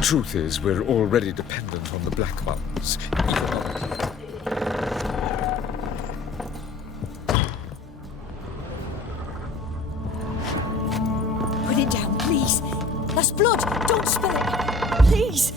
Truth is, we're already dependent on the Black Ones. Put it down, please. That's blood. Don't spill it. Please.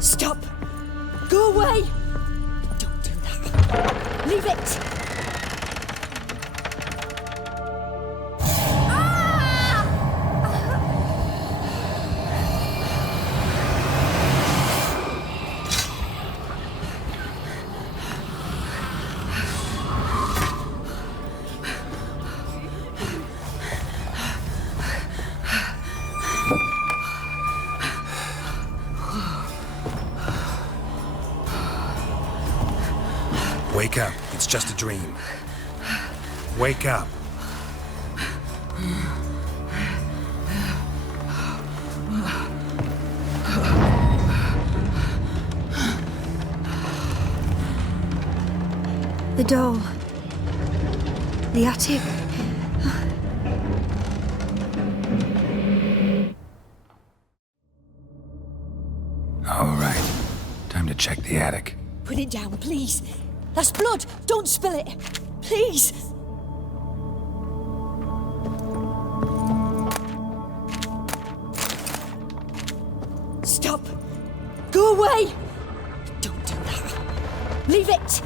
Stop! Go away! Don't do that. Leave it! Wake up. It's just a dream. Wake up. The doll. The attic. All right. Time to check the attic. Put it down, please. That's blood. Don't spill it. Please. Stop. Go away. Don't do that. Leave it.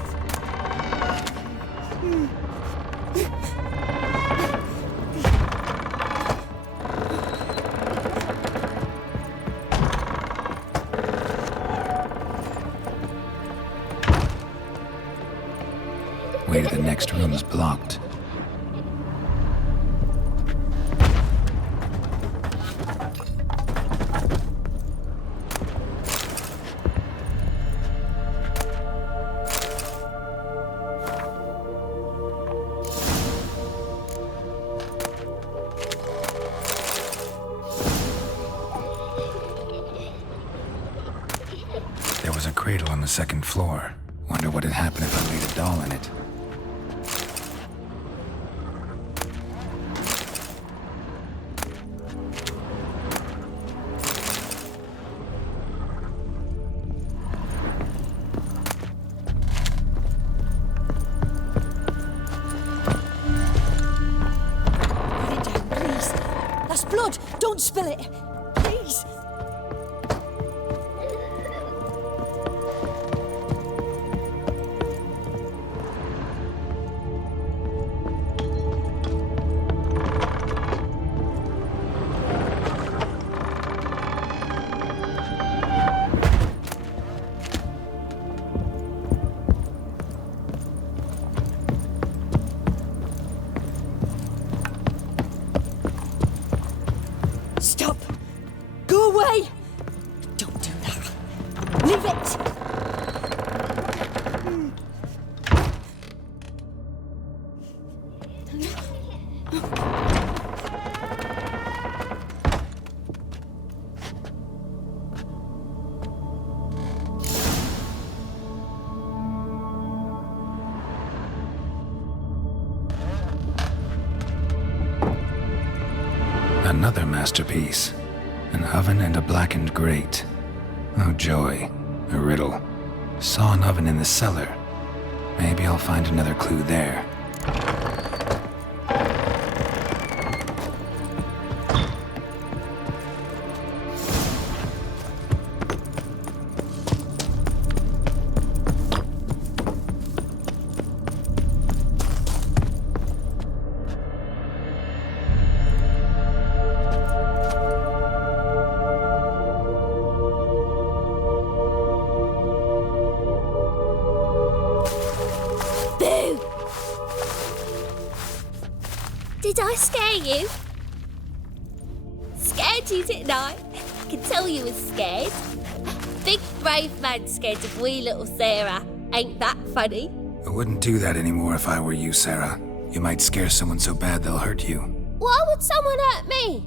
Way to the next room's blocked. There was a cradle on the second floor. Wonder what had happened if I laid a doll in it. Blood! Don't spill it! Please! Stop! Go away! Don't do that. Leave it! Another masterpiece. An oven and a blackened grate. Oh joy. A riddle. Saw an oven in the cellar. Maybe I'll find another clue there. Did I scare you? Scared you, didn't I? I can tell you was scared. Big brave man scared of wee little Sarah. Ain't that funny? I wouldn't do that anymore if I were you, Sarah. You might scare someone so bad they'll hurt you. Why would someone hurt me?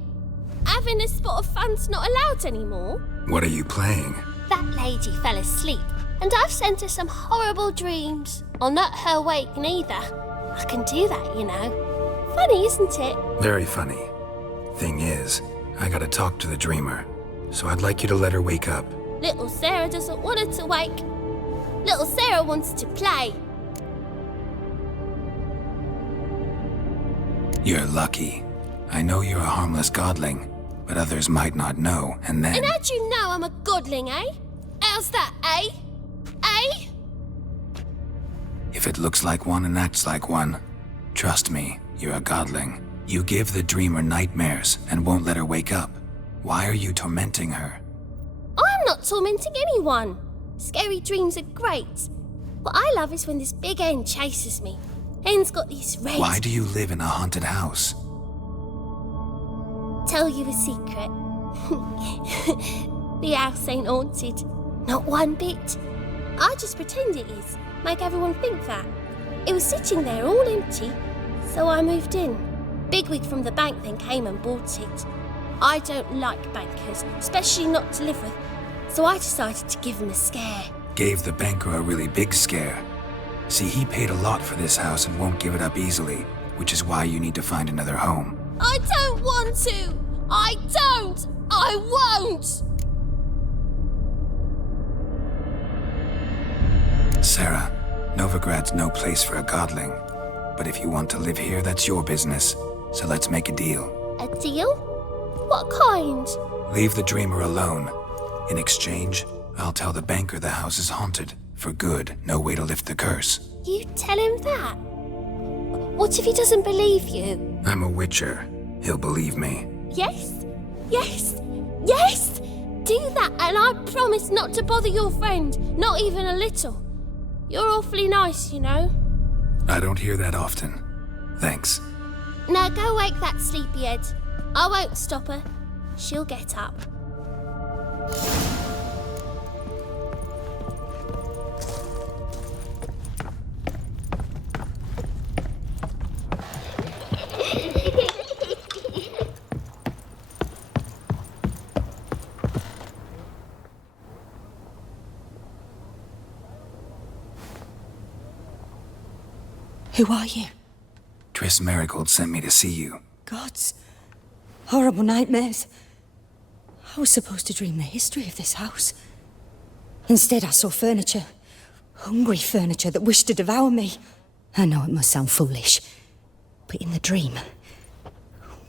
Having a spot of fun's not allowed anymore. What are you playing? That lady fell asleep, and I've sent her some horrible dreams. I'll not her wake neither. I can do that, you know. Funny, isn't it? Very funny. Thing is, I gotta talk to the dreamer, so I'd like you to let her wake up. Little Sarah doesn't want her to wake. Little Sarah wants to play. You're lucky. I know you're a harmless godling, but others might not know, and then... And how'd you know I'm a godling, eh? How's that, eh? Eh? If it looks like one and acts like one, trust me, you're a godling. You give the dreamer nightmares and won't let her wake up. Why are you tormenting her? I'm not tormenting anyone. Scary dreams are great. What I love is when this big hen chases me. Hen's got these red... Why do you live in a haunted house? Tell you a secret. The house ain't haunted. Not one bit. I just pretend it is. Make everyone think that. It was sitting there all empty, so I moved in. Bigwig from the bank then came and bought it. I don't like bankers, especially not to live with, so I decided to give him a scare. Gave the banker a really big scare. See, he paid a lot for this house and won't give it up easily, which is why you need to find another home. I don't want to! I don't! I won't! Sarah, Novigrad's no place for a godling. But if you want to live here, that's your business. So let's make a deal. A deal? What kind? Leave the dreamer alone. In exchange, I'll tell the banker the house is haunted. For good, no way to lift the curse. You tell him that? What if he doesn't believe you? I'm a witcher. He'll believe me. Yes? Yes? Yes! Do that and I promise not to bother your friend. Not even a little. You're awfully nice, you know. I don't hear that often. Thanks. Now go wake that sleepyhead. I won't stop her. She'll get up. Who are you? Triss Marigold sent me to see you. Gods. Horrible nightmares. I was supposed to dream the history of this house. Instead, I saw furniture. Hungry furniture that wished to devour me. I know it must sound foolish, but in the dream,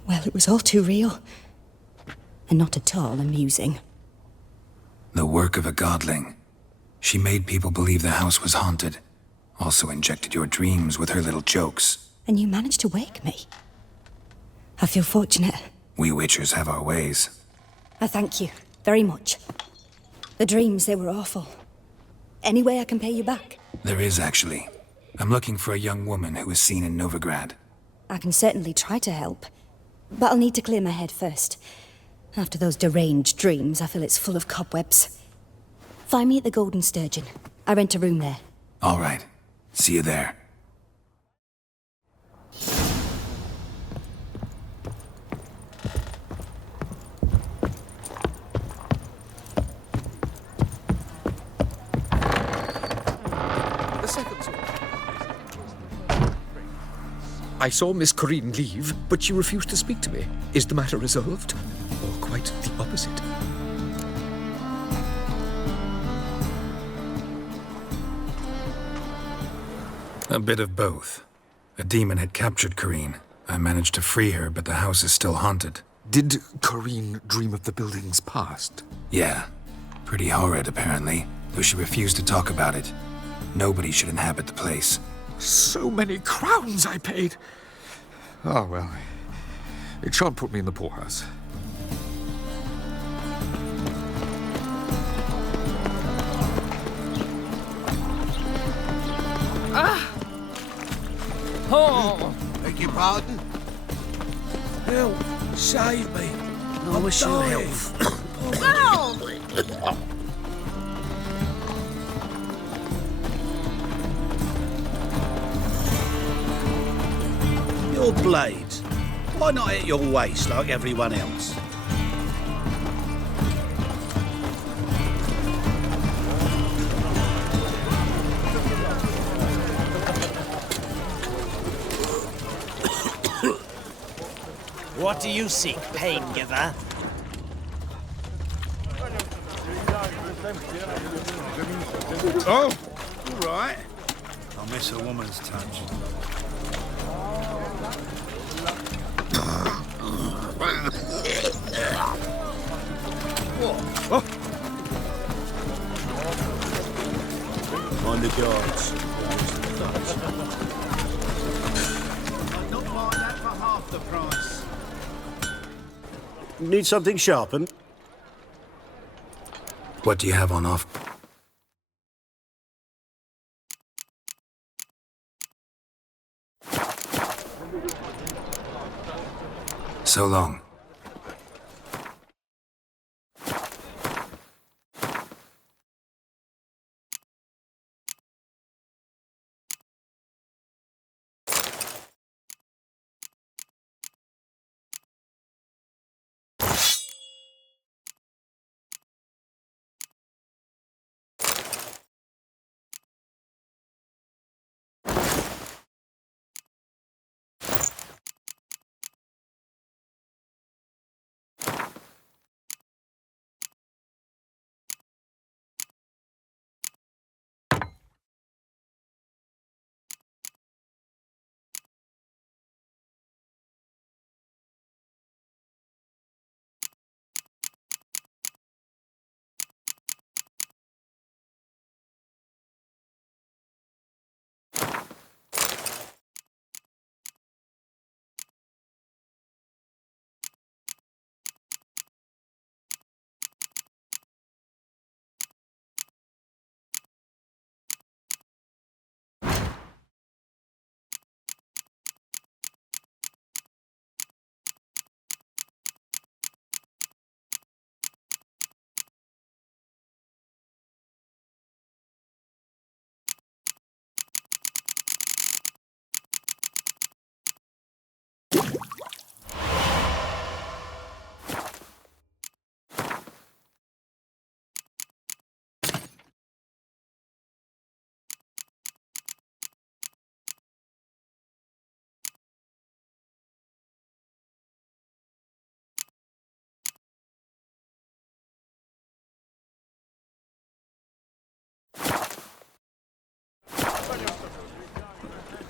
well, it was all too real. And not at all amusing. The work of a godling. She made people believe the house was haunted. Also injected your dreams with her little jokes. And you managed to wake me. I feel fortunate. We witchers have our ways. I thank you very much. The dreams, they were awful. Any way I can pay you back? There is, actually. I'm looking for a young woman who was seen in Novigrad. I can certainly try to help. But I'll need to clear my head first. After those deranged dreams, I feel it's full of cobwebs. Find me at the Golden Sturgeon. I rent a room there. All right. See you there. I saw Miss Corinne leave, but she refused to speak to me. Is the matter resolved? Or quite the opposite? A bit of both. A demon had captured Corinne. I managed to free her, but the house is still haunted. Did Corinne dream of the building's past? Yeah. Pretty horrid, apparently, though she refused to talk about it. Nobody should inhabit the place. So many crowns I paid. Oh, well, it shan't put me in the poorhouse. Oh! Beg your pardon? Help! Save me! I wish you dying. health. Your blades. Why not at your waist like everyone else? What do you seek, pain giver? Oh, all right. I miss a woman's touch. What? Mind the guards. I'd not buy that for half the price. Need something sharpened? What do you have on offer? So long.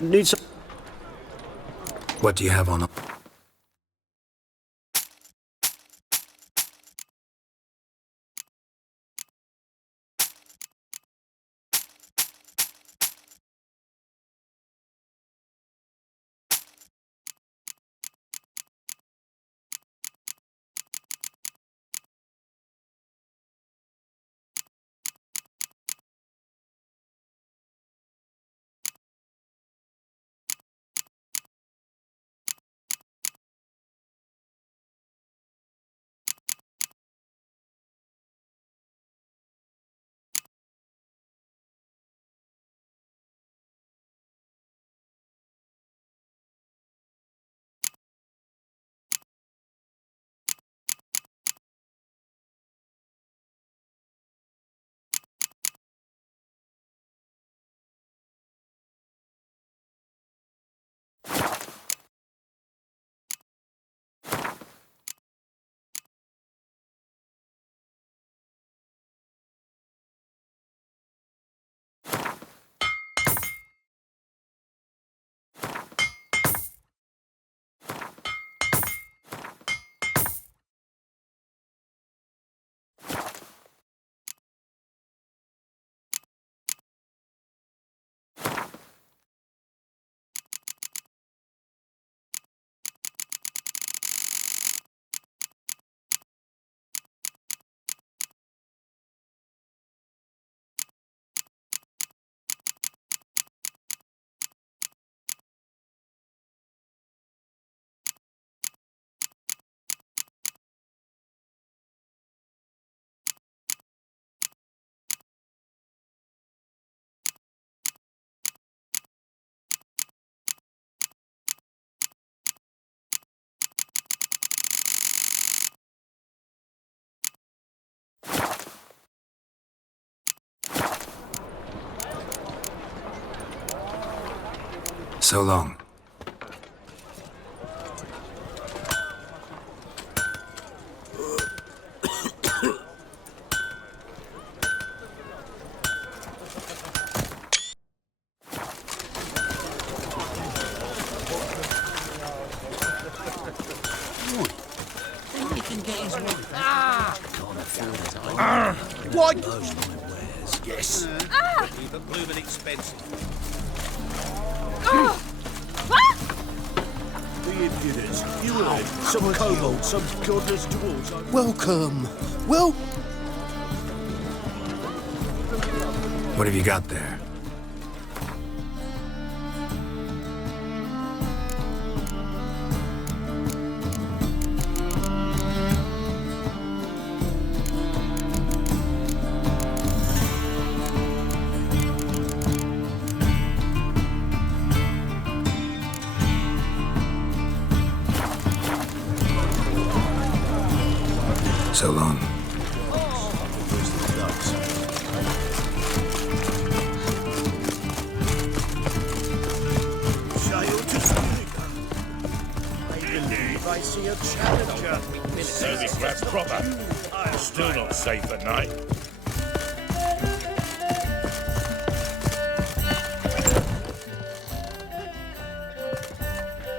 Need some... What do you have on offer? So long. What? Yes. Even blooming expensive. The impudence. You heard. Some kobold, some godless dwarves. Welcome. Well, What have you got there? So long. I see a challenger. Service rap proper. Still not safe at night.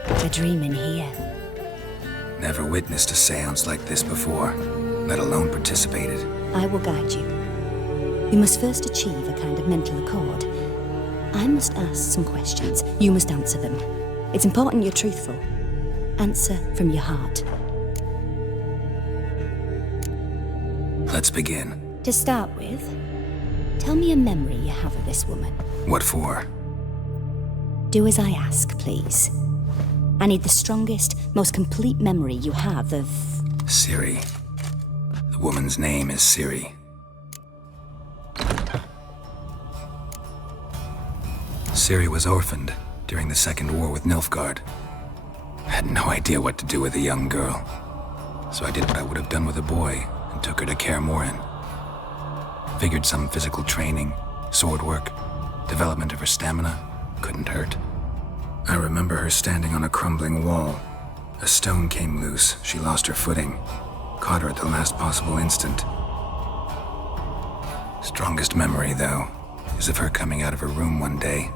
A dream in here. Never witnessed a seance like this before, let alone participated. I will guide you. We must first achieve a kind of mental accord. I must ask some questions. You must answer them. It's important you're truthful. Answer from your heart. Let's begin. To start with, tell me a memory you have of this woman. What for? Do as I ask, please. I need the strongest, most complete memory you have of... Ciri. The woman's name is Ciri. Ciri was orphaned during the Second War with Nilfgaard. Had no idea what to do with a young girl. So I did what I would have done with a boy and took her to Kaer Morhen. Figured some physical training, sword work, development of her stamina couldn't hurt. I remember her standing on a crumbling wall. A stone came loose, she lost her footing. Caught her at the last possible instant. Strongest memory, though, is of her coming out of her room one day,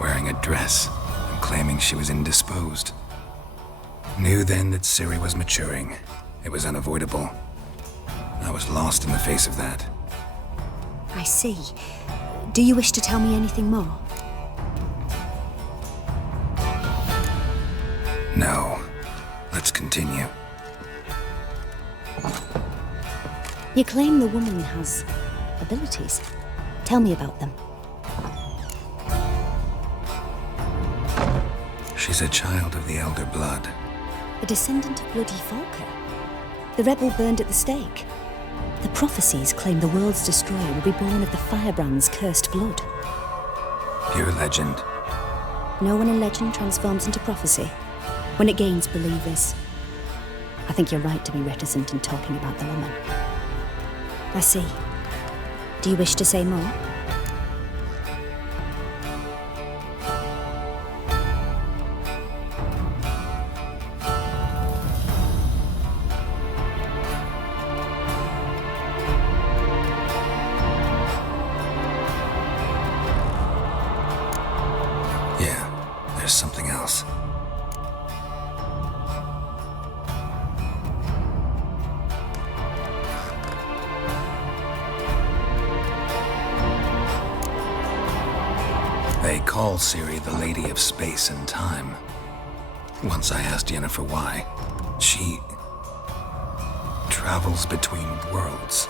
wearing a dress and claiming she was indisposed. Knew then that Ciri was maturing. It was unavoidable. I was lost in the face of that. I see. Do you wish to tell me anything more? No. Let's continue. You claim the woman has abilities. Tell me about them. She's a child of the Elder Blood. A descendant of bloody Volker. The rebel burned at the stake. The prophecies claim the world's destroyer will be born of the firebrand's cursed blood. Pure legend. No one in legend transforms into prophecy when it gains believers. I think you're right to be reticent in talking about the woman. I see. Do you wish to say more? Yeah, there's something else. They call Ciri the Lady of Space and Time. Once I asked Yennefer why. She travels between worlds.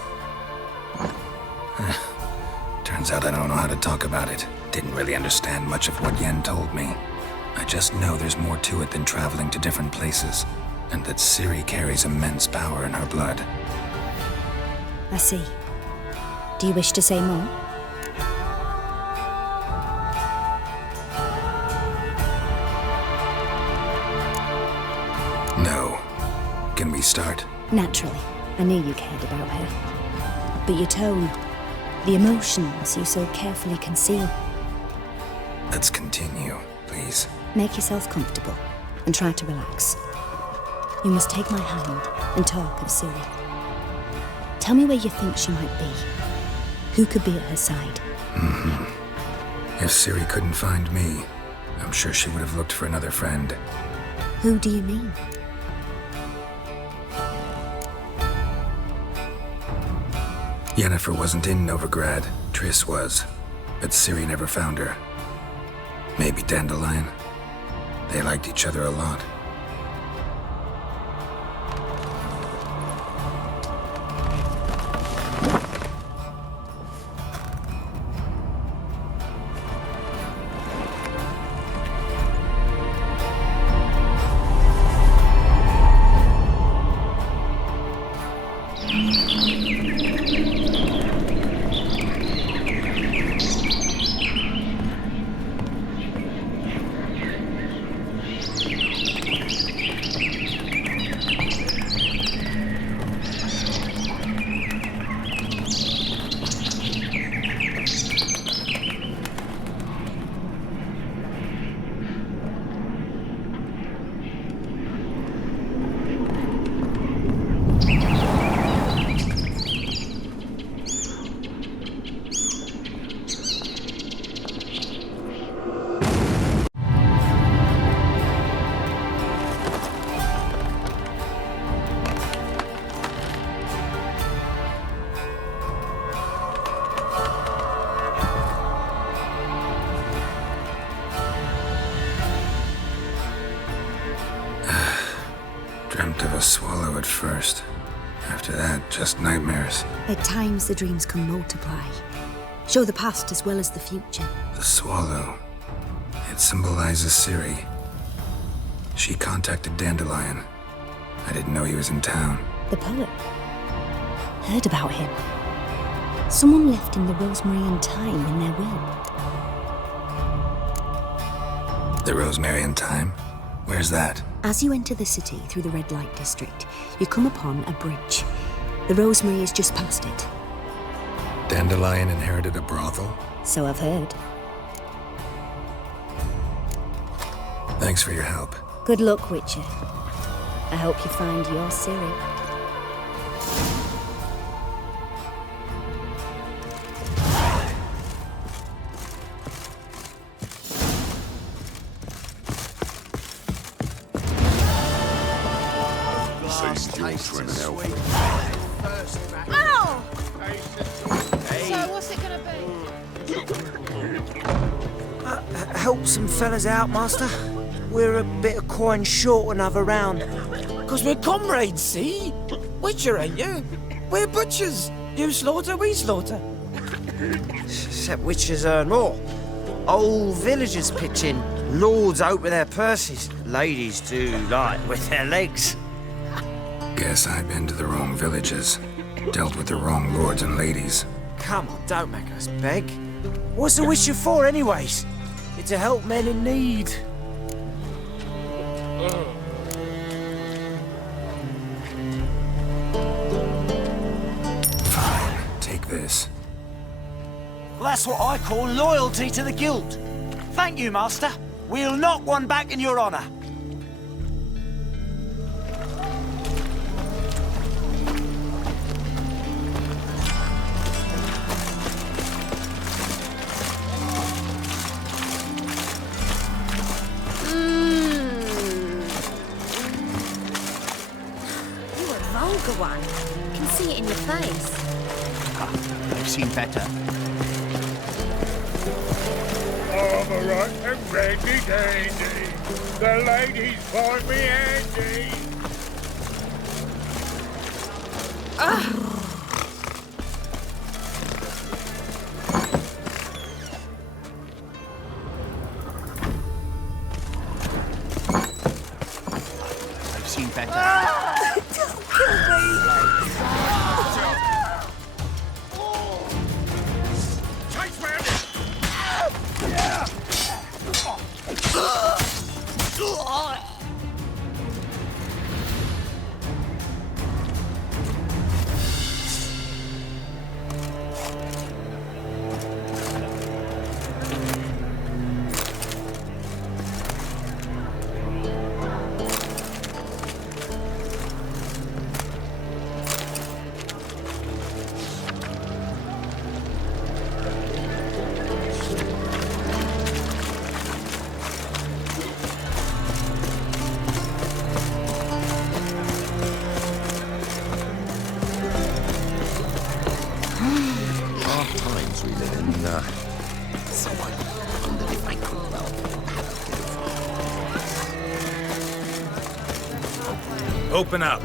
Turns out I don't know how to talk about it. Didn't really understand much of what Yen told me. I just know there's more to it than traveling to different places, and that Ciri carries immense power in her blood. I see. Do you wish to say more? No. Can we start? Naturally. I knew you cared about her. But your tone, the emotions you so carefully conceal. Let's continue. please. Make yourself comfortable and try to relax. You must take my hand and talk of Ciri. Tell me where you think she might be. Who could be at her side? If Ciri couldn't find me, I'm sure she would have looked for another friend. Who do you mean? Yennefer wasn't in Novigrad. Triss was. But Ciri never found her. Maybe Dandelion. They liked each other a lot. Dreamt of a swallow at first. After that, just nightmares. At times, the dreams can multiply. Show the past as well as the future. The swallow. It symbolizes Ciri. She contacted Dandelion. I didn't know he was in town. The poet. Heard about him. Someone left him the rosemary and thyme in their will. The Rosemary and Thyme? Where's that? As you enter the city through the red light district, you come upon a bridge. The rosemary is just past it. Dandelion inherited a brothel? So I've heard. Thanks for your help. Good luck, Witcher. I hope you find your Ciri. Ow! So what's it gonna be? Help some fellas out, master. We're a bit of coin short another round. 'Cause we're comrades, see? Witcher, ain't you? We're butchers. You slaughter, we slaughter. Except witches earn more. Old villagers pitch in. Lords out with their purses. Ladies do like with their legs. Guess I've been to the wrong villages. Dealt with the wrong lords and ladies. Come on, don't make us beg. What's the witcher for, anyways? It's to help men in need. Fine, take this. Well, that's what I call loyalty to the guild. Thank you, master. We'll knock one back in your honor. One. I can see it in your face. I've seen better. Armorant and ready dandy. The ladies find me handy. I've seen better. Open up.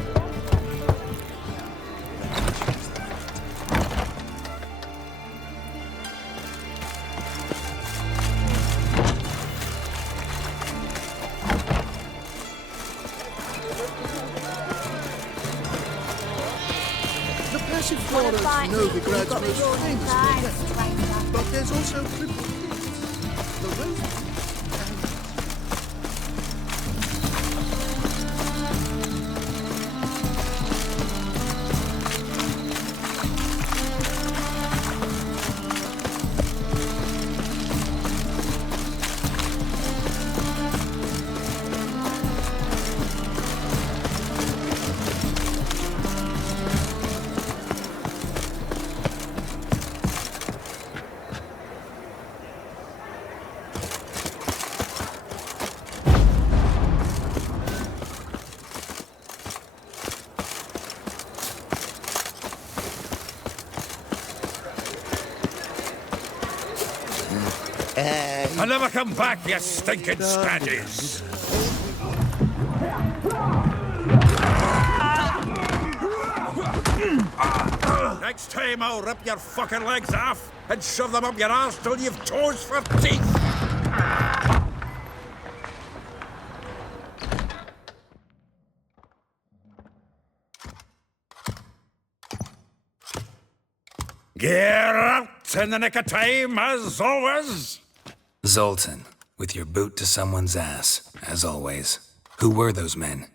The passive flora is Novigrad's most famous plant. But there's also the rose and I'll never come back, you stinking scaddies! Next time I'll rip your fucking legs off and shove them up your arse till you've toes for teeth! Get out in the nick of time, as always! Zoltan, with your boot to someone's ass, as always. Who were those men?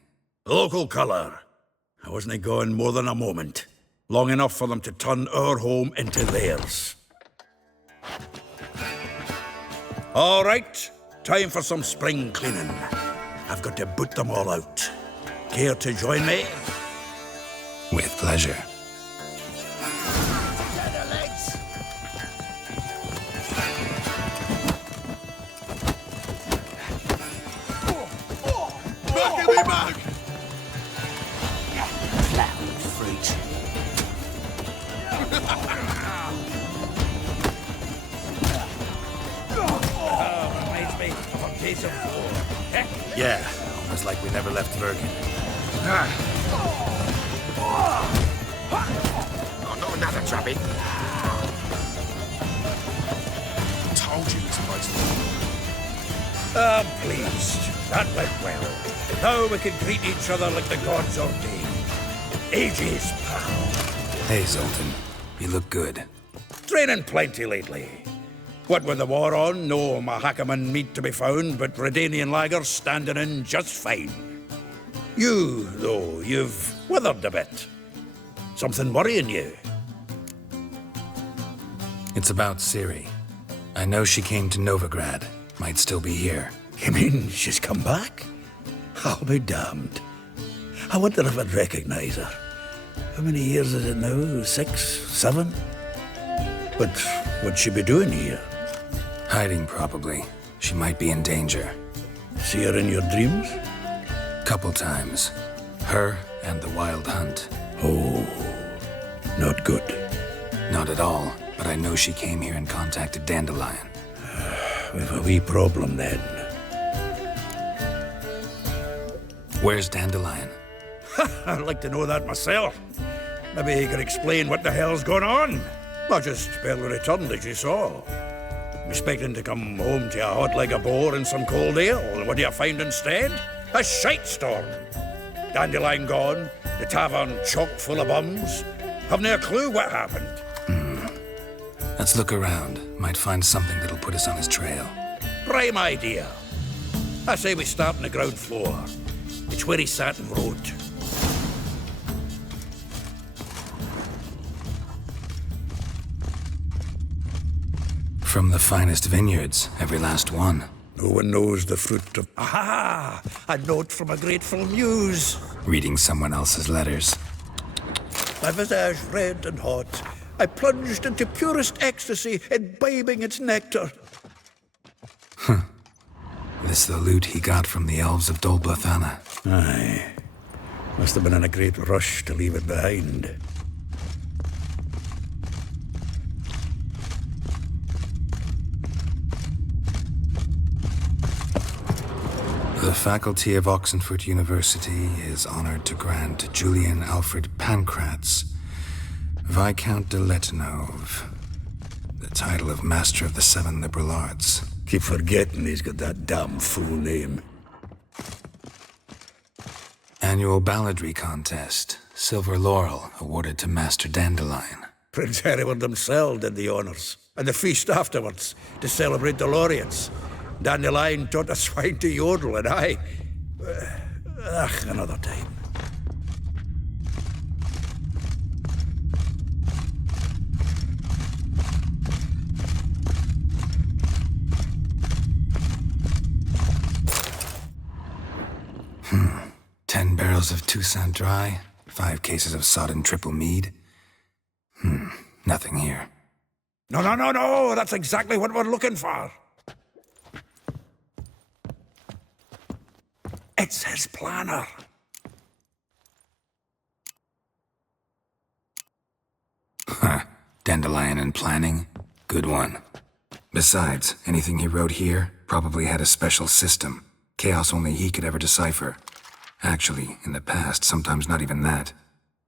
Local colour. I wasn't gone more than a moment. Long enough for them to turn our home into theirs. All right, time for some spring cleaning. I've got to boot them all out. Care to join me? With pleasure. Back in me bag! Clown freak. Reminds me of a piece of floor. Yeah, almost like we never left Bergen. Oh, no, another trappy. Told you this place. I'm pleased. That went well. Now we can greet each other like the gods ordained. Ages, pal. Hey, Zoltan. You look good. Training plenty lately. What with the war on, no Mahakaman meat to be found, but Redanian lagers standing in just fine. You, though, you've withered a bit. Something worrying you? It's about Siri. I know she came to Novigrad. Might still be here. You mean she's come back? I'll be damned. I wonder if I'd recognize her. How many years is it now? 6, 7? But what'd she be doing here? Hiding, probably. She might be in danger. See her in your dreams? Couple times. Her and the Wild Hunt. Oh, not good. Not at all, but I know she came here and contacted Dandelion. We've a wee problem then. Where's Dandelion? I'd like to know that myself. Maybe he could explain what the hell's going on. I just barely returned, as you saw. Expecting to come home to a hot like a boar and some cold ale. And what do you find instead? A shite storm. Dandelion gone, the tavern chock full of bums. Haven't a clue what happened. Let's look around. Might find something that'll put us on his trail. Prime idea. I say we start on the ground floor. It's where he sat and wrote. From the finest vineyards, every last one. No one knows the fruit of... Aha! A note from a grateful muse. Reading someone else's letters. My visage red and hot. I plunged into purest ecstasy, imbibing its nectar. This the loot he got from the elves of Dolbothana. Aye. Must have been in a great rush to leave it behind. The faculty of Oxenford University is honored to grant Julian Alfred Pancratz, Viscount de Letonov, the title of Master of the Seven Liberal Arts. Keep forgetting he's got that damn full name. Annual balladry contest. Silver laurel awarded to Master Dandelion. Prince Hereward himself did the honours. And the feast afterwards, to celebrate the laureates. Dandelion taught a swine to yodel, and I... another time. Hmm. 10 barrels of Toussaint Dry, 5 cases of sodden triple mead. Nothing here. No, that's exactly what we're looking for. It's his planner. Dandelion and planning? Good one. Besides, anything he wrote here probably had a special system. Chaos only he could ever decipher. Actually, in the past, sometimes not even that.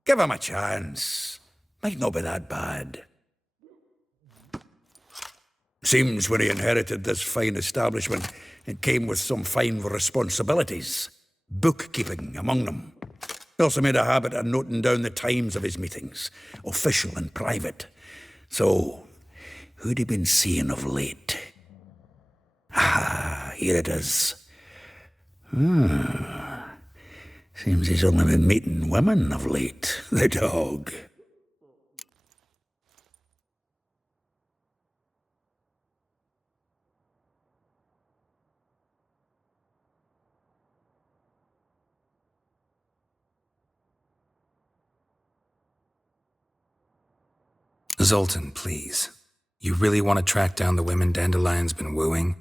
Give him a chance. Might not be that bad. Seems when he inherited this fine establishment, it came with some fine responsibilities. Bookkeeping among them. He also made a habit of noting down the times of his meetings, official and private. So, who'd he been seeing of late? Ah, here it is. Seems he's only been meeting women of late, the dog. Zoltan, please. You really want to track down the women Dandelion's been wooing?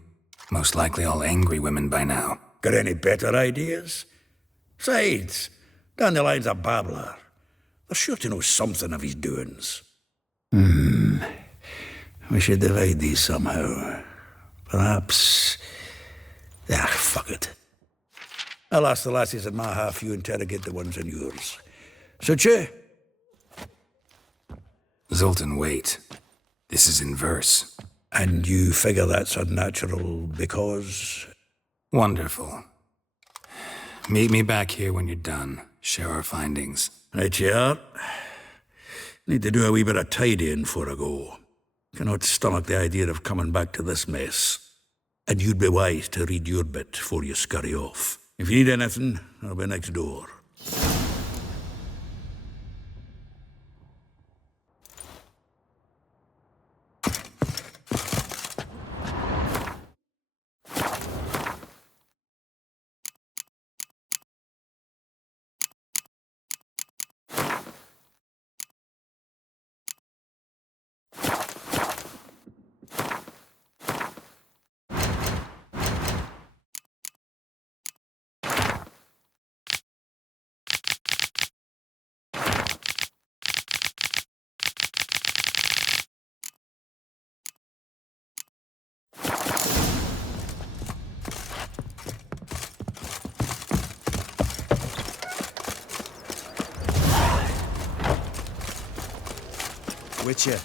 Most likely all angry women by now. Got any better ideas? Besides, Dandelion's a babbler. They're sure to know something of his doings. We should divide these somehow. Perhaps... fuck it. I'll ask the lassies in my half, you interrogate the ones in yours. Suit you? Zoltan, wait. This is in verse. And you figure that's unnatural because... Wonderful. Meet me back here when you're done. Share our findings. Right you are. Need to do a wee bit of tidying before I go. Cannot stomach the idea of coming back to this mess. And you'd be wise to read your bit before you scurry off. If you need anything, I'll be next door. Witcher.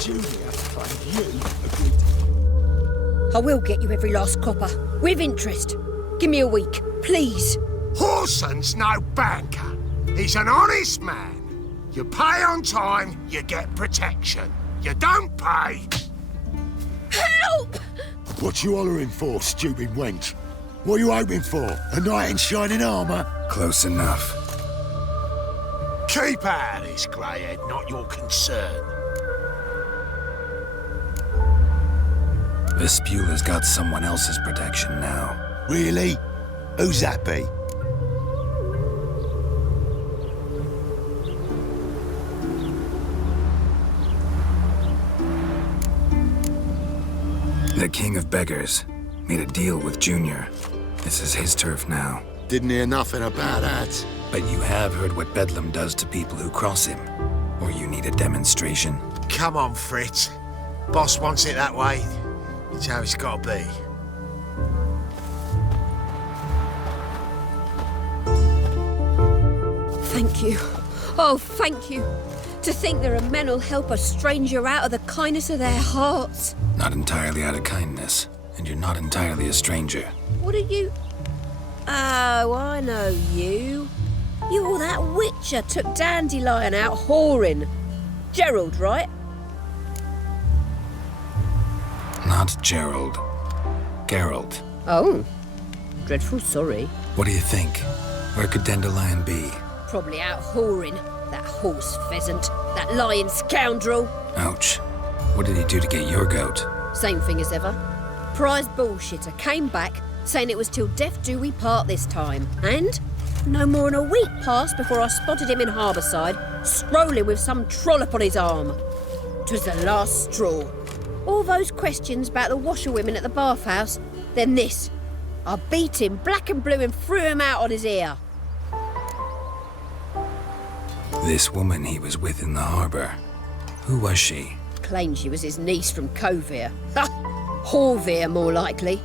Julia played you a good... I will get you every last copper, with interest. Give me a week, please. Horson's no banker. He's an honest man. You pay on time, you get protection. You don't pay... Help! What you hollering for, stupid wench? What are you hoping for? A knight in shining armour? Close enough. Keep out of this, greyhead, not your concern. Vespula's got someone else's protection now. Really? Who's that be? The King of Beggars made a deal with Junior. This is his turf now. Didn't hear nothing about that. But you have heard what Bedlam does to people who cross him. Or you need a demonstration? Come on, Fritz. Boss wants it that way. It's how it's got to be. Thank you. Oh, thank you. To think there are men who'll help a stranger out of the kindness of their hearts. Not entirely out of kindness, and you're not entirely a stranger. What are you... Oh, I know you. You're that witcher took Dandelion out whoring. Gerald, right? Not Gerald. Gerald. Oh. Dreadful sorry. What do you think? Where could Dandelion be? Probably out whoring. That horse pheasant. That lying scoundrel. Ouch. What did he do to get your goat? Same thing as ever. Prize bullshitter came back saying it was till death do we part this time. And no more than a week passed before I spotted him in Harbourside, strolling with some trollop on his arm. 'Twas the last straw. All those questions about the washerwomen at the bathhouse, then this. I beat him black and blue and threw him out on his ear. This woman he was with in the harbour. Who was she? Claimed she was his niece from Covere. Ha! Horvere, more likely.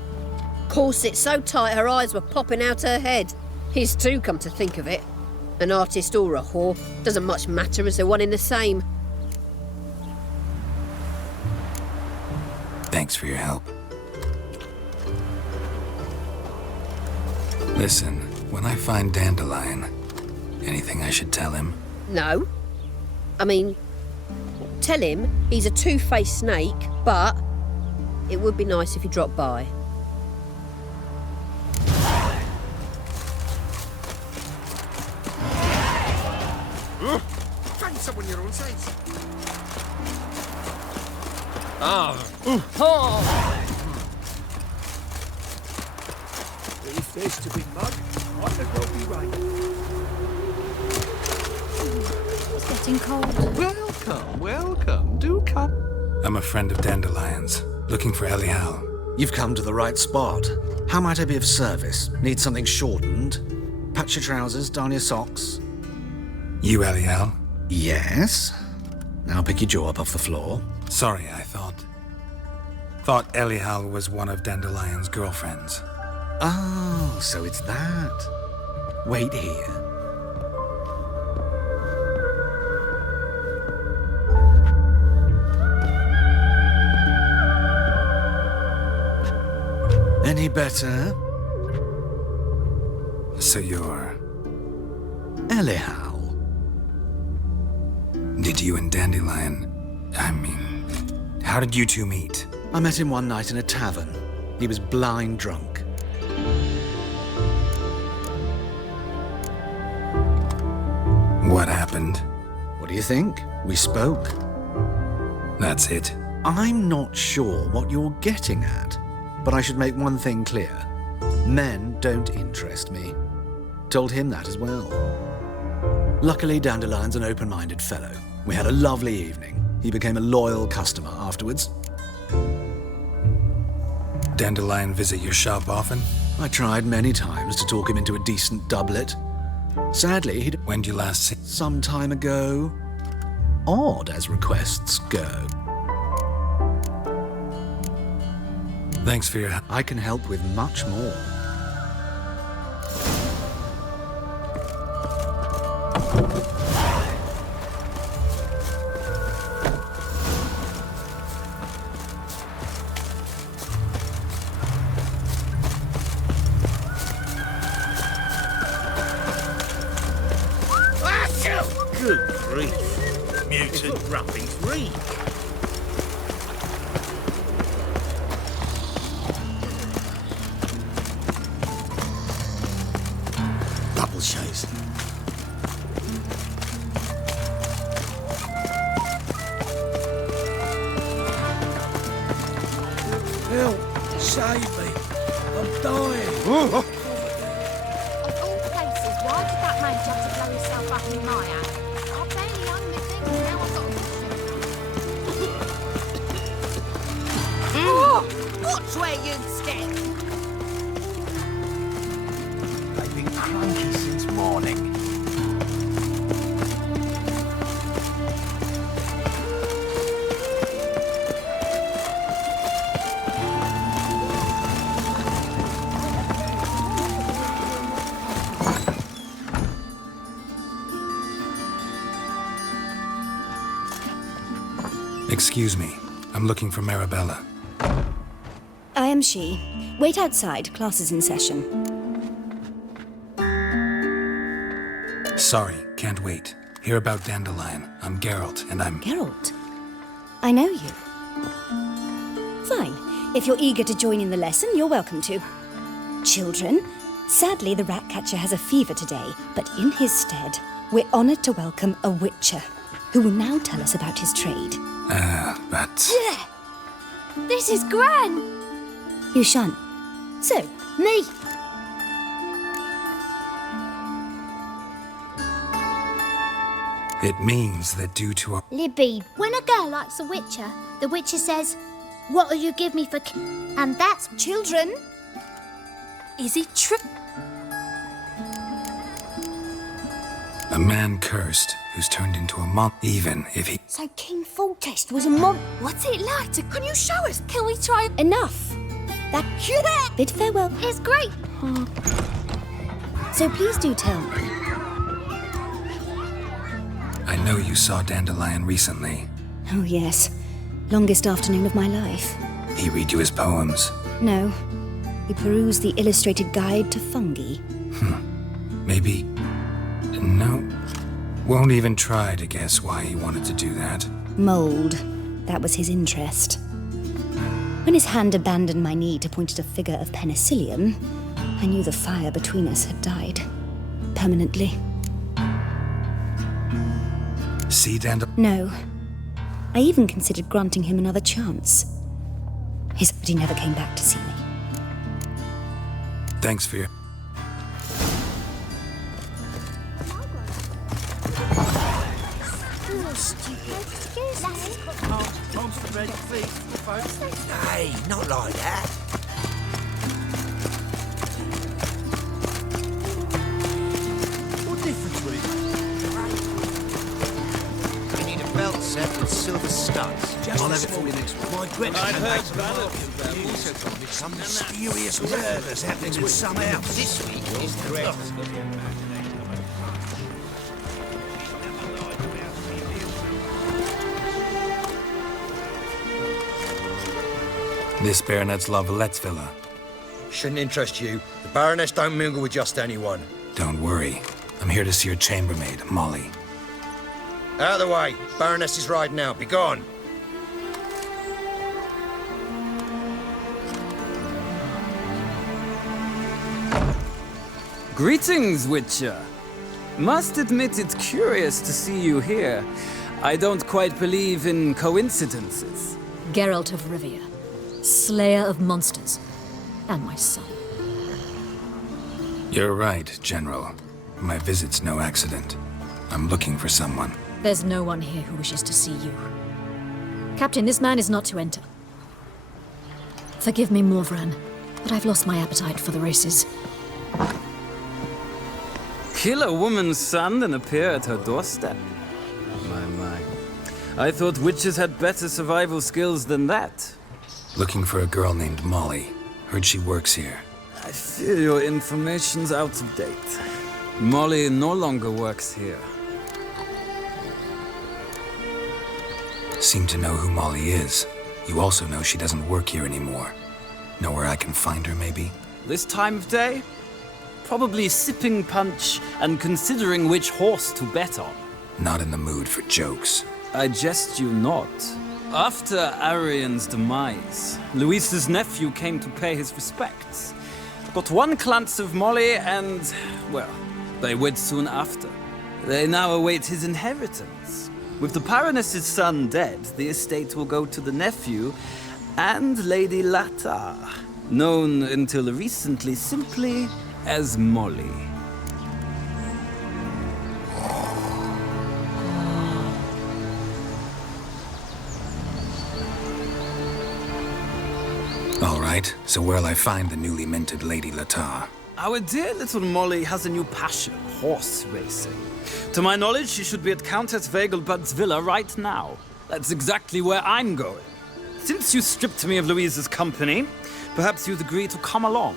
Corset so tight her eyes were popping out her head. His too, come to think of it. An artist or a whore doesn't much matter as they're one in the same. Thanks for your help. Listen, when I find Dandelion, anything I should tell him? No. I mean, tell him he's a two-faced snake, but it would be nice if he dropped by. Find someone your own size. If there's to be mud, might as well be right. It's getting cold. Welcome, welcome. Do come. I'm a friend of Dandelion's, looking for Elial. You've come to the right spot. How might I be of service? Need something shortened? Patch your trousers, darn your socks. You Elial? Yes. Now pick your jaw up off the floor. Sorry, I thought Elial was one of Dandelion's girlfriends. Oh, so it's that. Wait here. Any better? So you're... Elial. Did you and Dandelion... how did you two meet? I met him one night in a tavern. He was blind drunk. What happened? What do you think? We spoke. That's it. I'm not sure what you're getting at, but I should make one thing clear. Men don't interest me. Told him that as well. Luckily, Dandelion's an open-minded fellow. We had a lovely evening. He became a loyal customer afterwards. Dandelion visit your shop often? I tried many times to talk him into a decent doublet. Sadly, he'd... When'd you last see... Some time ago. Odd as requests go. Thanks for your help. I can help with much more. Good grief. Mutant wrappings reek. Double shows. Help! Save me! I'm dying! Of all places, why did that man try to blow himself up in my house? I barely own my things, and now I've got a bullshit. Watch where you step! They've been cranky since morning. Excuse me. I'm looking for Marabella. I am she. Wait outside. Class is in session. Sorry, can't wait. Hear about Dandelion. I'm Geralt, and I'm... Geralt? I know you. Fine. If you're eager to join in the lesson, you're welcome to. Children, sadly the Ratcatcher has a fever today, but in his stead, we're honoured to welcome a Witcher, who will now tell us about his trade. But... Yeah! This is grand! You shan't. So, Me! It means that due to our... Libby, when a girl likes a Witcher, the Witcher says, "What will you give me for And that's children. Is it true? A man cursed who's turned into a monk, even if he... So King Foltest was a mob. What's it like? Can you show us? Can we try? Enough. That bid farewell. It's great. So please do tell me. I know you saw Dandelion recently. Oh yes. Longest afternoon of my life. He read you his poems. No. He perused the illustrated guide to fungi. Maybe... No. Won't even try to guess why he wanted to do that. Mold. That was his interest. When his hand abandoned my knee to point at a figure of penicillium, I knew the fire between us had died. Permanently. See Dandelion? No. I even considered granting him another chance. But he never came back to see me. Thanks for your... Hey, not like that. What difference would it make? We need a belt set with silver studs. I'll have it for you next week. My Gretchen I've came heard back from Market. You also told me some mysterious murders happening in some house. This week is the red. This Baronet's Lavallette's villa. Shouldn't interest you. The Baroness don't mingle with just anyone. Don't worry. I'm here to see your chambermaid, Molly. Out of the way. Baroness is riding out. Be gone. Greetings, Witcher. Must admit it's curious to see you here. I don't quite believe in coincidences. Geralt of Rivia, slayer of monsters, and my son. You're right, General. My visit's no accident. I'm looking for someone. There's no one here who wishes to see you. Captain, this man is not to enter. Forgive me, Morvran, but I've lost my appetite for the races. Kill a woman's son and appear at her doorstep? My. I thought witches had better survival skills than that. Looking for a girl named Molly. Heard she works here. I fear your information's out of date. Molly no longer works here. Seem to know who Molly is. You also know she doesn't work here anymore. Know where I can find her, maybe? This time of day? Probably sipping punch and considering which horse to bet on. Not in the mood for jokes. I jest you not. After Arian's demise, Luis's nephew came to pay his respects. Got one glance of Molly and, well, they wed soon after. They now await his inheritance. With the Baroness's son dead, the estate will go to the nephew and Lady Lata, known until recently simply as Molly. All right, so where'll I find the newly minted Lady Lata? Our dear little Molly has a new passion, horse racing. To my knowledge, she should be at Countess Vegelbud's villa right now. That's exactly where I'm going. Since you stripped me of Louise's company, perhaps you'd agree to come along.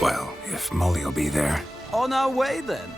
Well, if Molly'll be there, On our way, then.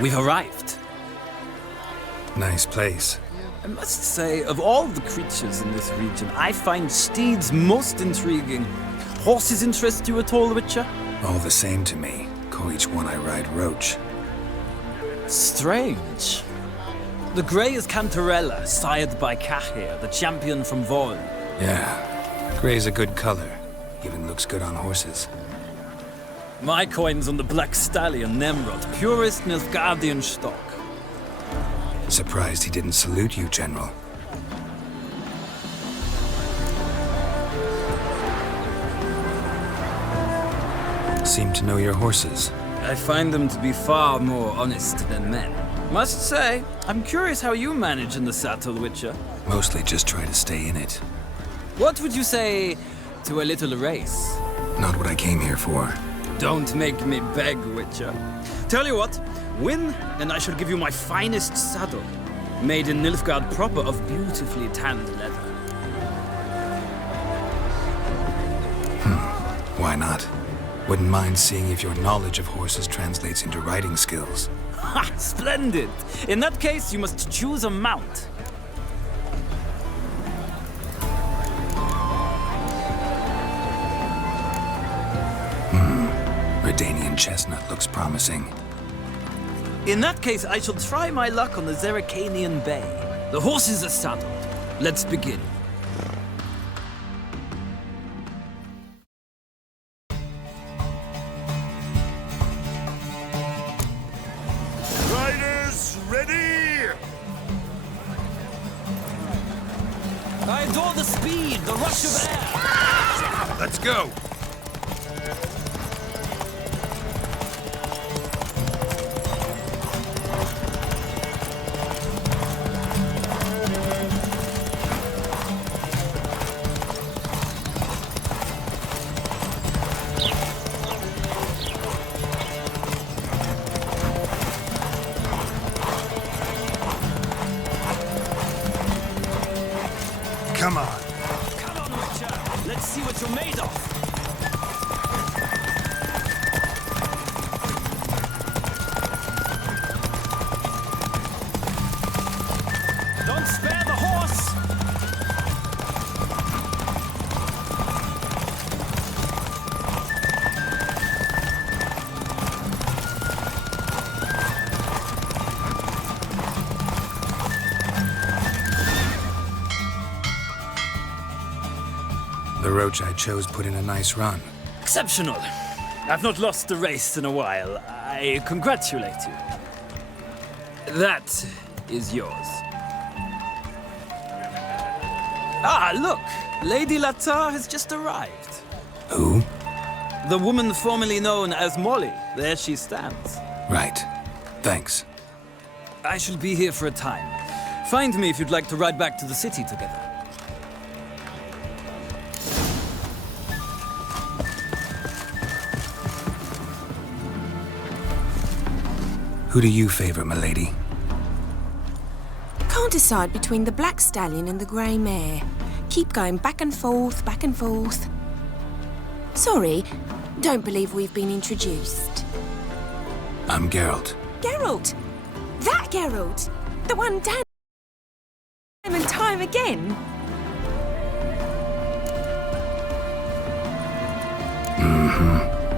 We've arrived. Nice place. I must say, of all the creatures in this region, I find steeds most intriguing. Horses interest you at all, Witcher? All the same to me. Call each one I ride Roach. Strange. The grey is Cantarella, sired by Cahir, the champion from Vol. Yeah. Gray's a good color. Even looks good on horses. My coin's on the Black Stallion, Nemrod, purest Nilfgaardian stock. Surprised he didn't salute you, General. Seem to know your horses. I find them to be far more honest than men. Must say, I'm curious how you manage in the saddle, Witcher. Mostly just try to stay in it. What would you say to a little race? Not what I came here for. Don't make me beg, Witcher. Tell you what, win, and I shall give you my finest saddle. Made in Nilfgaard proper of beautifully tanned leather. Why not? Wouldn't mind seeing if your knowledge of horses translates into riding skills. Ha! Splendid! In that case, you must choose a mount. Redanian chestnut looks promising. In that case, I shall try my luck on the Zeracanian Bay. The horses are saddled. Let's begin. Riders, ready? I adore the speed, the rush of air. Let's go. Come on. Come on, Witcher. Let's see what you're made of. Don't spare the horse. The Roach I chose put in a nice run. Exceptional. I've not lost a race in a while. I congratulate you. That is yours. Ah, look! Lady Latar has just arrived. Who? The woman formerly known as Molly. There she stands. Right. Thanks. I shall be here for a time. Find me if you'd like to ride back to the city together. Who do you favor, milady? Can't decide between the Black Stallion and the Grey Mare. Keep going back and forth, back and forth. Sorry, don't believe we've been introduced. I'm Geralt. Geralt! That Geralt! The one time and time again!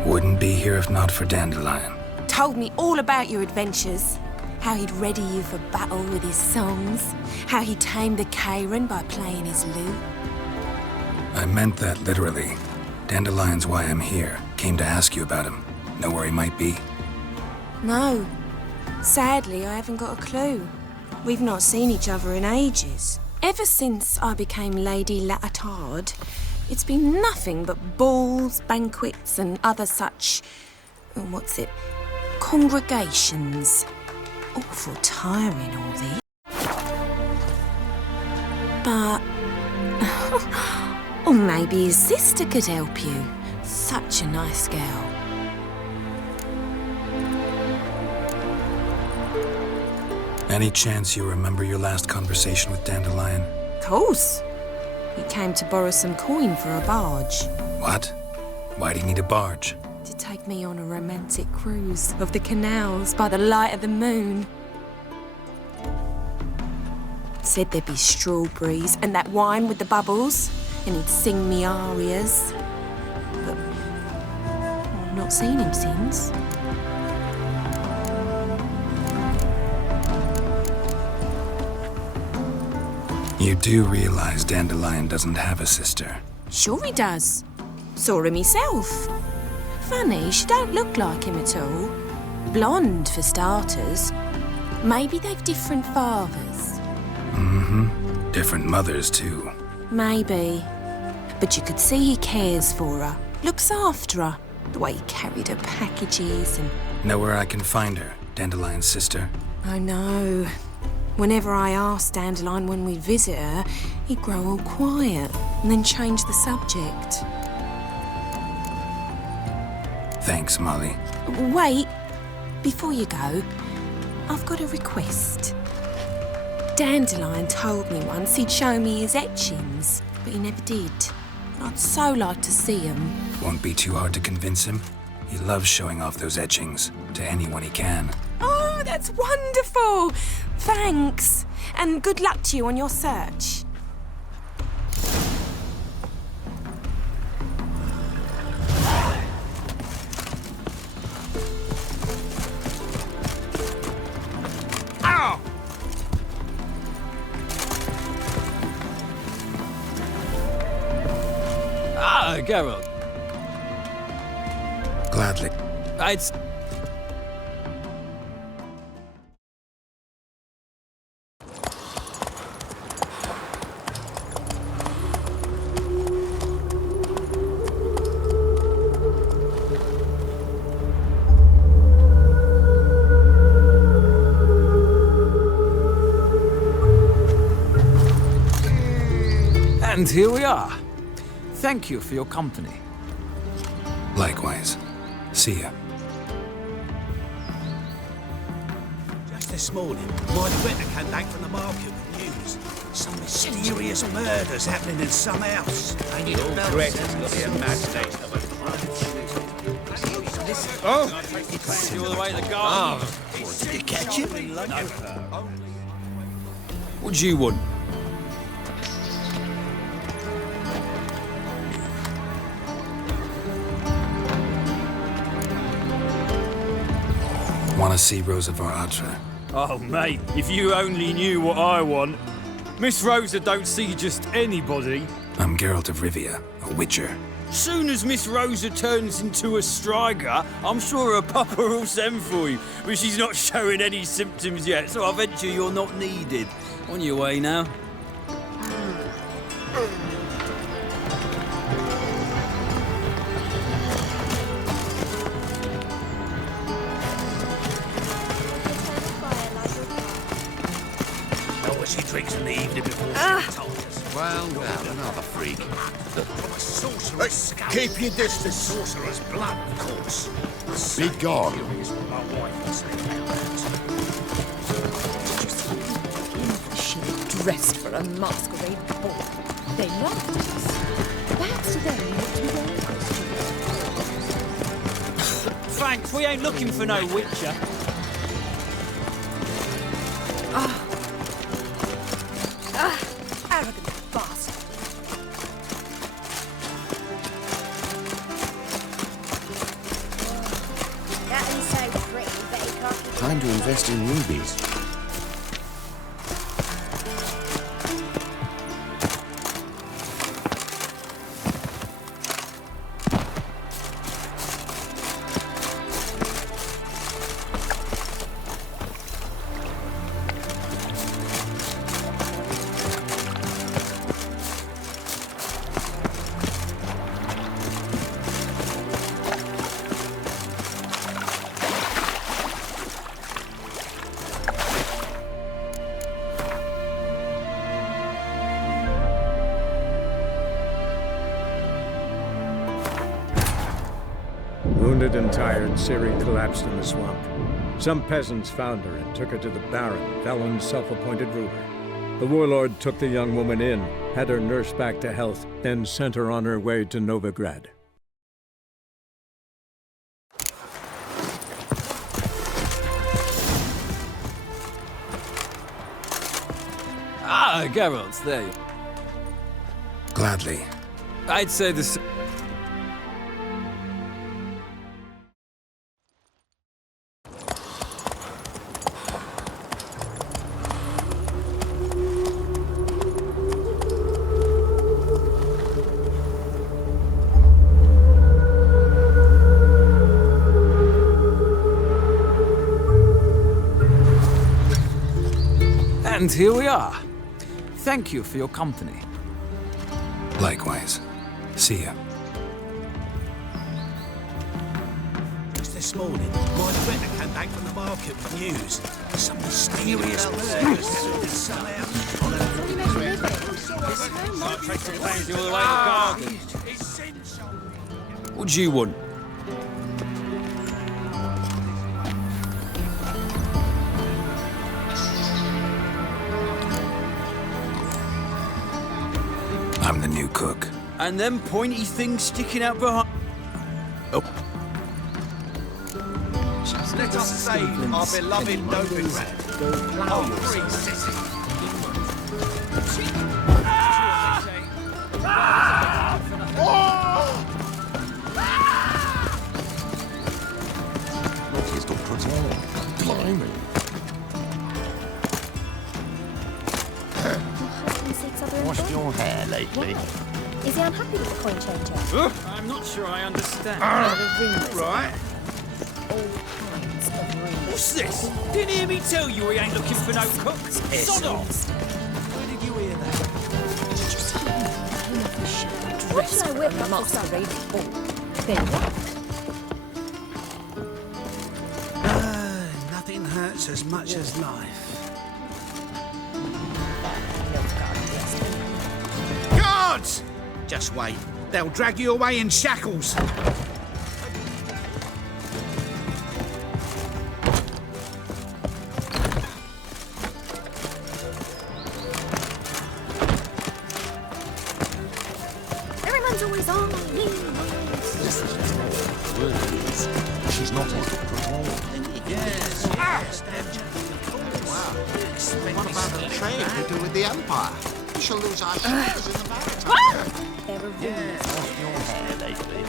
Wouldn't be here if not for Dandelion. Told me all about your adventures. How he'd ready you for battle with his songs. How he tamed the Kairan by playing his lute. I meant that literally. Dandelion's why I'm here. Came to ask you about him. Know where he might be? No. Sadly, I haven't got a clue. We've not seen each other in ages. Ever since I became Lady Latard, it's been nothing but balls, banquets, and other such... congregations. Awful tiring, all these. But... or maybe his sister could help you. Such a nice girl. Any chance you remember your last conversation with Dandelion? Of course. He came to borrow some coin for a barge. What? Why do you need a barge? To take me on a romantic cruise of the canals by the light of the moon. Said there'd be strawberries and that wine with the bubbles, and he'd sing me arias. But I've not seen him since. You do realize Dandelion doesn't have a sister? Sure he does. Saw him himself. Funny, she don't look like him at all. Blonde, for starters. Maybe they've different fathers. Mm-hmm. Different mothers, too. Maybe. But you could see he cares for her. Looks after her. The way he carried her packages and... Know where I can find her, Dandelion's sister? I know. Whenever I asked Dandelion when we'd visit her, he'd grow all quiet and then change the subject. Thanks, Molly. Wait. Before you go, I've got a request. Dandelion told me once he'd show me his etchings, but he never did. I'd so like to see them. Won't be too hard to convince him. He loves showing off those etchings to anyone he can. Oh, that's wonderful! Thanks. And good luck to you on your search. Ow! Ah, Geralt. Gladly. It's... And here we are. Thank you for your company. Likewise. See ya. Just this morning, my Twitter came back from the market with news. Some mysterious murders happening in some house. I need all correct. It's got the imagination of a Oh! He takes you all the way to the garden. Did you catch him? No. What do you want? Want to see Rosa Varatra? Oh, mate, if you only knew what I want. Miss Rosa don't see just anybody. I'm Geralt of Rivia, a witcher. Soon as Miss Rosa turns into a striker, I'm sure her papa will send for you. But she's not showing any symptoms yet, so I venture you're not needed. On your way now. She drinks in the evening before she told us. Well, another freak. From a sorcerer's scalp. Keep your distance. Sorcerer's blood, of course. Be gone. My wife was She was dressed for a masquerade ball. They laughed at us. Perhaps to them we looked too well costumed. Thanks, we ain't looking for no witcher. Arrogant bastard. That is so pretty, but he can't... Time to invest in rubies. Wounded and tired, Ciri collapsed in the swamp. Some peasants found her and took her to the Baron, Velen's self-appointed ruler. The warlord took the young woman in, had her nursed back to health, then sent her on her way to Novigrad. Ah, Geralt, there you Gladly. I'd say this. And here we are. Thank you for your company. Likewise. See ya. Just this morning, my friend came back from the market with news. Some mysterious murders happened in some house. What do you want? I'm the new cook. And them pointy things sticking out behind. Oh. Let us save our beloved Novigrad. Our free city. Not his doctor at all. Blimey. Washed your hair lately? Is he unhappy with the coin changer? I'm not sure I understand. Right. What's this? Didn't hear me tell you we ain't looking for no cook. Sod off. Where did you hear that? What should I whip up masquerade? Nothing hurts as much as life. Guards! Just wait. They'll drag you away in shackles. Everyone's always on me. She's not his doctor at all. Yes, yes. What about the trade we do with the Empire? We shall lose our shares in the maritime. Yes. Washed your hair lately?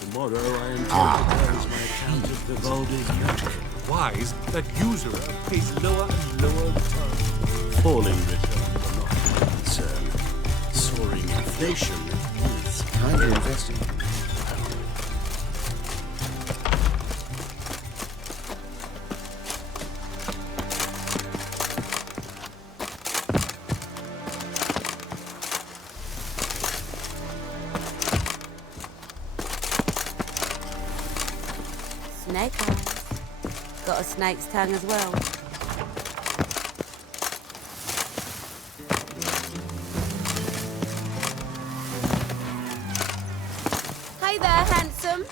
Tomorrow I intend to close my account of Vivaldi's yacht. Wise that usurer pays lower and lower returns. Falling returns are not my concern. Soaring inflation is. Kindly investing. Snake eyes. Got a snake's tongue as well. Hey there, handsome.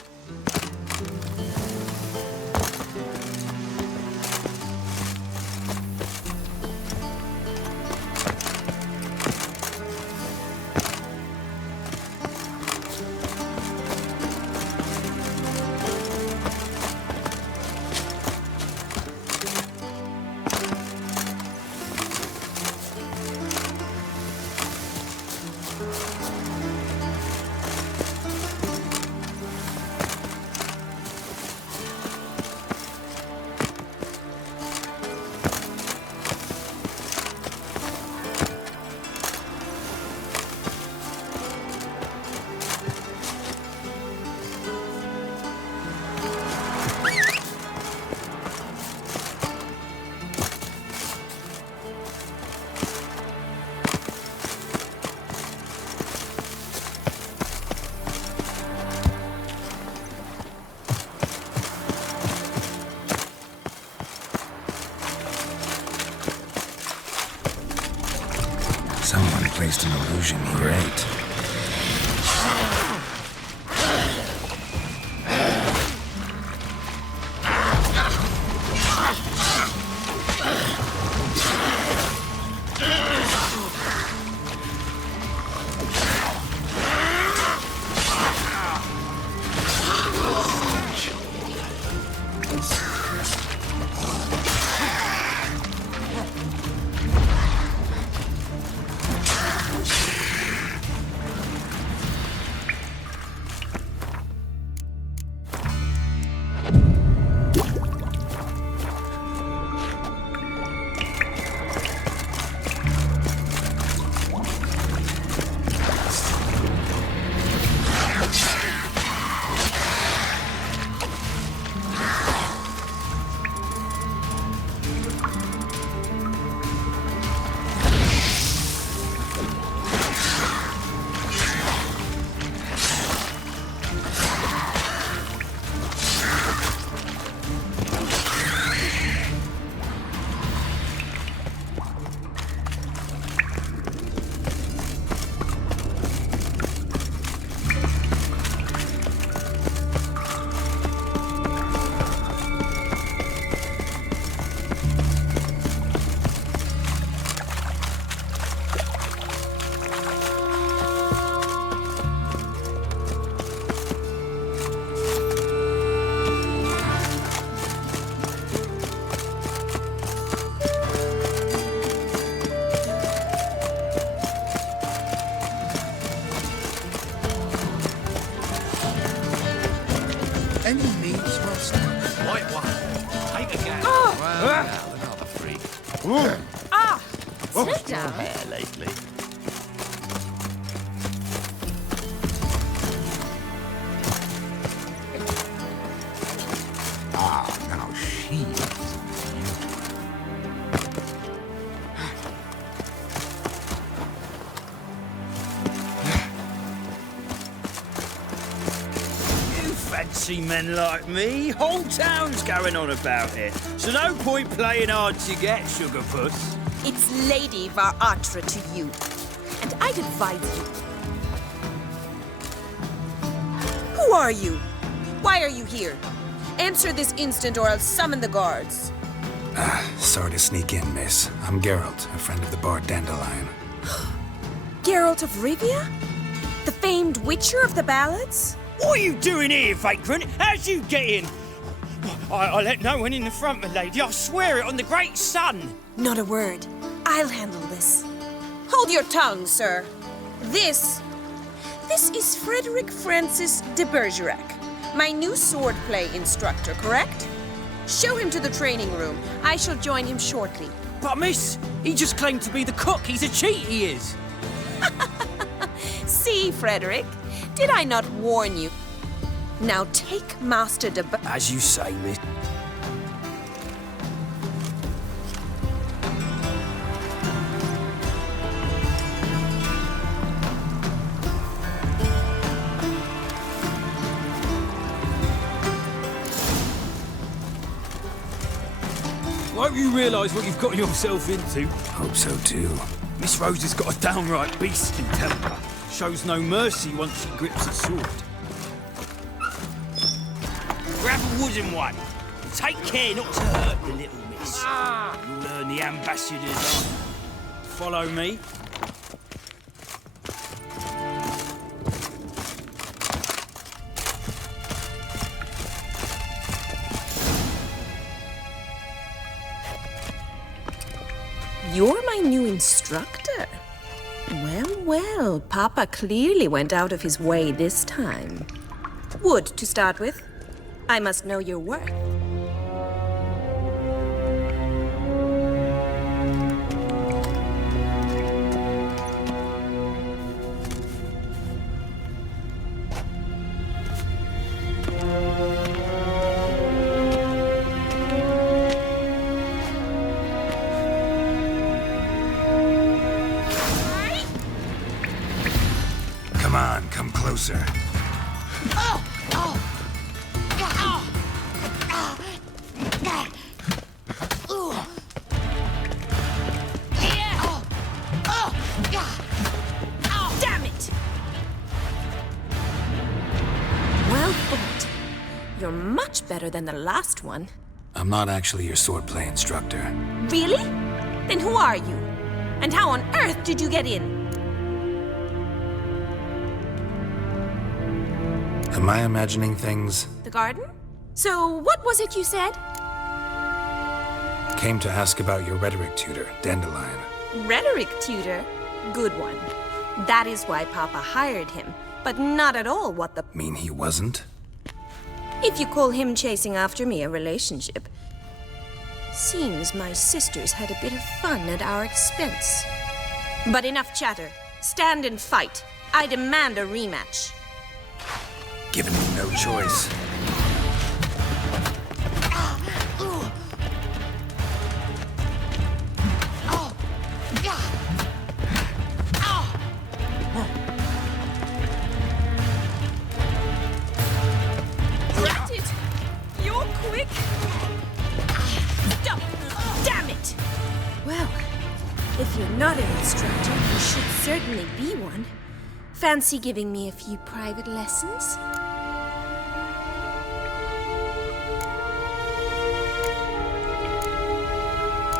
placed an illusion here. Great. Any means, master? Right one. Take a gap. Well, another freak. Sit down. Hair lately. Now she is beautiful. You fancy men like me? Whole town's going on about it. So no point playing hard to get, sugar puss. It's Lady Varatra to you. And I'd advise you. Who are you? Why are you here? Answer this instant or I'll summon the guards. Sorry to sneak in, miss. I'm Geralt, a friend of the bard Dandelion. Geralt of Rivia? The famed witcher of the ballads? What are you doing here, vagrant? How'd you get in? I let no one in the front, my lady. I swear it on the great sun. Not a word. I'll handle this. Hold your tongue, sir. This is Frederick Francis de Bergerac, my new swordplay instructor, correct? Show him to the training room. I shall join him shortly. But miss, he just claimed to be the cook. He's a cheat, he is. See, Frederick, did I not warn you? Now take Master de As you say, miss. Won't you realise what you've got yourself into? Hope so too. Miss Rose has got a downright beastly temper. Shows no mercy once she grips a sword. Grab a wooden one. And take care not to hurt the little miss. You'll learn the ambassador's art. Follow me. You're my new instructor. Well, well, Papa clearly went out of his way this time. Wood, to start with. I must know your worth. Come on, come closer. better than the last one. I'm not actually your swordplay instructor. Really? Then who are you? And how on earth did you get in? Am I imagining things? The garden? So what was it you said? Came to ask about your rhetoric tutor, Dandelion. Rhetoric tutor? Good one. That is why Papa hired him, but not at all what the... Mean he wasn't? If you call him chasing after me a relationship. Seems my sisters had a bit of fun at our expense. But enough chatter. Stand and fight. I demand a rematch. Given me no choice. Drat it! You're quick! Stop! Damn it! Well, if you're not an instructor, you should certainly be one. Fancy giving me a few private lessons?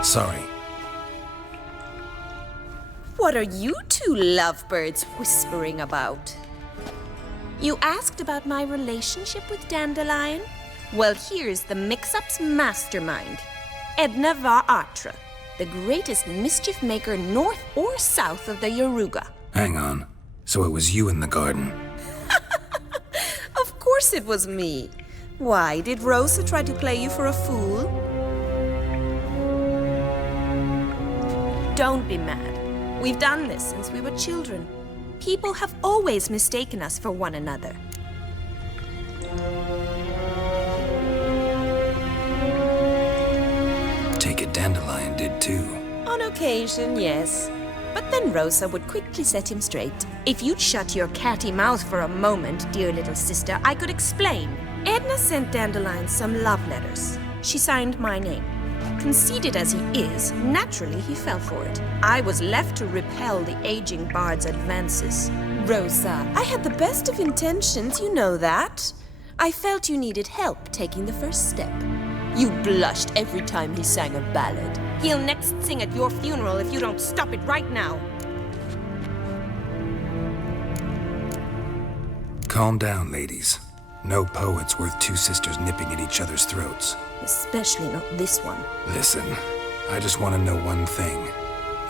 Sorry. What are you two lovebirds whispering about? You asked about my relationship with Dandelion? Well, here's the mix-up's mastermind. Edna var Atra, the greatest mischief maker north or south of the Yaruga. Hang on. So it was you in the garden? Of course it was me. Why, did Rosa try to play you for a fool? Don't be mad. We've done this since we were children. People have always mistaken us for one another. Take it Dandelion did too. On occasion, yes. But then Rosa would quickly set him straight. If you'd shut your catty mouth for a moment, dear little sister, I could explain. Edna sent Dandelion some love letters. She signed my name. Conceited as he is, naturally he fell for it. I was left to repel the aging bard's advances. Rosa, I had the best of intentions, you know that. I felt you needed help taking the first step. You blushed every time he sang a ballad. He'll next sing at your funeral if you don't stop it right now. Calm down, ladies. No poet's worth two sisters nipping at each other's throats. Especially not this one. Listen, I just want to know one thing.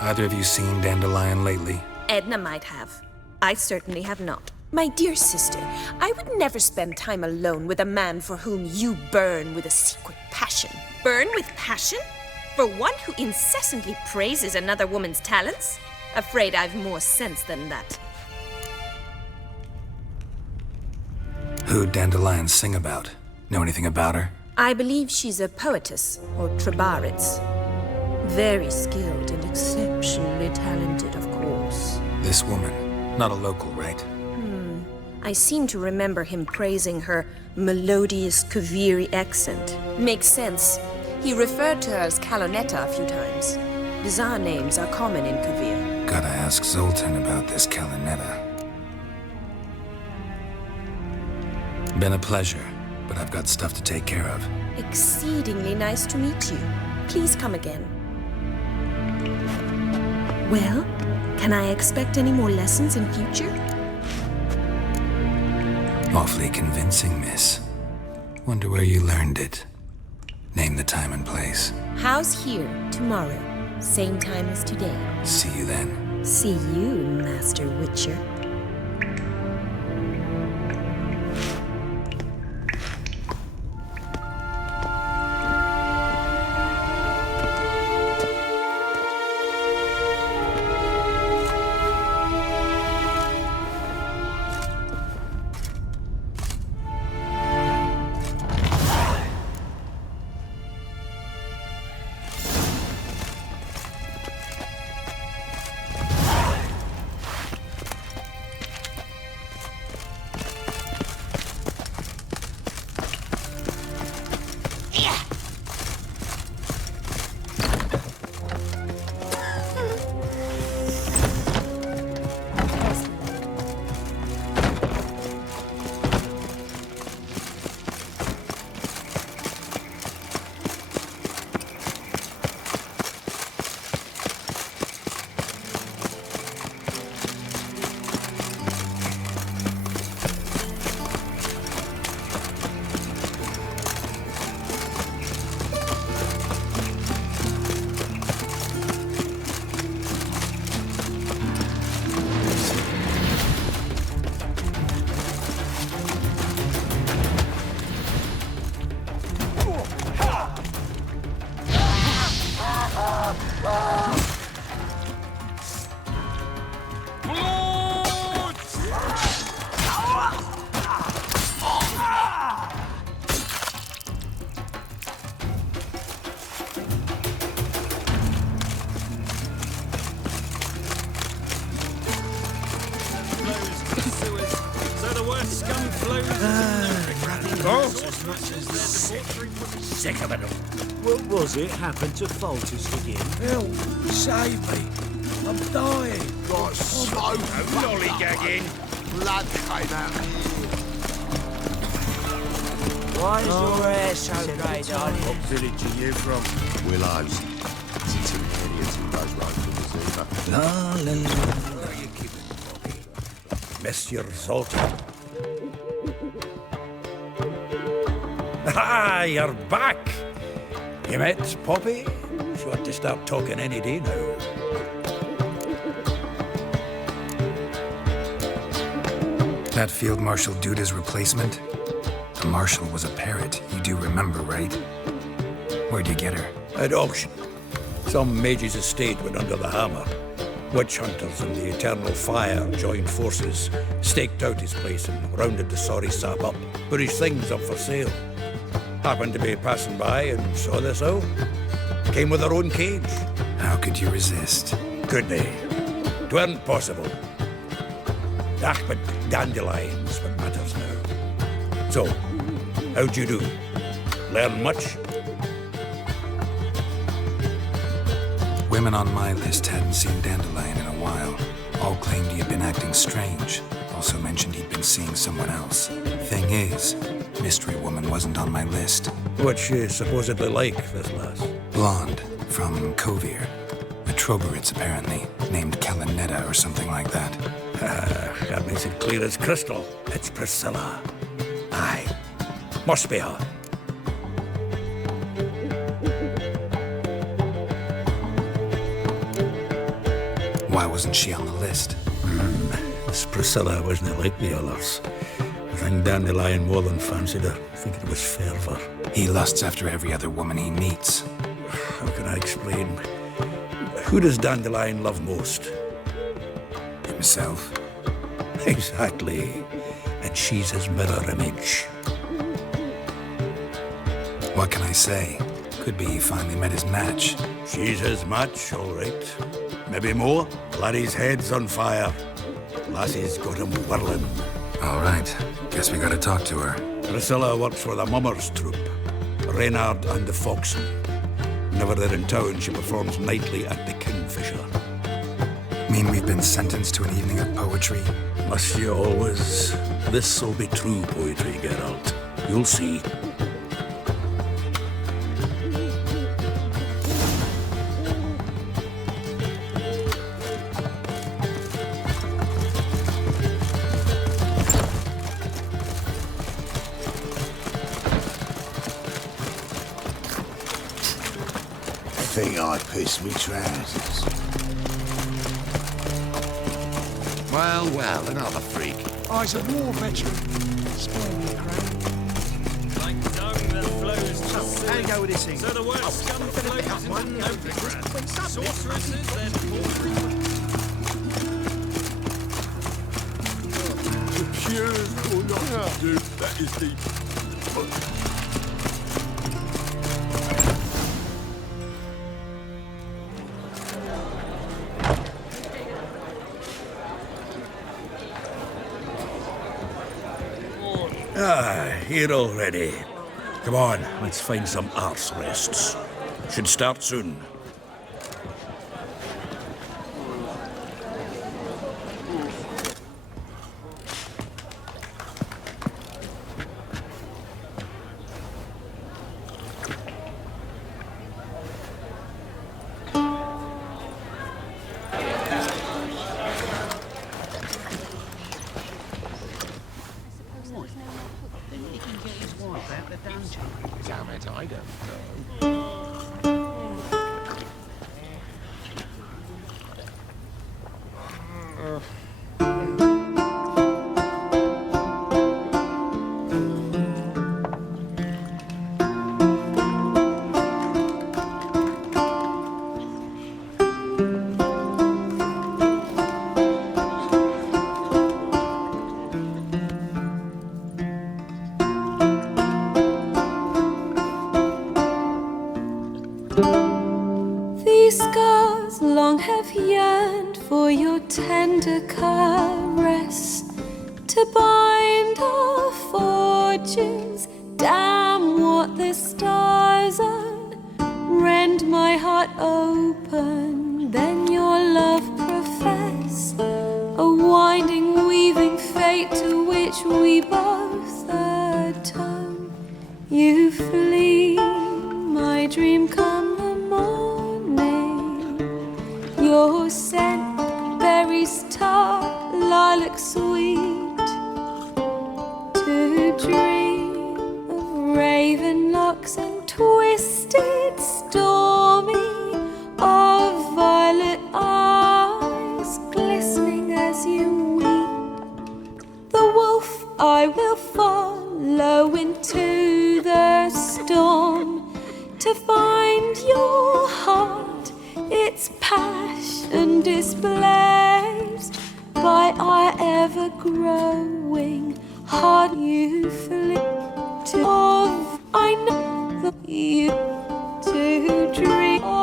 Either of you seen Dandelion lately? Edna might have. I certainly have not. My dear sister, I would never spend time alone with a man for whom you burn with a secret passion. Burn with passion? For one who incessantly praises another woman's talents? Afraid I've more sense than that. Who'd Dandelion sing about? Know anything about her? I believe she's a poetess, or trebarits. Very skilled and exceptionally talented, of course. This woman, not a local, right? I seem to remember him praising her melodious Kaviri accent. Makes sense. He referred to her as Kalonetta a few times. Bizarre names are common in Kavir. Gotta ask Zoltan about this Kalonetta. Been a pleasure, but I've got stuff to take care of. Exceedingly nice to meet you. Please come again. Well, can I expect any more lessons in future? Awfully convincing, miss. Wonder where you learned it. Name the time and place. House here, tomorrow. Same time as today. See you then. See you, Master Witcher. sick of it. What was it happened to Foltest again? Help! Save me! I'm dying! Got so lollygagging! Blood came out here. Why is your hair so grey, darling? What village are you from? Willows. It's an idiot who goes round for the Zima. How you keeping, Poppy? Monsieur Zoltan. Ah, you're back! You met Poppy? She ought to start talking any day now. That Field Marshal Duda's replacement? The Marshal was a parrot, you do remember, right? Where'd you get her? At auction. Some mage's estate went under the hammer. Witch hunters and the Eternal Fire joined forces, staked out his place and rounded the sorry sap up, put his things up for sale. Happened to be passing by and saw this out. Came with her own cage. How could you resist? Could they? 'Tweren't possible. Ah, but dandelions what matters now. So, how'd you do? Learn much? Women on my list hadn't seen Dandelion in a while. All claimed he had been acting strange. Also mentioned he'd been seeing someone else. Thing is, Mystery Woman wasn't on my list. What's she supposedly like, this lass? Blonde, from Kovir. A Troberitz, apparently, named Kalinetta or something like that. That makes it clear as crystal. It's Priscilla. Aye. Must be her. Why wasn't she on the list? This Priscilla wasn't like the others. I think Dandelion more than fancied her. I think it was fervour. He lusts after every other woman he meets. How can I explain? Who does Dandelion love most? Himself. Exactly. And she's his mirror image. What can I say? Could be he finally met his match. She's his match, all right. Maybe more. Laddie's head's on fire. Lassie's got him whirling. All right. Guess we gotta talk to her. Priscilla works for the Mummers troupe. Reynard and the Foxen. Whenever they're in town, she performs nightly at the Kingfisher. Mean we've been sentenced to an evening of poetry? Must you always? This'll be true poetry, Geralt. You'll see. I think I pissed me trousers. Well, well, another freak. I was a war veteran. Spoil me, Crown. Like dung that flows to sea. Hang go with this thing. So the word scum flows into Novigrad. Sorceresses, then The pures will not do. That is the... Ah, here already. Come on, let's find some arse rests. Should start soon. Damn it, I don't know. These scars long have yearned for your tender caress to bind our fortunes. Damn not the stars rend my heart open, then your love profess, a winding, weaving fate to which we both atone. You flee, my dream come the morning, your scent berries tart, lilac sweet, to dream of raven locks and twisted stormy, of violet eyes glistening as you weep. The wolf I will follow into the storm, to find your heart, its passion displays by our ever-growing heart. You flee to of, I know that you to dream of.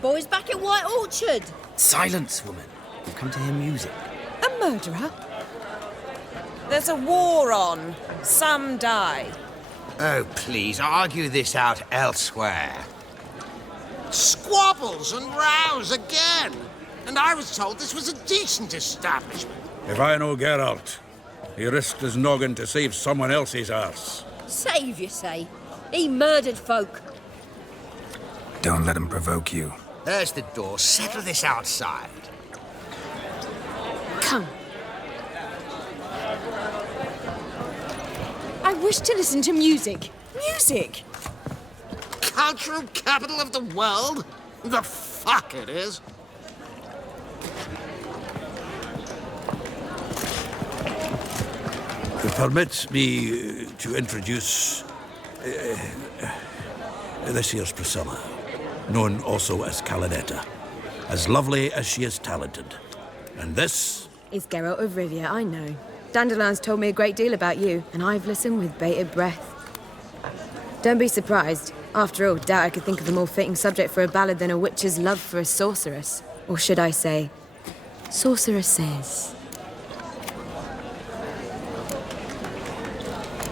Boys back at White Orchard. Silence, woman. We've come to hear music. A murderer? There's a war on. Some die. Oh, please, argue this out elsewhere. Squabbles and rows again. And I was told this was a decent establishment. If I know Geralt, he risked his noggin to save someone else's arse. Save, you say? He murdered folk. Don't let him provoke you. There's the door. Settle this outside. Come. I wish to listen to music. Music! Cultural capital of the world? The fuck it is. Permit me to introduce this here's Priscilla, known also as Calinetta, as lovely as she is talented. And this is Geralt of Rivia, I know. Dandelion's told me a great deal about you, and I've listened with bated breath. Don't be surprised. After all, doubt I could think of a more fitting subject for a ballad than a witch's love for a sorceress. Or should I say, sorceresses.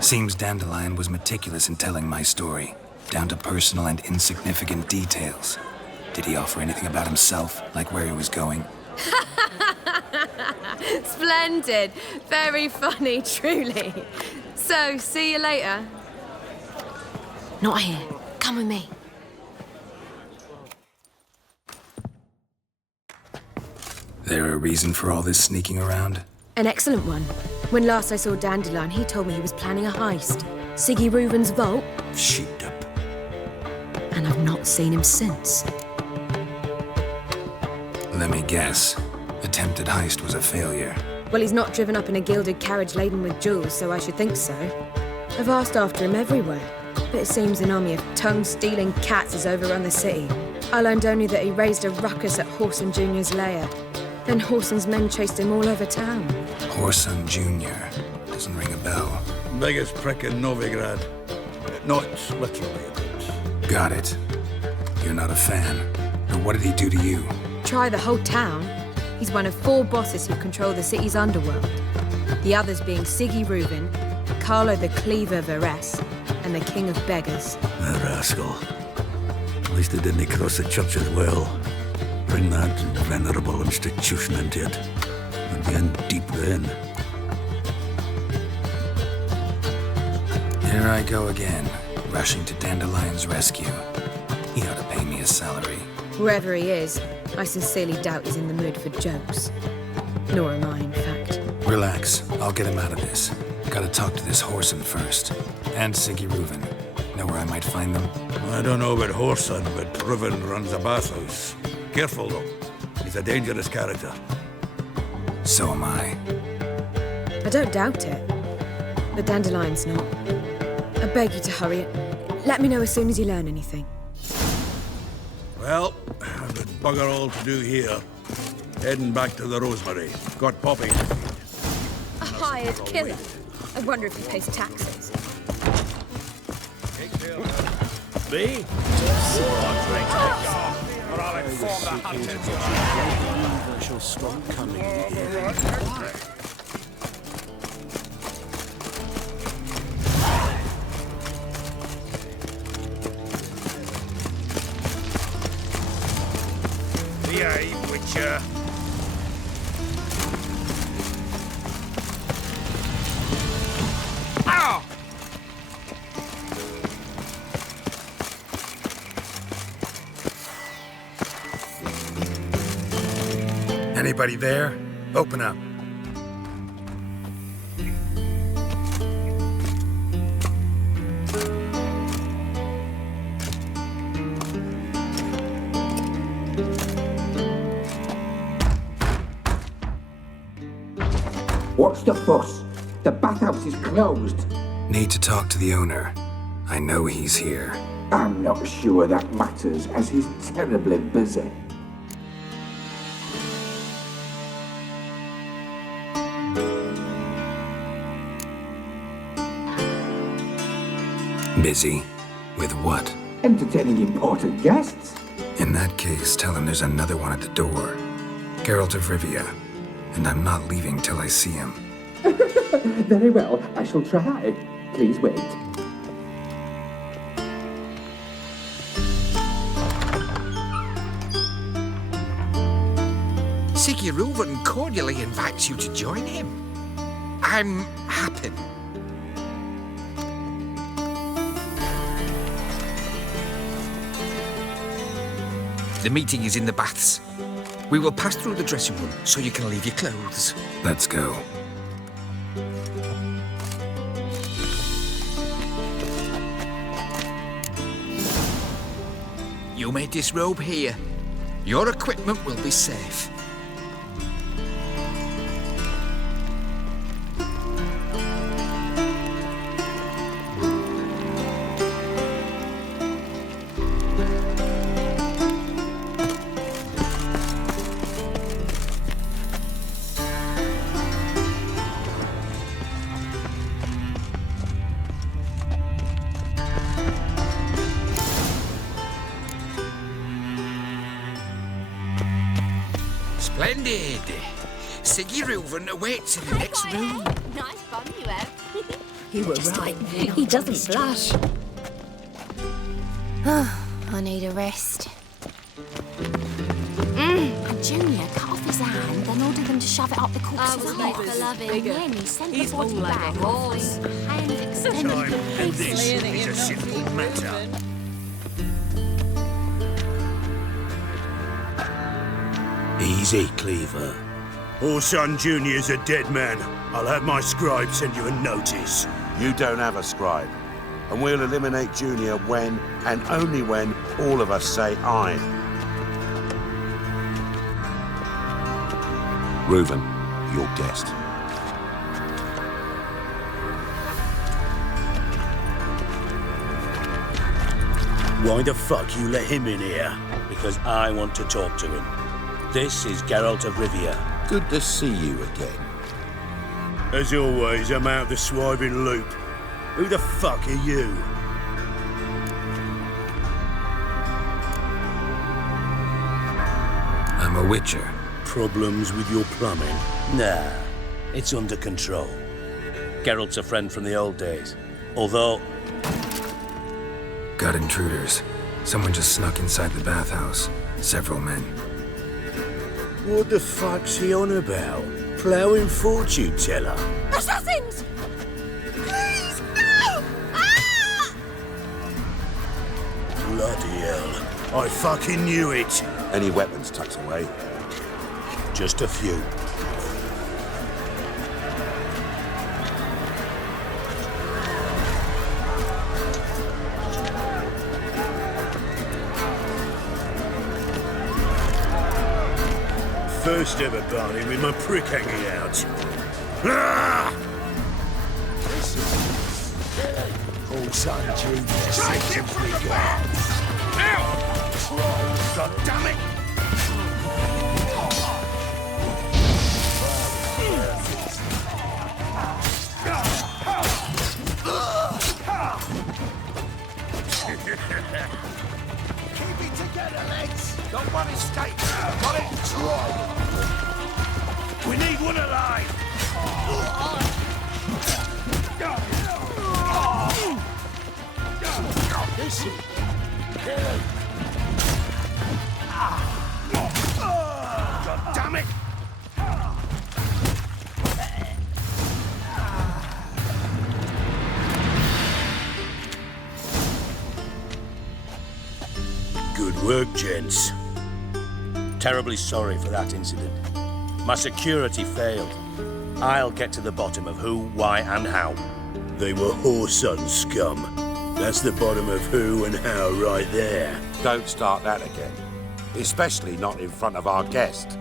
Seems Dandelion was meticulous in telling my story, down to personal and insignificant details. Did he offer anything about himself, like where he was going? Splendid. Very funny, truly. So, see you later. Not here. Come with me. There a reason for all this sneaking around? An excellent one. When last I saw Dandelion, he told me he was planning a heist. Siggy Reuven's vault. Sheeped up. And I've not seen him since. Let me guess. Attempted heist was a failure. Well, he's not driven up in a gilded carriage laden with jewels, so I should think so. I've asked after him everywhere, but it seems an army of tongue-stealing cats has overrun the city. I learned only that he raised a ruckus at Whoreson Jr.'s lair. Then Whoreson's men chased him all over town. Whoreson Jr. Doesn't ring a bell. Biggest prick in Novigrad. Not literally, but... Got it. You're not a fan. But what did he do to you? Try the whole town. He's one of 4 bosses who control the city's underworld. The others being Siggy Reuven, Carlo the Cleaver Varese, and the King of Beggars. A rascal. At least they didn't cross the church as well. Bring that venerable institution into it, and be in deep then. Here I go again, rushing to Dandelion's rescue. He ought to pay me a salary. Wherever he is, I sincerely doubt he's in the mood for jokes. Nor am I, in fact. Relax, I'll get him out of this. Gotta talk to this Whoreson first. And Siggy Reuven. Know where I might find them? I don't know about Whoreson, but Reuven runs a bathhouse. Careful, though. He's a dangerous character. So am I. I don't doubt it. But Dandelion's not. I beg you to hurry it. Let me know as soon as you learn anything. Well, I've got bugger all to do here. Heading back to the Rosemary. Got Poppy. A hired killer. I wonder if he pays taxes. Me? But I'll inform the hunters. I shall stop coming here. Behave, Witcher. Ow! Anybody there? Open up. What's the fuss? The bathhouse is closed. Need to talk to the owner. I know he's here. I'm not sure that matters, as he's terribly busy. Busy? With what? Entertaining important guests. In that case, tell him there's another one at the door. Geralt of Rivia. And I'm not leaving till I see him. Very well, I shall try. Please wait. Siggy Reuven cordially invites you to join him. I'm happy. The meeting is in the baths. We will pass through the dressing room so you can leave your clothes. Let's go. You may disrobe here. Your equipment will be safe. Splendid! Siggy Reuven awaits in the next room. Nice fun you have. You were right. He doesn't blush. I need a rest. And Junior cut off his hand, then ordered them to shove it up the corpse's arse. For loving. Then he sent the body back with a hand extended. Time, and this is a simple matter. Easy, Cleaver. Orson Jr.'s a dead man. I'll have my scribe send you a notice. You don't have a scribe. And we'll eliminate Junior when, and only when, all of us say aye. Reuven, your guest. Why the fuck you let him in here? Because I want to talk to him. This is Geralt of Rivia. Good to see you again. As always, I'm out of the swiving loop. Who the fuck are you? I'm a witcher. Problems with your plumbing? Nah, it's under control. Geralt's a friend from the old days. Although... Got intruders. Someone just snuck inside the bathhouse. Several men. What the fuck's he on about? Ploughing fortune teller? Assassins! Please, no! Ah! Bloody hell. I fucking knew it. Any weapons tucked away? Just a few. first ever barney with my prick hanging out. Ah! Oh, son, Junior. Take him from the back! Ow! God damn it! Keep it together, lads. Don't want to escape. Got it? Try. We need one alive! Listen. God damn it! Good work, gents. Terribly sorry for that incident. My security failed. I'll get to the bottom of who, why, and how. They were whoreson scum. That's the bottom of who and how right there. Don't start that again. Especially not in front of our guest.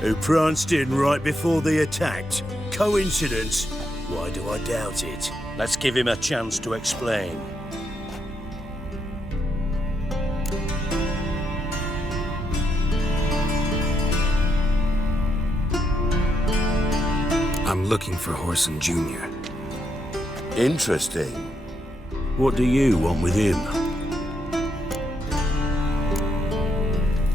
Who pranced in right before they attacked. Coincidence? Why do I doubt it? Let's give him a chance to explain. I'm looking for Whoreson Jr. Interesting. What do you want with him?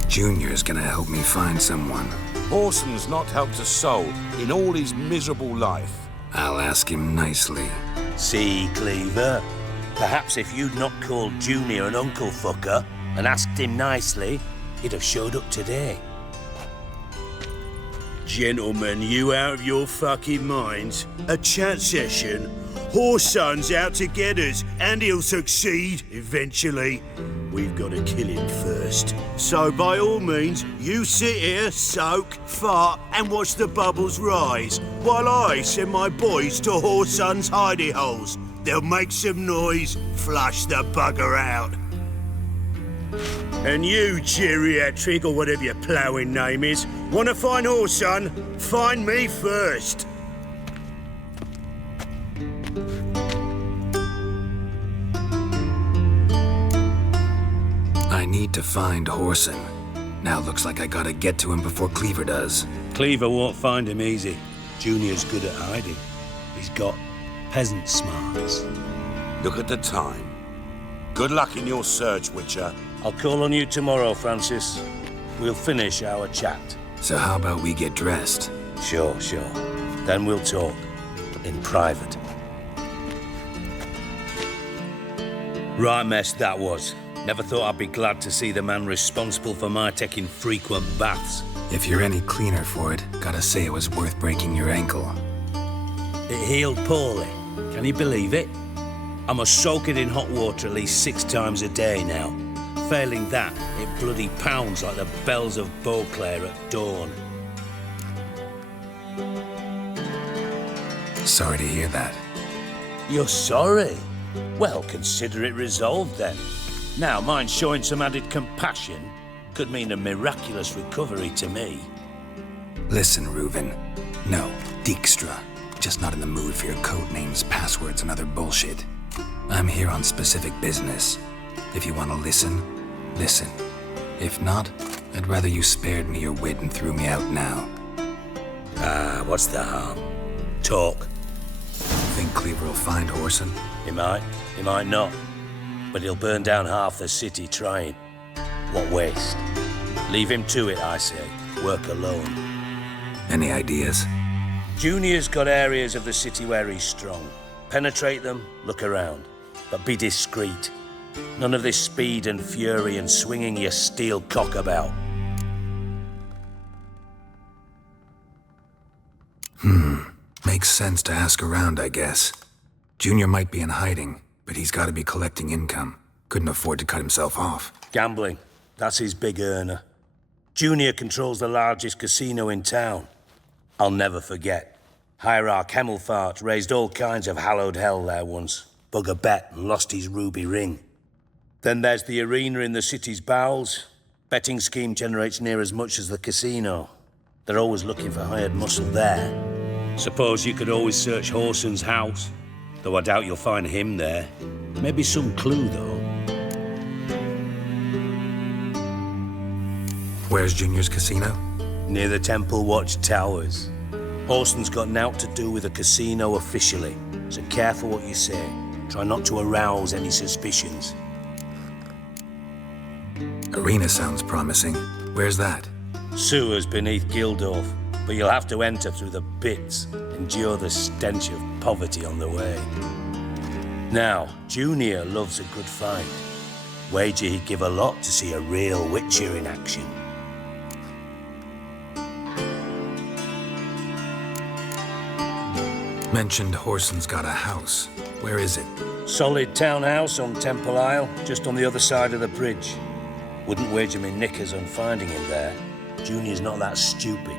Junior's gonna help me find someone. Whoreson's not helped a soul in all his miserable life. I'll ask him nicely. See, Cleaver? Perhaps if you'd not called Junior an uncle fucker and asked him nicely, he'd have showed up today. Gentlemen, you out of your fucking minds? A chat session? Whoreson's out to get us, and he'll succeed eventually. We've got to kill him first. So by all means, you sit here, soak, fart, and watch the bubbles rise, while I send my boys to Whoreson's hidey holes. They'll make some noise, flush the bugger out. And you, geriatric, or whatever your ploughing name is, want to find Whoreson? Find me first. I need to find Whoreson. Now looks like I gotta get to him before Cleaver does. Cleaver won't find him easy. Junior's good at hiding. He's got peasant smarts. Look at the time. Good luck in your search, Witcher. I'll call on you tomorrow, Francis. We'll finish our chat. So how about we get dressed? Sure. Then we'll talk. In private. Right mess that was. Never thought I'd be glad to see the man responsible for my taking frequent baths. If you're any cleaner for it, gotta say it was worth breaking your ankle. It healed poorly. Can you believe it? I must soak it in hot water at least 6 times a day now. Failing that, it bloody pounds like the bells of Beauclair at dawn. Sorry to hear that. You're sorry? Well, consider it resolved then. Now, mine showing some added compassion could mean a miraculous recovery to me. Listen, Reuven. No, Dijkstra. Just not in the mood for your code names, passwords, and other bullshit. I'm here on specific business. If you want to listen, listen. If not, I'd rather you spared me your wit and threw me out now. What's the harm? Talk. Think Cleaver will find Whoreson? He might not. But he'll burn down half the city trying. What waste? Leave him to it, I say. Work alone. Any ideas? Junior's got areas of the city where he's strong. Penetrate them, look around. But be discreet. None of this speed and fury and swinging your steel cock about. Makes sense to ask around, I guess. Junior might be in hiding, but he's gotta be collecting income. Couldn't afford to cut himself off. Gambling. That's his big earner. Junior controls the largest casino in town. I'll never forget. Hierarch Hemmelfart raised all kinds of hallowed hell there once. Bug a bet and lost his ruby ring. Then there's the arena in the city's bowels. Betting scheme generates near as much as the casino. They're always looking for hired muscle there. Suppose you could always search Horson's house, though I doubt you'll find him there. Maybe some clue, though. Where's Junior's casino? Near the Temple Watch Towers. Horson's got nought to do with the casino officially, so careful what you say. Try not to arouse any suspicions. Arena sounds promising. Where's that? Sewers beneath Gildorf, but you'll have to enter through the pits, endure the stench of poverty on the way. Now, Junior loves a good fight. Wager he'd give a lot to see a real Witcher in action. Mentioned Horson's got a house. Where is it? Solid townhouse on Temple Isle, just on the other side of the bridge. Wouldn't wager me knickers on finding him there. Junior's not that stupid.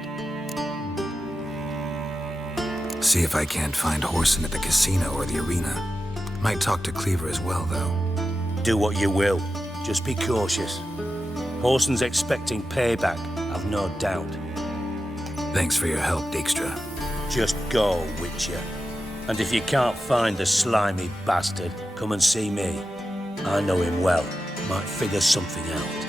See if I can't find Horson at the casino or the arena. Might talk to Cleaver as well, though. Do what you will. Just be cautious. Horson's expecting payback, I've no doubt. Thanks for your help, Dijkstra. Just go, Witcher. And if you can't find the slimy bastard, come and see me. I know him well. Might figure something out.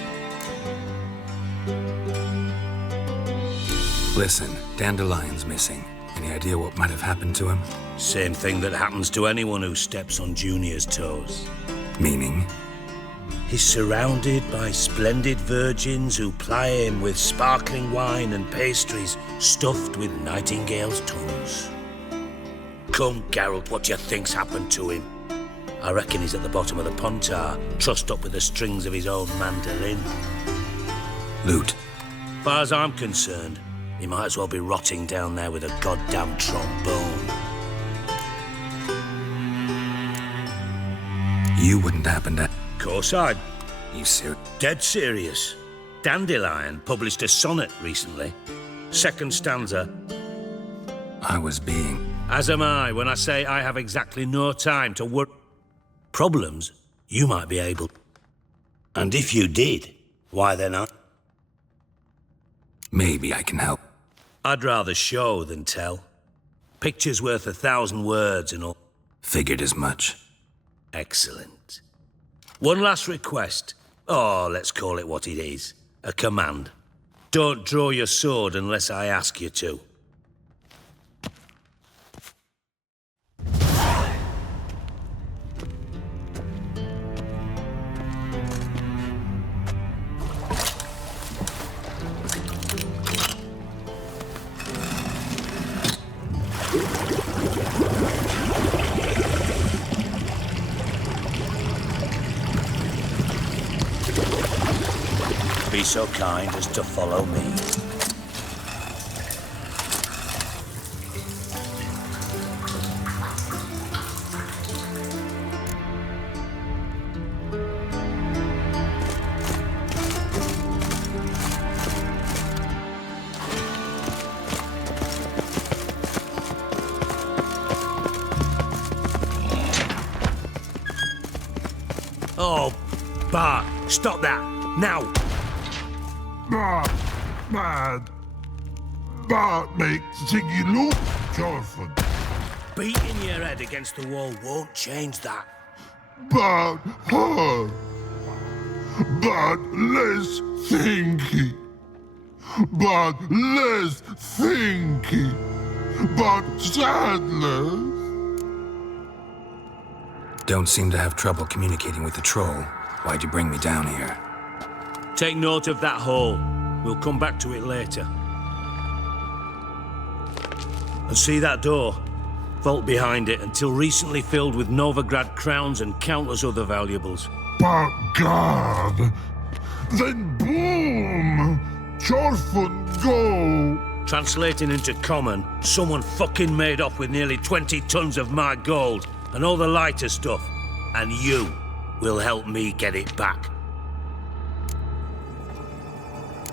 Listen, Dandelion's missing. Any idea what might have happened to him? Same thing that happens to anyone who steps on Junior's toes. Meaning? He's surrounded by splendid virgins who ply him with sparkling wine and pastries stuffed with nightingales' tongues. Come, Geralt, what do you think's happened to him? I reckon he's at the bottom of the Pontar, trussed up with the strings of his own mandolin. Loot. Far as I'm concerned, he might as well be rotting down there with a goddamn trombone. You wouldn't happen to... Of course I'd. You serious? Dead serious. Dandelion published a sonnet recently. Second stanza. I was being... As am I when I say I have exactly no time to work. Problems, you might be able. And if you did, why then I... Maybe I can help. I'd rather show than tell. Picture's worth 1,000 words and all. Figured as much. Excellent. One last request. Oh, let's call it what it is. A command. Don't draw your sword unless I ask you to. Be so kind as to follow me. Oh, Bart, stop that, now! Bad. Bart makes Ziggy look, Jorfin. Beating your head against the wall won't change that. Bart hard. Bart less thinky. Bart less thinky. Bart sadless. Don't seem to have trouble communicating with the troll. Why'd you bring me down here? Take note of that hole. We'll come back to it later. And see that door? Vault behind it, until recently filled with Novigrad crowns and countless other valuables. But God! Then boom! Jorfin go! Translating into common, someone fucking made off with nearly 20 tons of my gold, and all the lighter stuff. And you will help me get it back.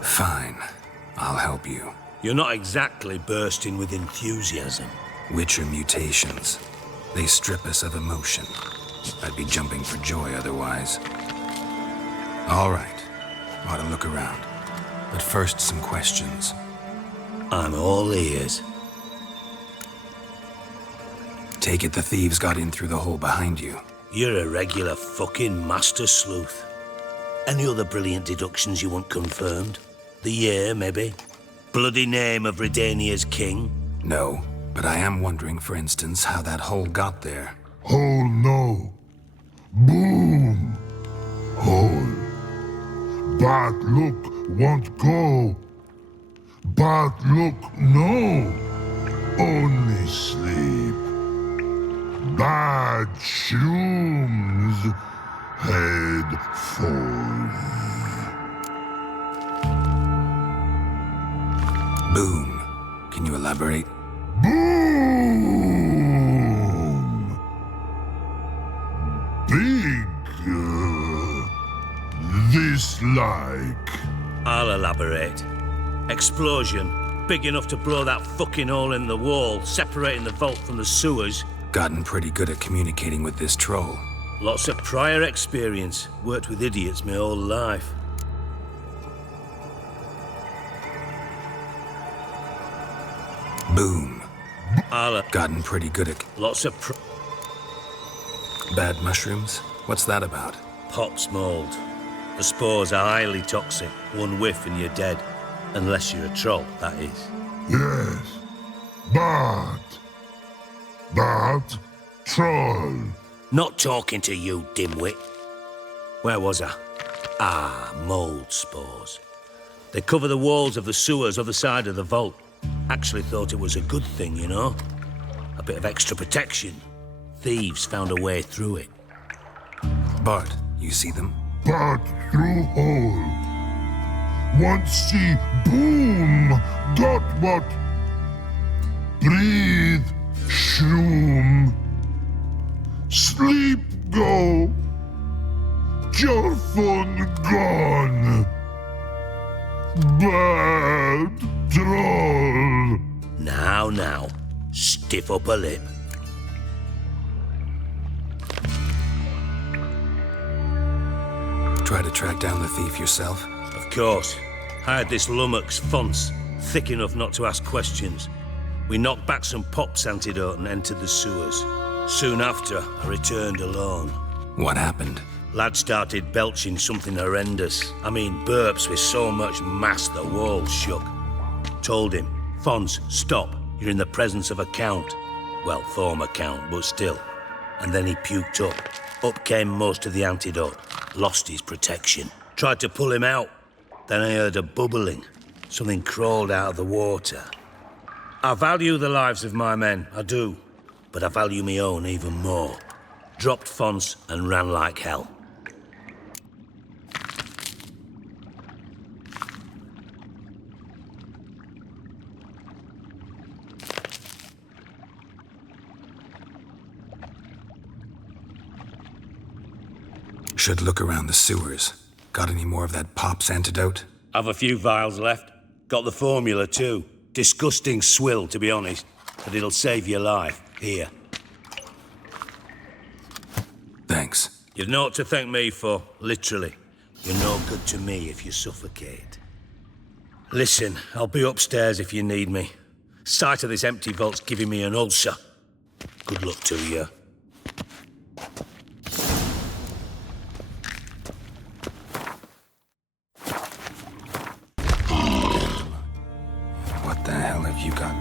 Fine. I'll help you. You're not exactly bursting with enthusiasm. Witcher mutations. They strip us of emotion. I'd be jumping for joy otherwise. All right. Ought to look around. But first, some questions. I'm all ears. Take it the thieves got in through the hole behind you. You're a regular fucking master sleuth. Any other brilliant deductions you want confirmed? The year, maybe? Bloody name of Redania's king? No, but I am wondering, for instance, how that hole got there. Hole no. Boom. Hole. Bad look won't go. Bad look no. Only sleep. Bad shrooms. Head falls. Boom. Can you elaborate? Boom! Big. This like. I'll elaborate. Explosion. Big enough to blow that fucking hole in the wall, separating the vault from the sewers. Gotten pretty good at communicating with this troll. Lots of prior experience. Worked with idiots my whole life. Boom. Gotten pretty good at... Lots of Bad mushrooms? What's that about? Pops mold. The spores are highly toxic. One whiff and you're dead. Unless you're a troll, that is. Yes. Bad. Bad troll. Not talking to you, dimwit. Where was I? Ah, mold spores. They cover the walls of the sewers other side of the vault. Actually thought it was a good thing, you know? A bit of extra protection. Thieves found a way through it. Bart, you see them? Bad through hole. Want see boom. Got what? Breathe. Shroom. Sleep go. Your phone gone. Bad troll. Now. Stiff upper lip. Try to track down the thief yourself? Of course. I had this lummox, Fonce, thick enough not to ask questions. We knocked back some Pop's antidote and entered the sewers. Soon after, I returned alone. What happened? Lad started belching something horrendous. I mean, burps with so much mass the walls shook. Told him, Fonce, stop. You're in the presence of a count. Well, former count, but still. And then he puked up. Up came most of the antidote. Lost his protection. Tried to pull him out. Then I heard a bubbling. Something crawled out of the water. I value the lives of my men, I do. But I value my own even more. Dropped Fonce and ran like hell. Should look around the sewers. Got any more of that Pop's antidote? I've a few vials left. Got the formula too. Disgusting swill, to be honest. But it'll save your life. Here. Thanks. You've naught to thank me for, literally. You're no good to me if you suffocate. Listen, I'll be upstairs if you need me. Sight of this empty vault's giving me an ulcer. Good luck to you. What the hell have you got?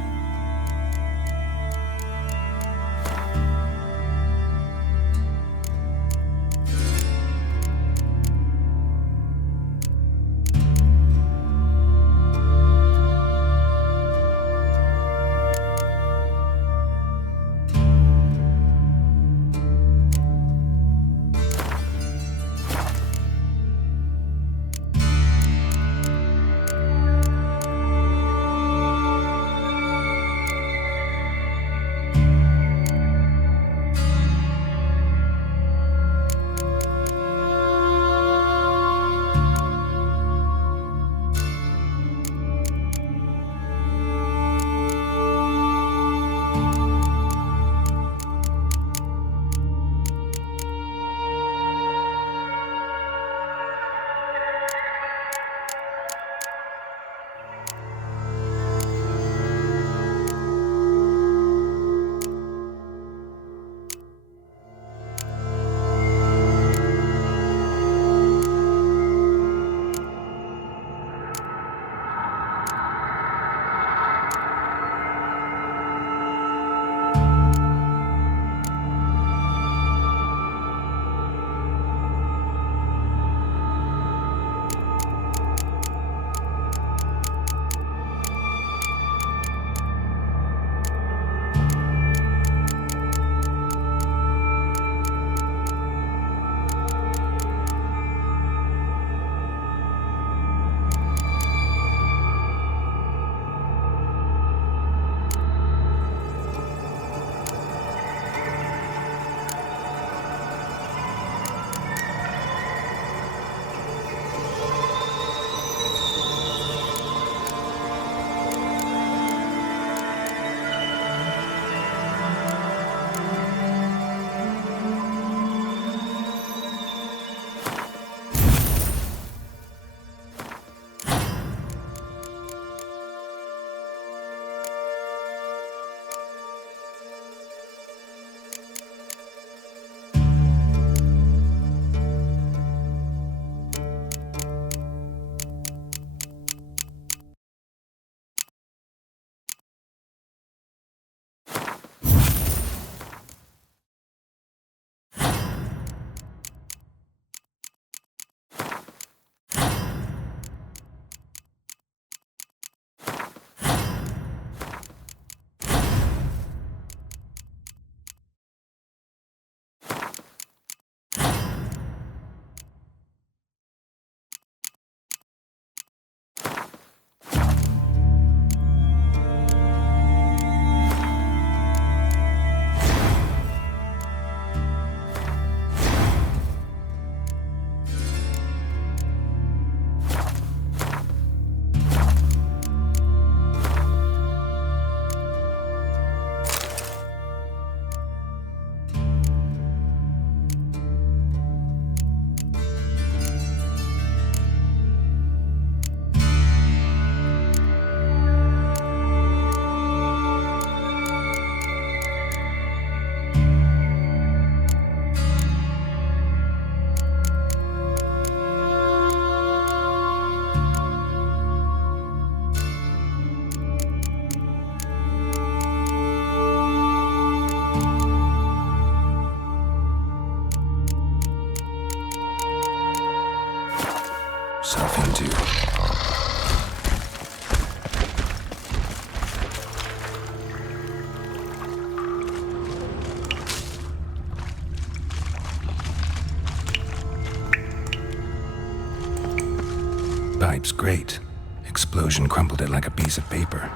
pipe's great. Explosion crumpled it like a piece of paper.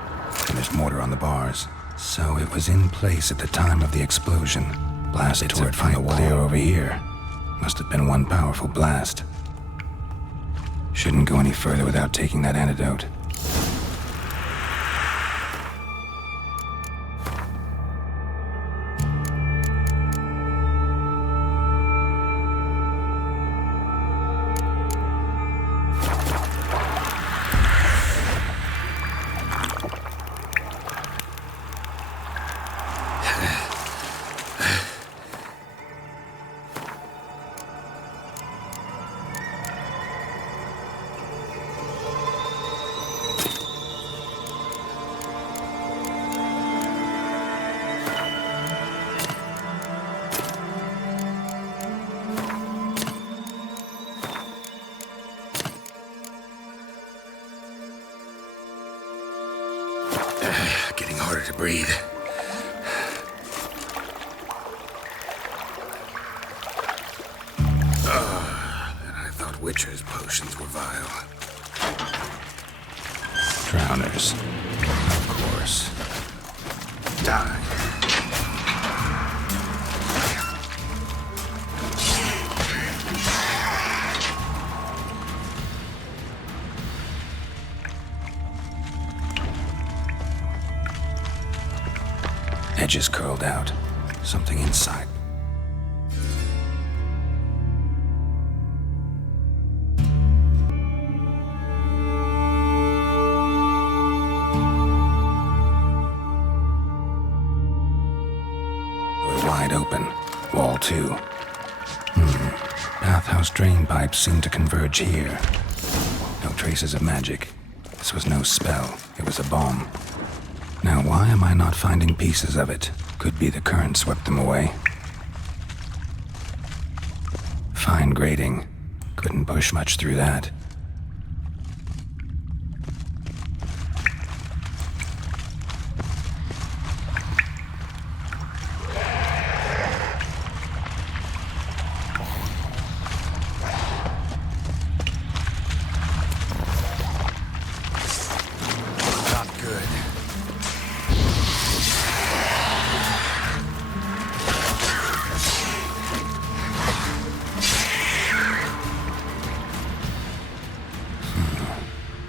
And there's mortar on the bars. So it was in place at the time of the explosion. Blasted tore it from the wall clear over here. Must have been one powerful blast. Shouldn't go any further without taking that antidote. Getting harder to breathe. And I thought Witcher's potions were vile. Drowners. Of course. Die. Edges curled out. Something inside. Wide open. Wall 2. Bathhouse drain pipes seem to converge here. No traces of magic. This was no spell. It was a bomb. Now, why am I not finding pieces of it? Could be the current swept them away. Fine grating. Couldn't push much through that.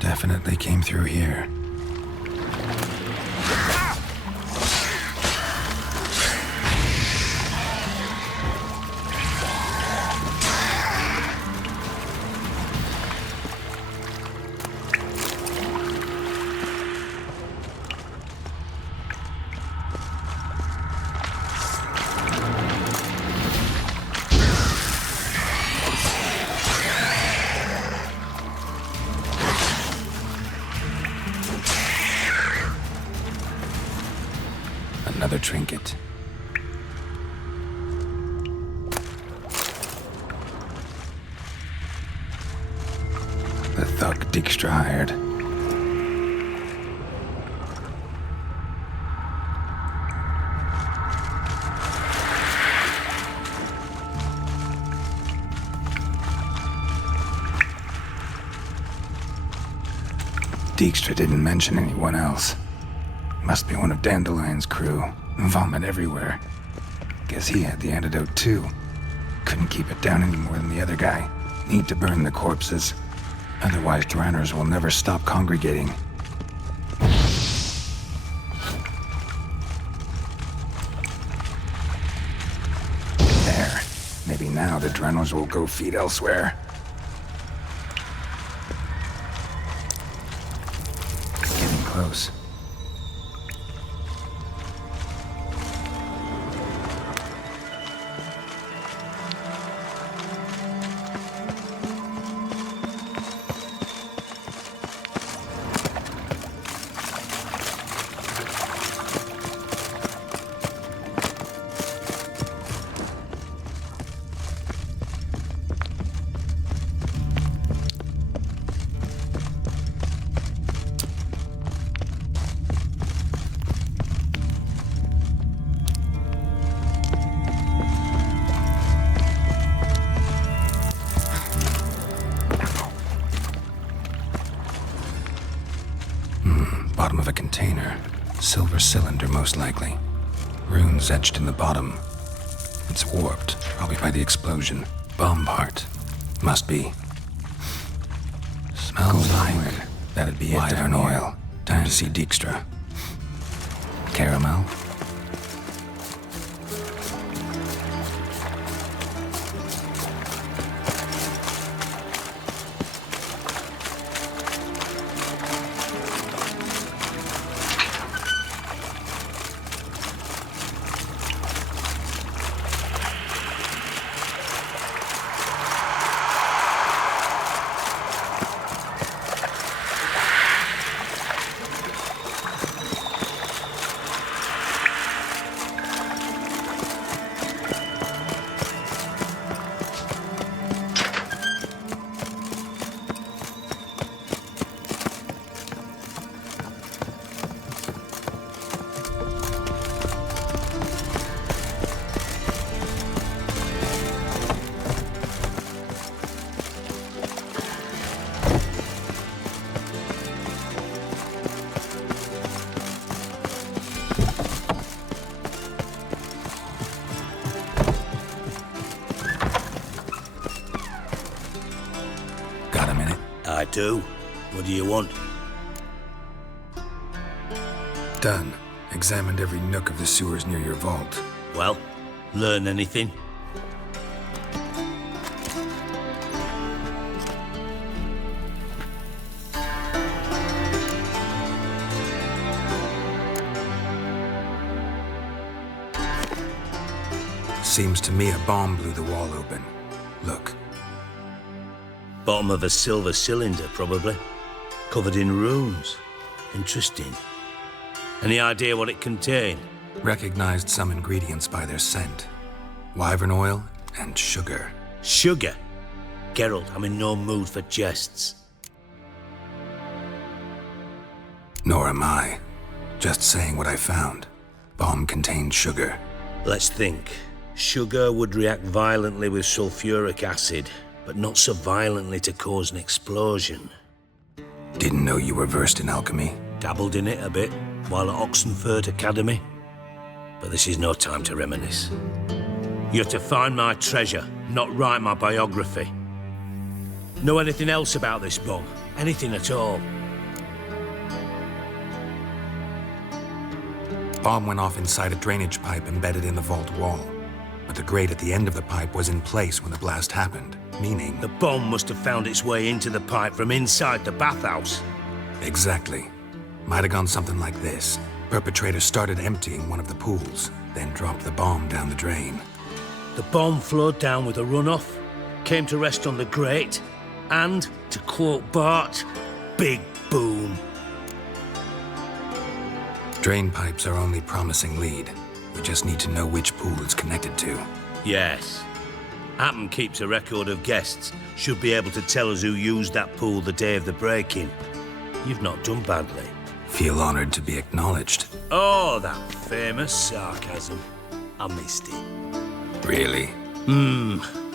Definitely came through here. Another trinket. The thug Dijkstra hired. Dijkstra didn't mention anyone else. Must be one of Dandelion's crew. Vomit everywhere. Guess he had the antidote too. Couldn't keep it down any more than the other guy. Need to burn the corpses. Otherwise, drowners will never stop congregating. There. Maybe now the drowners will go feed elsewhere. It's getting close. container. Silver cylinder, most likely. Runes etched in the bottom. It's warped, probably by the explosion. Bomb part. Must be. Smells like... That'd be it down oil. Time to see Dijkstra. Caramel? I do. What do you want? Done. Examined every nook of the sewers near your vault. Well, learn anything? Seems to me a bomb blew the wall open. Look. Bottom of a silver cylinder, probably. Covered in runes. Interesting. Any idea what it contained? Recognized some ingredients by their scent. Wyvern oil and sugar. Sugar? Geralt, I'm in no mood for jests. Nor am I. Just saying what I found. Bomb contained sugar. Let's think. Sugar would react violently with sulfuric acid, but not so violently to cause an explosion. Didn't know you were versed in alchemy. Dabbled in it a bit while at Oxenford Academy. But this is no time to reminisce. You're to find my treasure, not write my biography. Know anything else about this bomb? Anything at all? Bomb went off inside a drainage pipe embedded in the vault wall. But the grate at the end of the pipe was in place when the blast happened, meaning... The bomb must have found its way into the pipe from inside the bathhouse. Exactly. Might have gone something like this. Perpetrator started emptying one of the pools, then dropped the bomb down the drain. The bomb flowed down with a runoff, came to rest on the grate, and, to quote Bart, big boom. Drain pipes are only promising lead. We just need to know which pool it's connected to. Yes. Appen keeps a record of guests. Should be able to tell us who used that pool the day of the break-in. You've not done badly. Feel honored to be acknowledged. Oh, that famous sarcasm. I missed it. Really?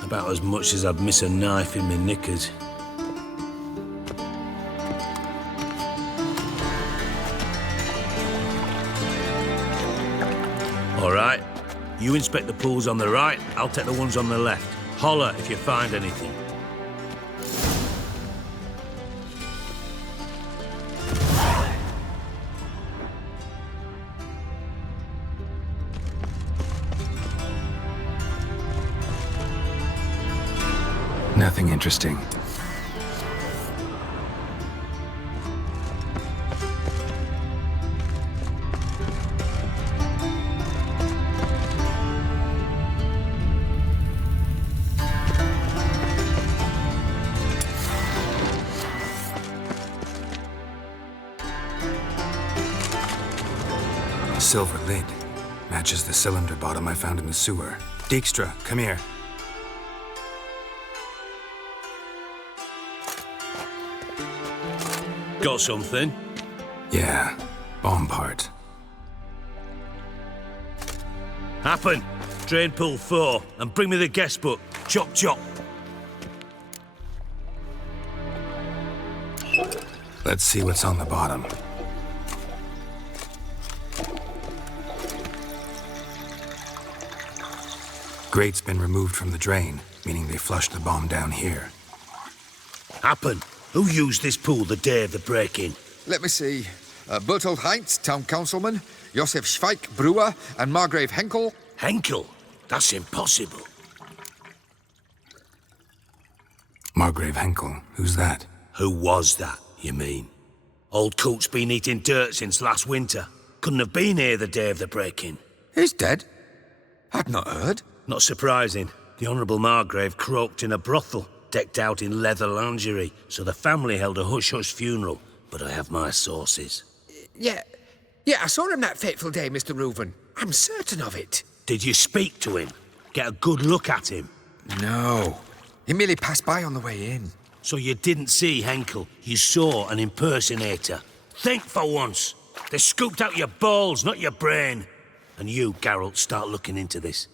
About as much as I'd miss a knife in my knickers. All right. You inspect the pools on the right, I'll take the ones on the left. Holler if you find anything. Nothing interesting. Silver lid. Matches the cylinder bottom I found in the sewer. Dijkstra, come here. Got something? Yeah, bomb part. Happen. Drain pool 4, and bring me the guest book. Chop chop. Let's see what's on the bottom. Grate's been removed from the drain, meaning they flushed the bomb down here. Happen. Who used this pool the day of the break-in? Let me see. Bertold Heinz, town councilman, Josef Schweik, brewer, and Margrave Henkel. Henkel? That's impossible. Margrave Henkel? Who's that? Who was that, you mean? Old Coot's been eating dirt since last winter. Couldn't have been here the day of the break-in. He's dead? I'd not heard. Not surprising. The Honourable Margrave croaked in a brothel, decked out in leather lingerie, so the family held a hush-hush funeral. But I have my sources. Yeah, I saw him that fateful day, Mr. Reuven. I'm certain of it. Did you speak to him? Get a good look at him? No. He merely passed by on the way in. So you didn't see Henkel. You saw an impersonator. Think for once. They scooped out your balls, not your brain. And you, Geralt, start looking into this.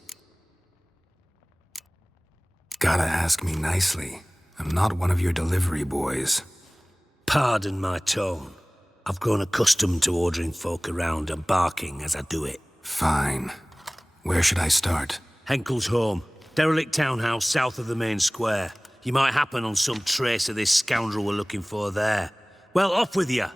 Gotta ask me nicely. I'm not one of your delivery boys. Pardon my tone. I've grown accustomed to ordering folk around and barking as I do it. Fine. Where should I start? Henkel's home. Derelict townhouse south of the main square. You might happen on some trace of this scoundrel we're looking for there. Well, off with you.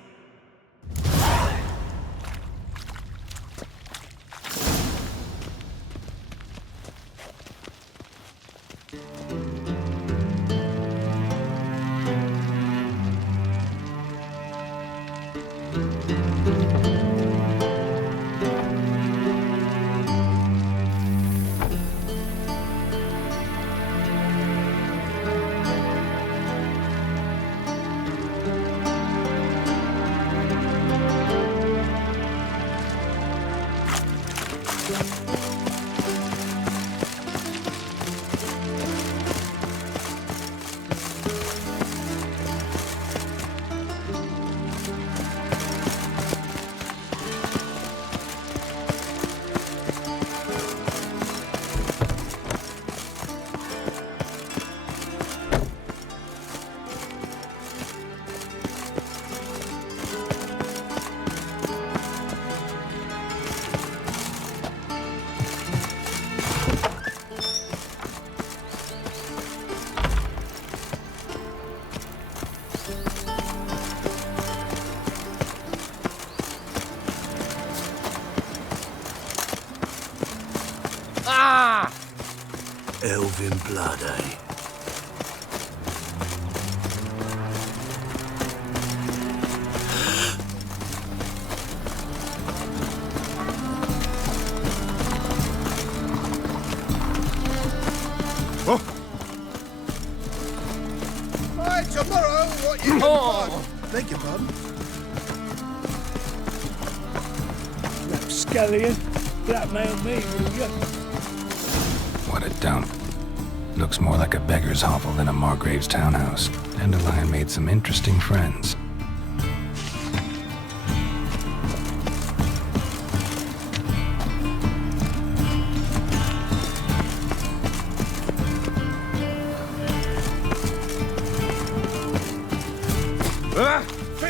Elven blood, eh? Oh. By tomorrow, what you Beg your pardon? Rapscallion, blackmail me, will you? What a dump. Looks more like a beggar's hovel than a Margrave's townhouse. Dandelion made some interesting friends.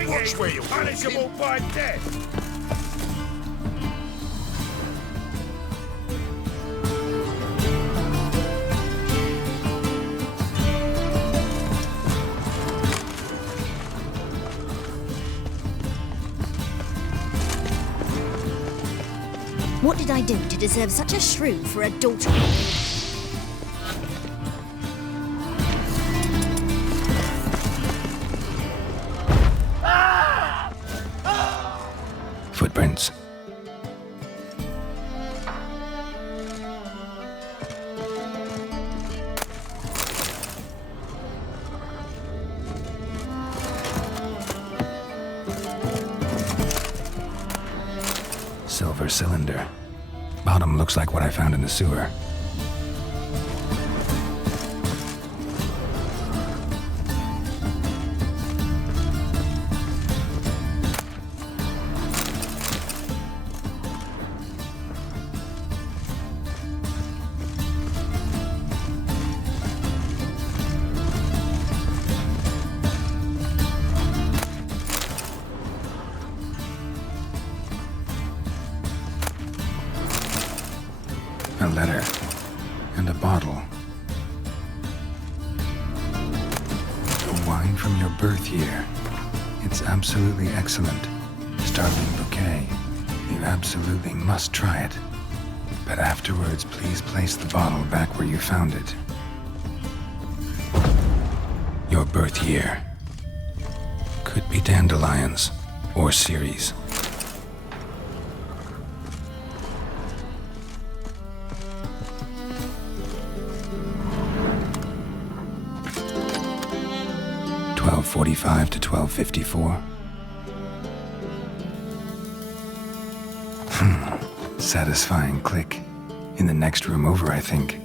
Watch where you're punishable by death. What did I do to deserve such a shrew for a daughter? Footprints. Silver cylinder. Bottom looks like what I found in the sewer. A letter. and a bottle. A wine from your birth year. It's absolutely excellent. Startling bouquet. You absolutely must try it. But afterwards, please place the bottle back where you found it. Your birth year. Could be dandelions or Ceres. $12:45 to $12:54. Satisfying click. In the next room over, I think.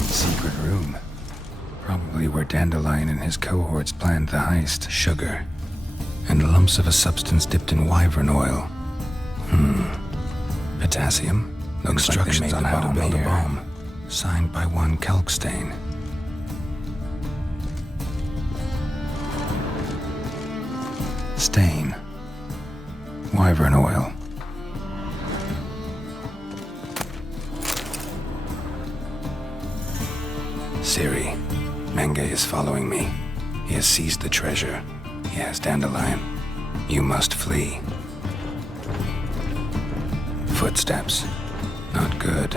Secret room. Probably where Dandelion and his cohorts planned the heist. Sugar. And lumps of a substance dipped in wyvern oil. Potassium. Instructions on how to build a bomb. Signed by one Kalkstain. Stain. Wyvern oil. Siri, Menge is following me. He has seized the treasure. He has Dandelion. You must flee. Footsteps. Not good.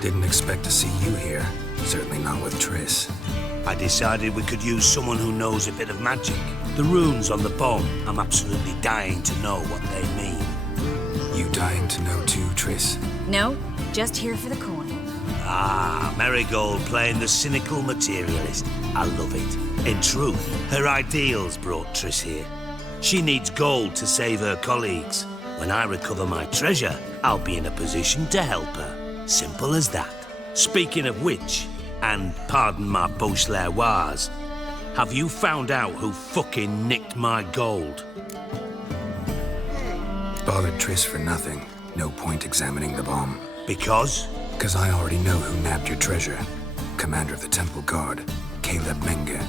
Didn't expect to see you here. Certainly not with Triss. I decided we could use someone who knows a bit of magic. The runes on the bomb, I'm absolutely dying to know what they mean. You dying to know too, Triss? No, just here for the coin. Ah, Marigold playing the cynical materialist. I love it. In truth, her ideals brought Triss here. She needs gold to save her colleagues. When I recover my treasure, I'll be in a position to help her. Simple as that. Speaking of which, and pardon my Beauclervoise, have you found out who fucking nicked my gold? Bothered Triss for nothing. No point examining the bomb. Because? Because I already know who nabbed your treasure. Commander of the Temple Guard, Caleb Menge.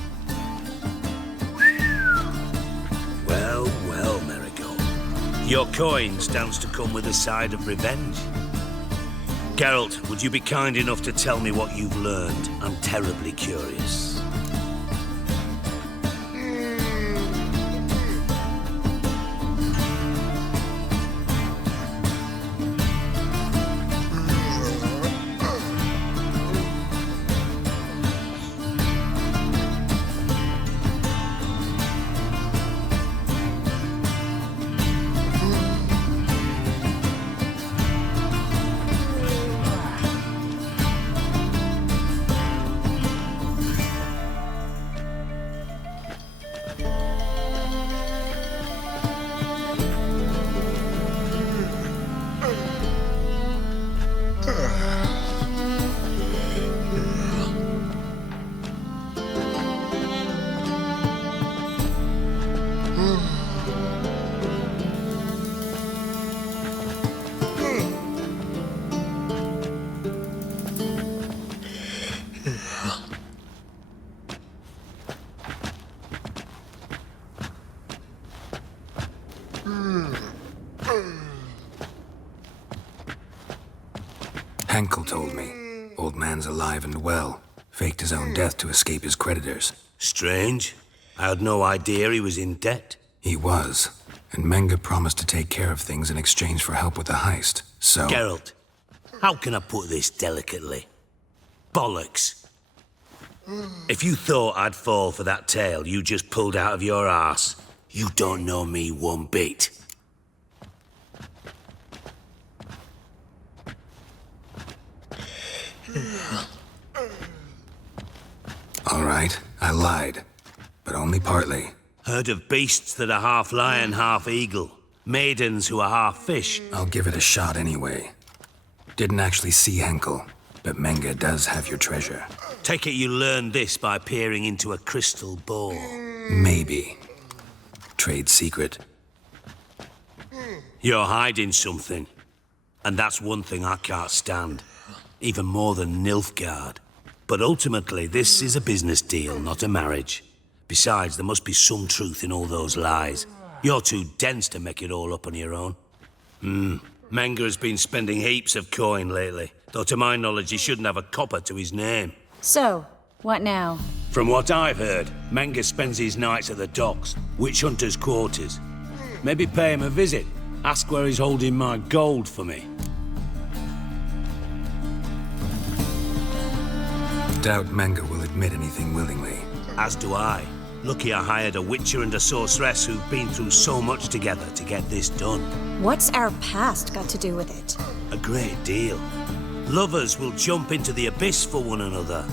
Well, well, Marigold. Your coin stands to come with a side of revenge. Geralt, would you be kind enough to tell me what you've learned? I'm terribly curious. Henkel told me. Old man's alive and well. Faked his own death to escape his creditors. Strange. I had no idea he was in debt. He was. And Menge promised to take care of things in exchange for help with the heist. So... Geralt, how can I put this delicately? Bollocks. If you thought I'd fall for that tale you just pulled out of your arse, you don't know me one bit. All right, I lied. But only partly. Heard of beasts that are half lion, half eagle. Maidens who are half fish. I'll give it a shot anyway. Didn't actually see Henkel, but Menge does have your treasure. Take it you learned this by peering into a crystal ball. Maybe. Trade secret. You're hiding something. And that's one thing I can't stand. Even more than Nilfgaard. But ultimately, this is a business deal, not a marriage. Besides, there must be some truth in all those lies. You're too dense to make it all up on your own. Menga has been spending heaps of coin lately. Though to my knowledge, he shouldn't have a copper to his name. So, what now? From what I've heard, Menga spends his nights at the docks, witch hunters' quarters. Maybe pay him a visit. Ask where he's holding my gold for me. Doubt Menga will admit anything willingly. As do I. Lucky I hired a witcher and a sorceress who've been through so much together to get this done. What's our past got to do with it? A great deal. Lovers will jump into the abyss for one another.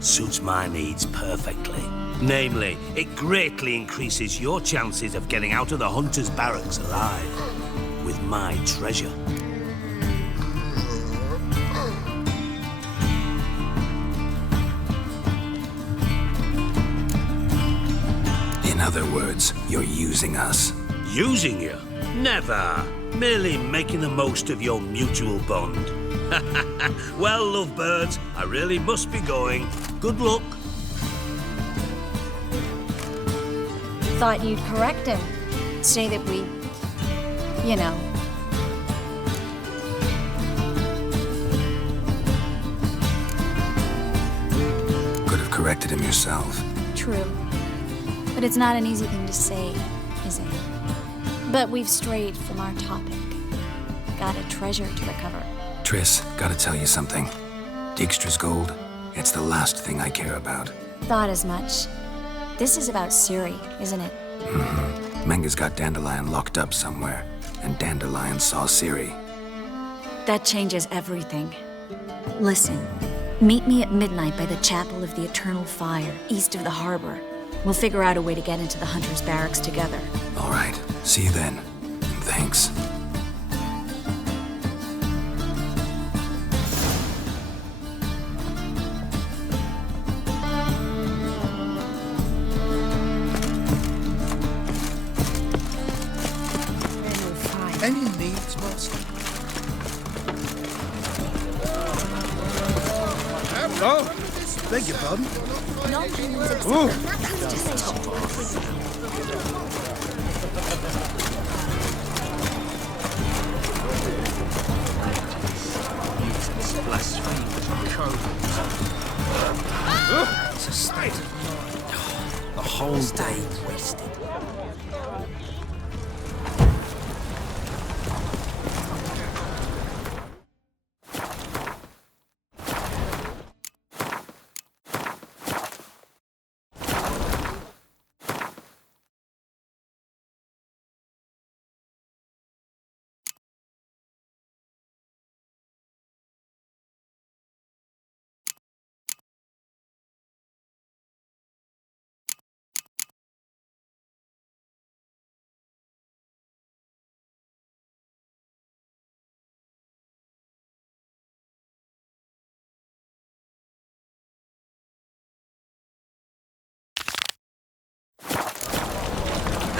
Suits my needs perfectly. Namely, it greatly increases your chances of getting out of the hunter's barracks alive. With my treasure. In other words, you're using us. Using you? Never. Merely making the most of your mutual bond. Well, lovebirds, I really must be going. Good luck. Thought you'd correct him. Say that we... you know... Could have corrected him yourself. True. But it's not an easy thing to say, is it? But we've strayed from our topic. Got a treasure to recover. Triss, gotta tell you something. Dijkstra's gold, it's the last thing I care about. Thought as much. This is about Ciri, isn't it? Menga's got Dandelion locked up somewhere, and Dandelion saw Ciri. That changes everything. Listen, meet me at midnight by the Chapel of the Eternal Fire, east of the harbor. We'll figure out a way to get into the Hunter's barracks together. All right, see you then. And thanks. Any needs, master? Oh, beg your pardon. It's a state of mind. The whole day wasted.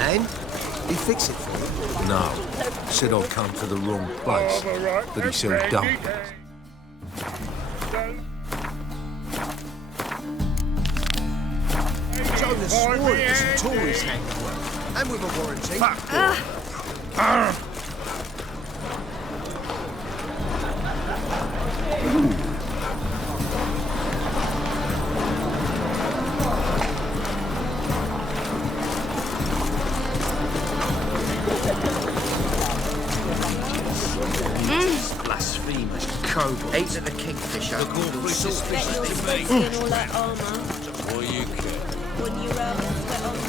And? He fix it for you? No. Said I'd come to the wrong place. That he sold dumplings. Jonas swore it was a Tory's handiwork. And with a warranty. Blasphemous kobold. Ate at the Kingfisher. Look awfully suspicious to me. In all that armour. What you care? When you sweat on me.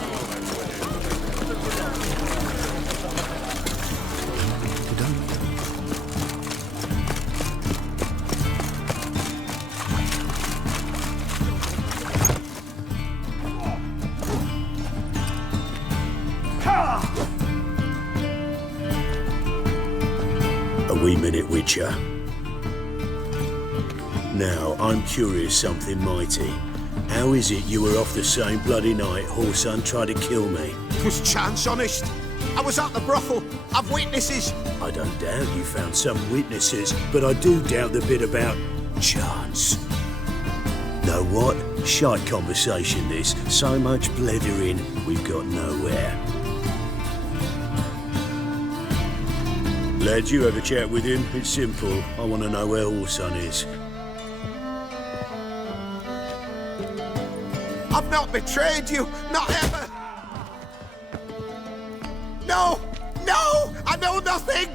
A wee minute, Witcher. Now, I'm curious something mighty. How is it you were off the same bloody night Horsun tried to kill me? Was chance honest? I was at the brothel. I've witnesses. I don't doubt you found some witnesses, but I do doubt the bit about chance. Know what? Shite conversation this. So much blethering, we've got nowhere. Lad, you have a chat with him. It's simple. I want to know where Orson is. I've not betrayed you, not ever. No, no, I know nothing.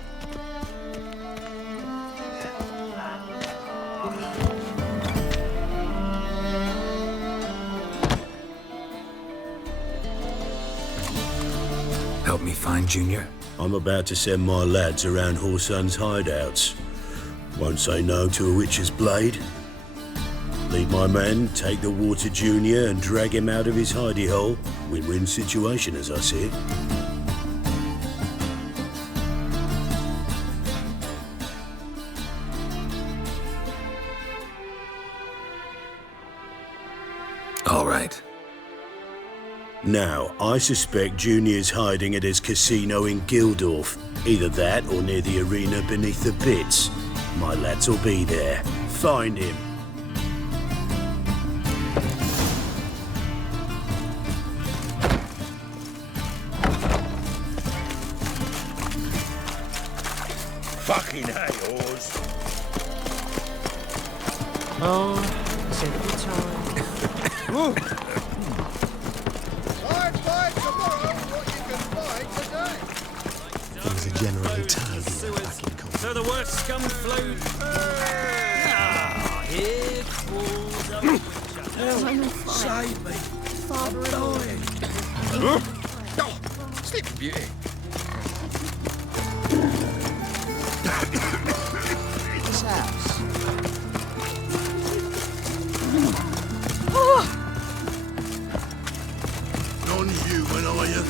Help me find Junior? I'm about to send my lads around Horson's hideouts. Won't say no to a witch's blade. Lead my men, take the water Junior and drag him out of his hidey hole. Win-win situation, as I see it. All right. Now, I suspect Junior's hiding at his casino in Gildorf. Either that or near the arena beneath the pits. My lads will be there. Find him. Fucking hey, Oz. Oh, it's a good time. Buy tomorrow what you can buy today. Things are generally tidy back in Colton. So the worst scum flowed. Here falls a witcher. Save me. Father and Oh, Sleeping Beauty. This house. on you, when are you?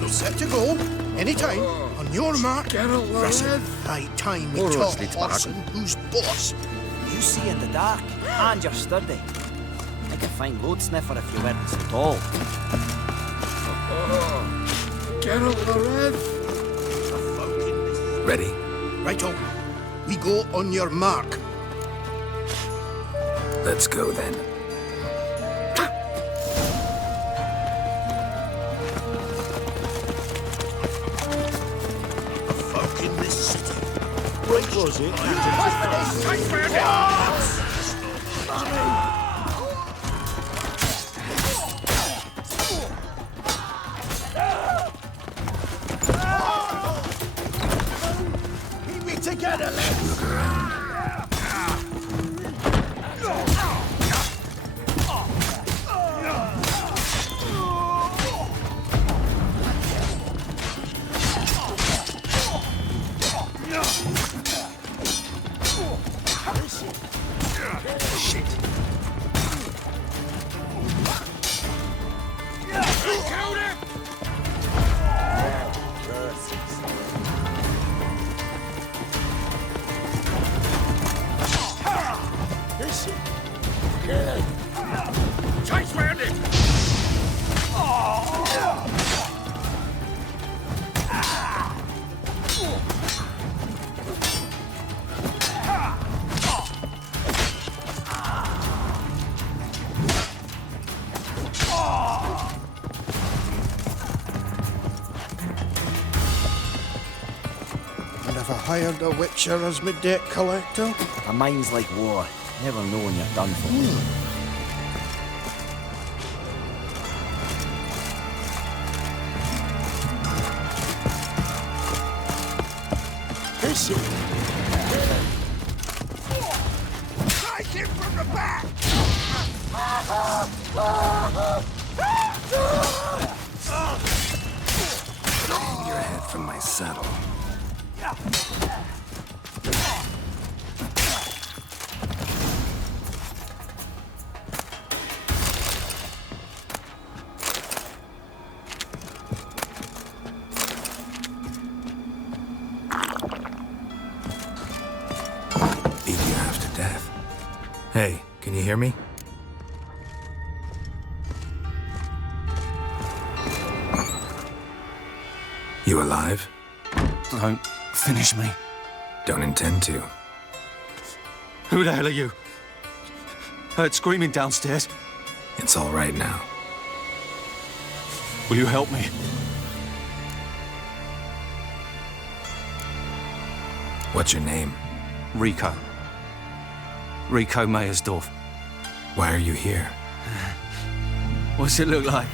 You're set to go. Anytime. On your mark. Listen, right time we talk Orson, who's boss. You see in the dark, and you're sturdy. I could find load sniffer if you weren't so tall. Geralt the Red. Ready? Right on. We go on your mark. Let's go then. Folk in this city. Right was it? Keep me together, Should look around. Chase round it! And if I hired a witcher as my debt collector? A mind's like war. Never know when you're done for. Is it? Take him from the back! Hang your head from my saddle. Beat you half to death. Hey, can you hear me? You Don't finish me. Don't intend to. Who the hell are you? Heard screaming downstairs. It's all right now. Will you help me? What's your name? Rico. Rico Meyersdorf. Why are you here? What's it look like?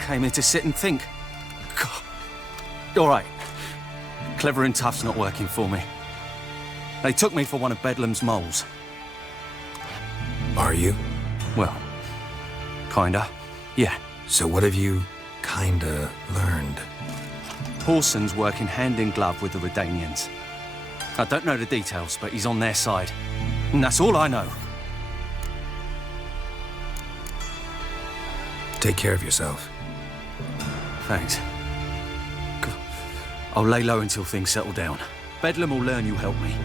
Came here to sit and think. God. All right. Clever and tough's not working for me. They took me for one of Bedlam's moles. Are you? Well, kinda. Yeah. So what have you kinda learned? Horson's working hand in glove with the Redanians. I don't know the details, but he's on their side. And that's all I know. Take care of yourself. Thanks. I'll lay low until things settle down. Bedlam will learn you helped me.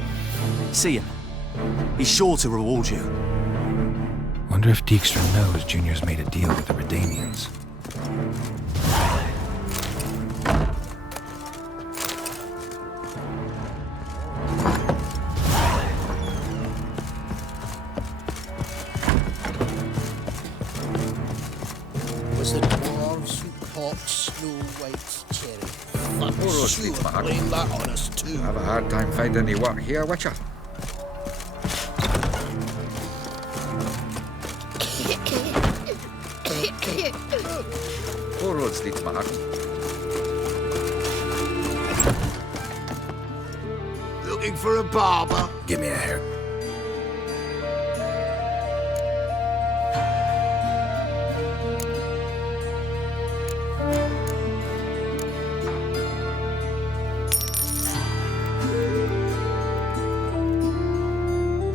See him. He's sure to reward you. Wonder if Dijkstra knows Junior's made a deal with the Redanians. Was the dwarves who caught Snow White's cherry? Fuck, blame that on us too. I have a hard time finding any work here, Witcher. All roads lead to Manhattan. Looking for a barber? Give me a hair.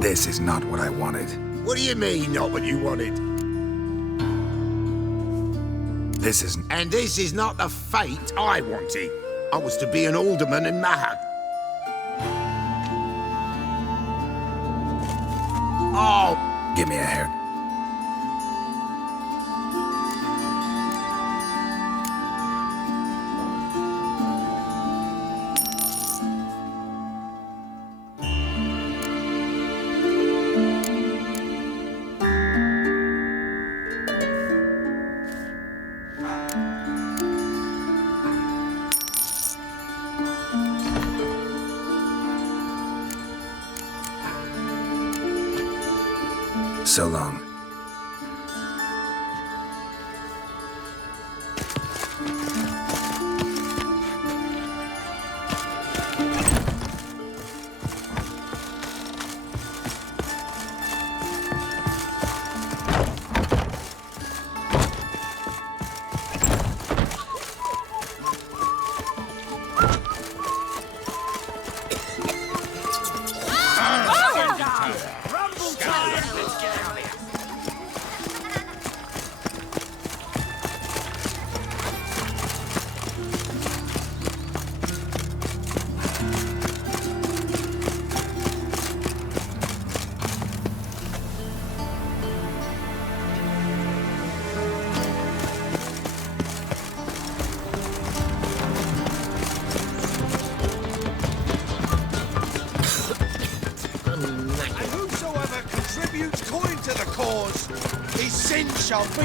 This is not what I wanted. What do you mean, not what you wanted? This isn't. And this is not the fate I wanted. I was to be an alderman in Mahak. Oh! Give me a hair. So long.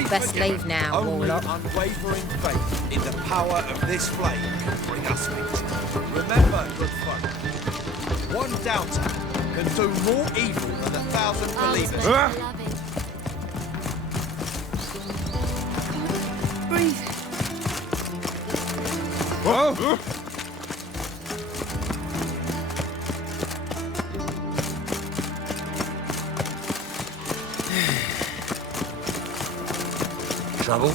Best leave now, Only Warlock. unwavering faith in the power of this flame can bring us victory. Remember, good folk, one doubter can do more evil than 1,000 believers. Breathe. Trouble?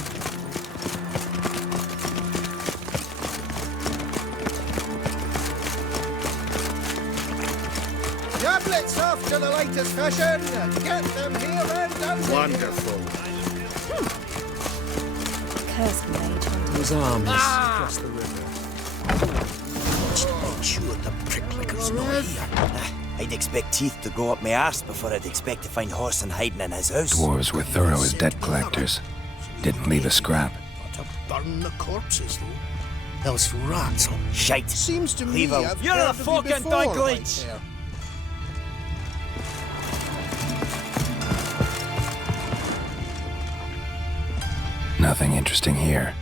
Tablets off to the latest fashion. Get them here and done. Wonderful. Cursed mage. His arms across the river. Just make sure the pricklicker's not here. I'd expect teeth to go up my arse before I'd expect to find Horson hiding in his house. Dwarves were thorough as debt collectors. Didn't leave a scrap. To burn the corpses, though. else rats on. Shite. Seems to me Levo. I've You're heard a of you fucking before, dyke right leech. there. Nothing interesting here.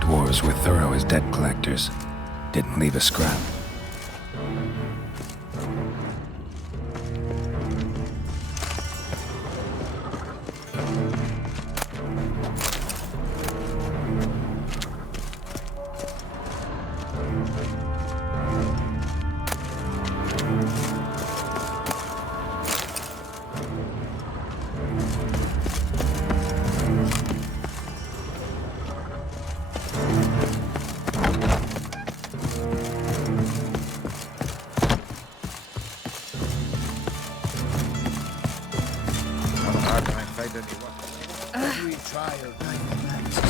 Dwarves were thorough as debt collectors. Didn't leave a scrap. Every trial demands a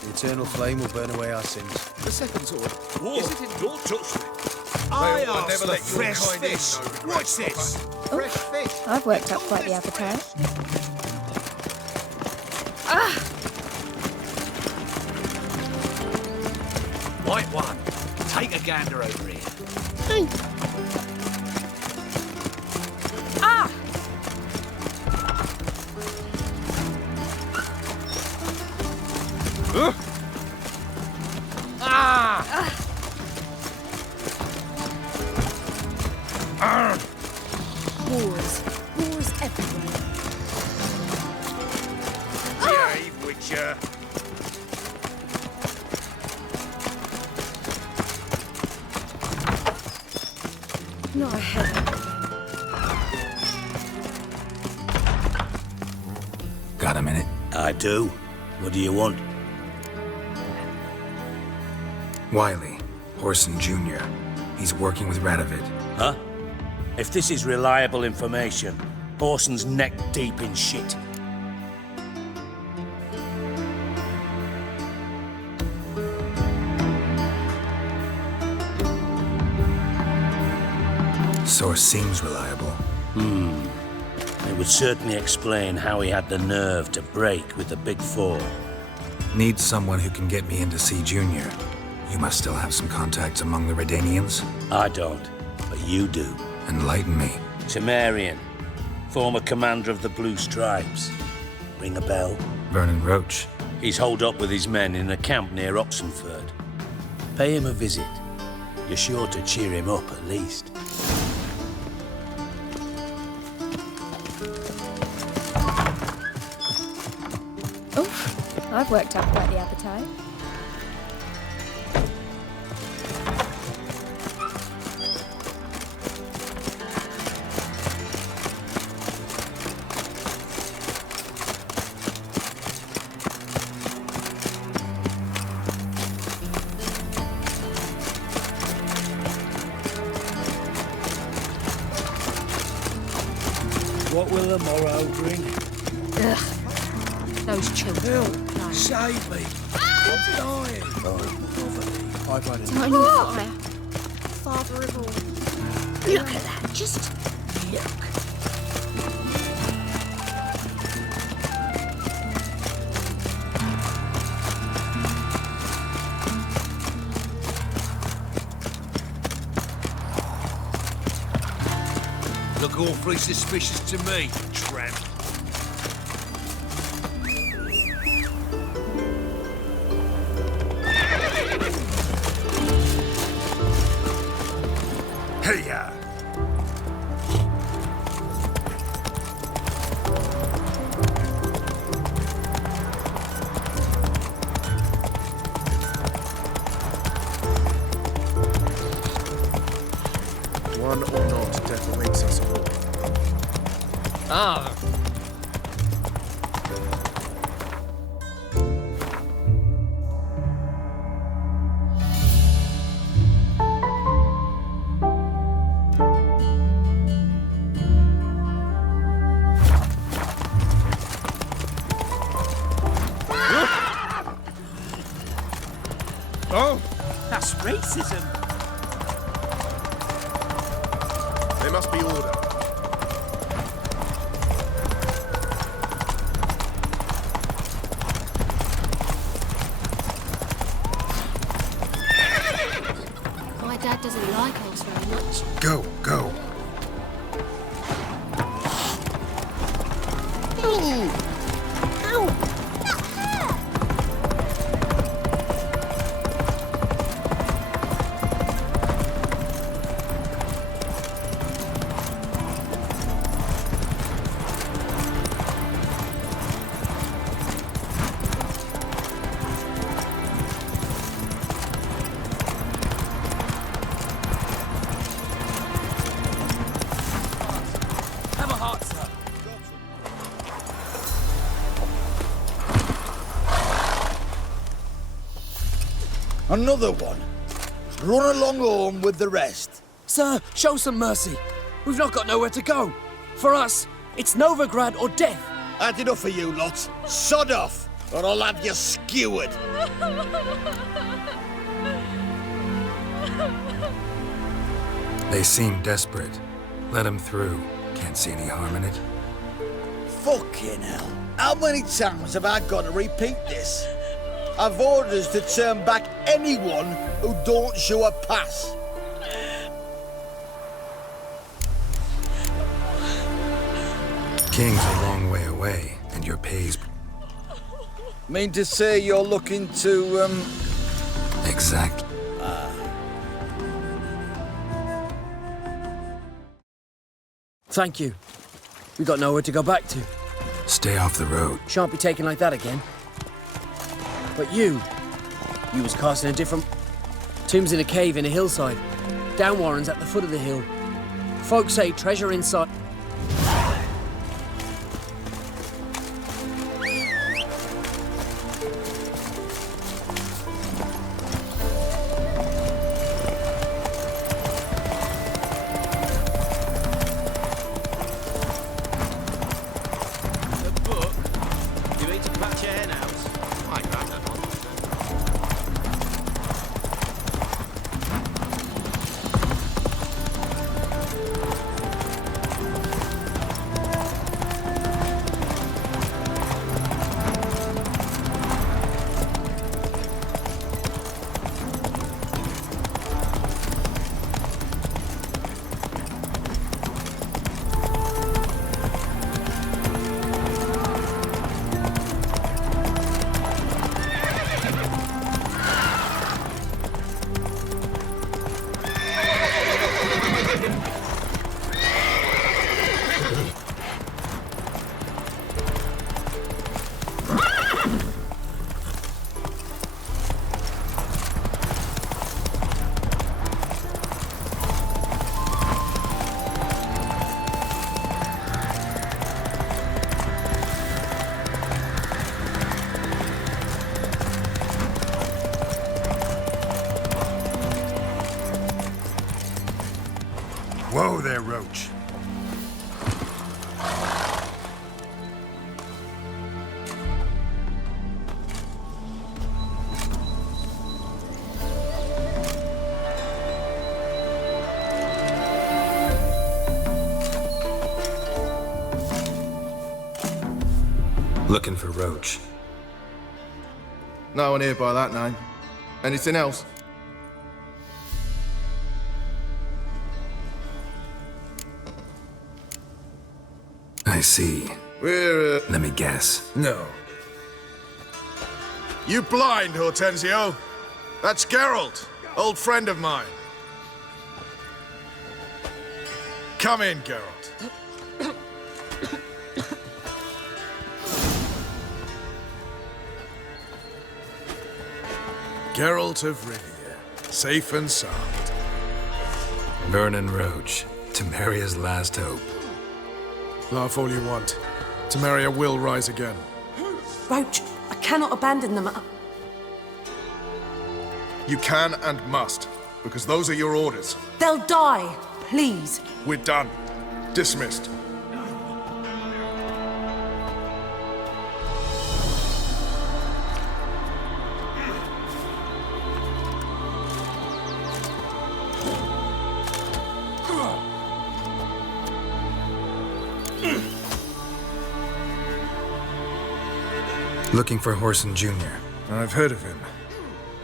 The eternal flame will burn away our sins. The second sword. Is it in... Don't touch me. I I'll asked never for let your fresh kind in, fish. no Watch this. fresh fish. I've worked up quite the appetite. White one. Take a gander over here. Wars everywhere. Behave, Witcher. Not a head. Got a minute? I do. What do you want? Wiley, Horson Jr. He's working with Radovid. Huh? If this is reliable information, Horson's neck deep in shit. Source seems reliable. It would certainly explain how he had the nerve to break with the Big Four. Need someone who can get me in to see Junior. You must still have some contacts among the Redanians. I don't, but you do. Enlighten me. Temerian, former commander of the Blue Stripes. Ring a bell? Vernon Roach. He's holed up with his men in a camp near Oxenford. Pay him a visit. You're sure to cheer him up at least. I've worked up quite the appetite. What will the morrow bring? Ugh. Those children. Save me! I'm dying! I've had it. Tiny fire. Father of all. Look at that. Just look. Look awfully suspicious to me, tramp. Hey-ya! One or not. Ah. Oh, that's racism. There must be order. My dad doesn't like us very much. Go, go. Have a heart, sir. Another one. Run along home with the rest. Sir, show some mercy. We've not got nowhere to go. For us, it's Novigrad or death. Had enough of you lot. Sod off, or I'll have you skewered. They seem desperate. Let them through. Can't see any harm in it. Fucking hell. How many times have I got to repeat this? I've orders to turn back anyone who don't show a pass. King's a long way away, and your pay's... Mean to say you're looking to, Exactly. Thank you. We got nowhere to go back to. Stay off the road. Shan't be taken like that again. But you was cast in a different... Tombs in a cave in a hillside. Down warrens at the foot of the hill. Folks say treasure inside... The book? You need to patch your hen out. I grabbed that one. Whoa there, Roach. Looking for Roach. No one here by that name. Anything else? I see. We're, Let me guess. No. You blind, Hortensio? That's Geralt, old friend of mine. Come in, Geralt. Geralt of Rivia, safe and sound. Vernon Roach, Temeria's last hope. Laugh all you want. Temeria will rise again. Roach, I cannot abandon them. You can and must, because those are your orders. They'll die, please. We're done. Dismissed. Looking for Horson Jr. I've heard of him.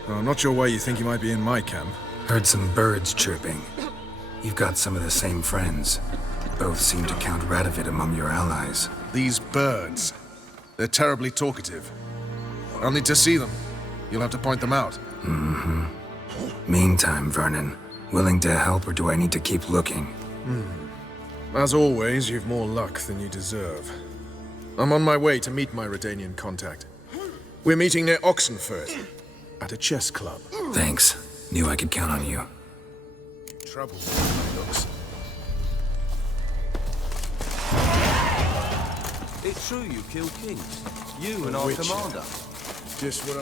I'm not sure why you think he might be in my camp. Heard some birds chirping. You've got some of the same friends. Both seem to count Radovid among your allies. These birds. They're terribly talkative. I'll need to see them. You'll have to point them out. Mm-hmm. Meantime, Vernon, willing to help or do I need to keep looking? As always, you've more luck than you deserve. I'm on my way to meet my Redanian contact. We're meeting near Oxenford, at a chess club. Thanks. Knew I could count on you. Trouble, looks. It's true you killed kings. You and our commander. Just what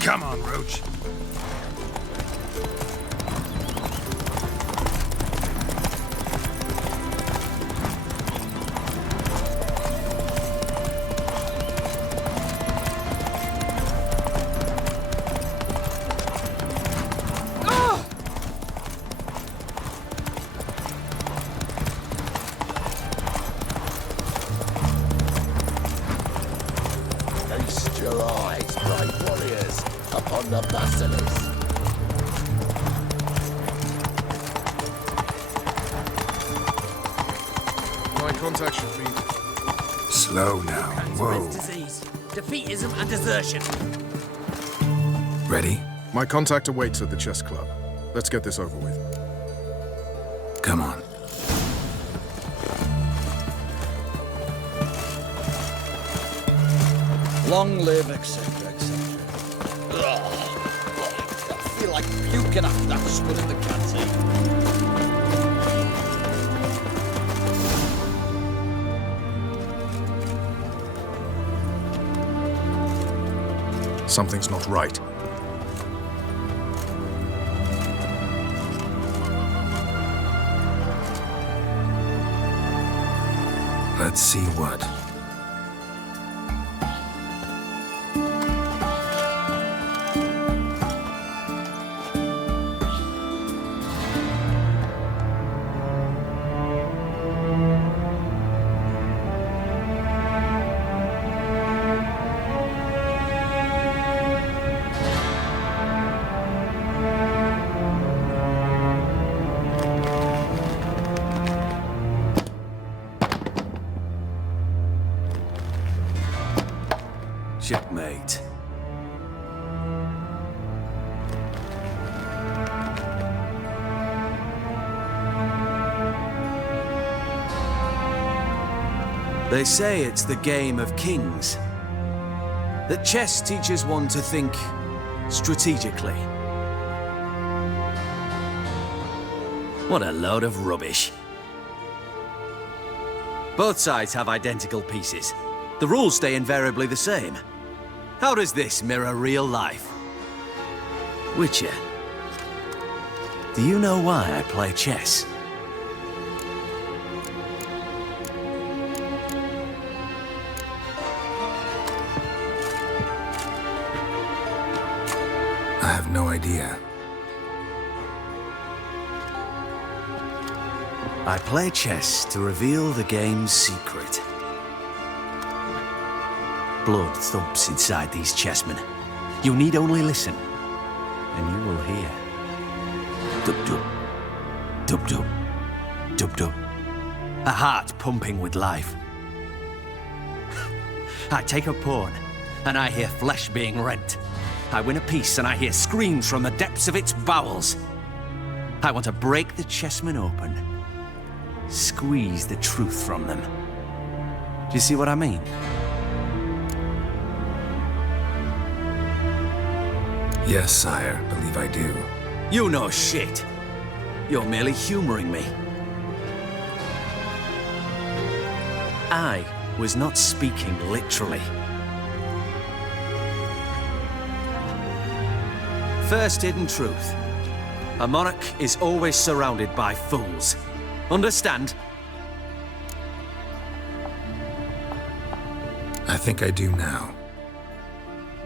Come on, Roach. Feast your eyes, brave warriors, upon the basilisk. My contact should be... Slow now. Whoa. Disease, defeatism, and desertion. Ready? My contact awaits at the chess club. Let's get this over with. Come on. Long live, etc., etc. I feel like puking after that scud in the canteen. Something's not right. Let's see what. They say it's the game of kings. That chess teaches one to think strategically. What a load of rubbish. Both sides have identical pieces. The rules stay invariably the same. How does this mirror real life? Witcher, do you know why I play chess? I have no idea. I play chess to reveal the game's secret. Blood thumps inside these chessmen. You need only listen, and you will hear. Dub-dub, dub-dub, dub-dub. A heart pumping with life. I take a pawn, and I hear flesh being rent. I win a piece, and I hear screams from the depths of its bowels. I want to break the chessmen open. Squeeze the truth from them. Do you see what I mean? Yes, sire, believe I do. You know shit. You're merely humoring me. I was not speaking literally. First hidden truth. A monarch is always surrounded by fools. Understand? I think I do now.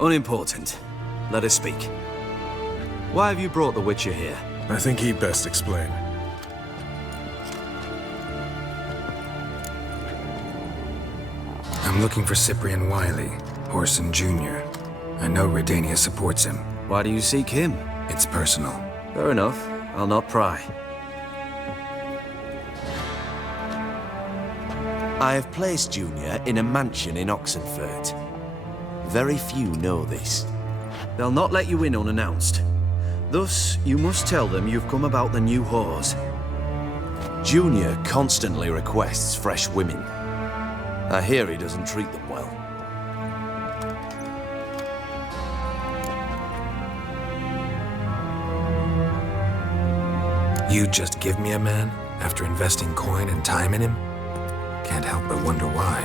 Unimportant. Let us speak. Why have you brought the Witcher here? I think he'd best explain. I'm looking for Cyprian Wiley, Orson Jr. I know Redania supports him. Why do you seek him? It's personal. Fair enough. I'll not pry. I have placed Junior in a mansion in Oxenfurt. Very few know this. They'll not let you in unannounced. Thus, you must tell them you've come about the new whores. Junior constantly requests fresh women. I hear he doesn't treat them well. You just give me a man after investing coin and time in him? Can't help but wonder why.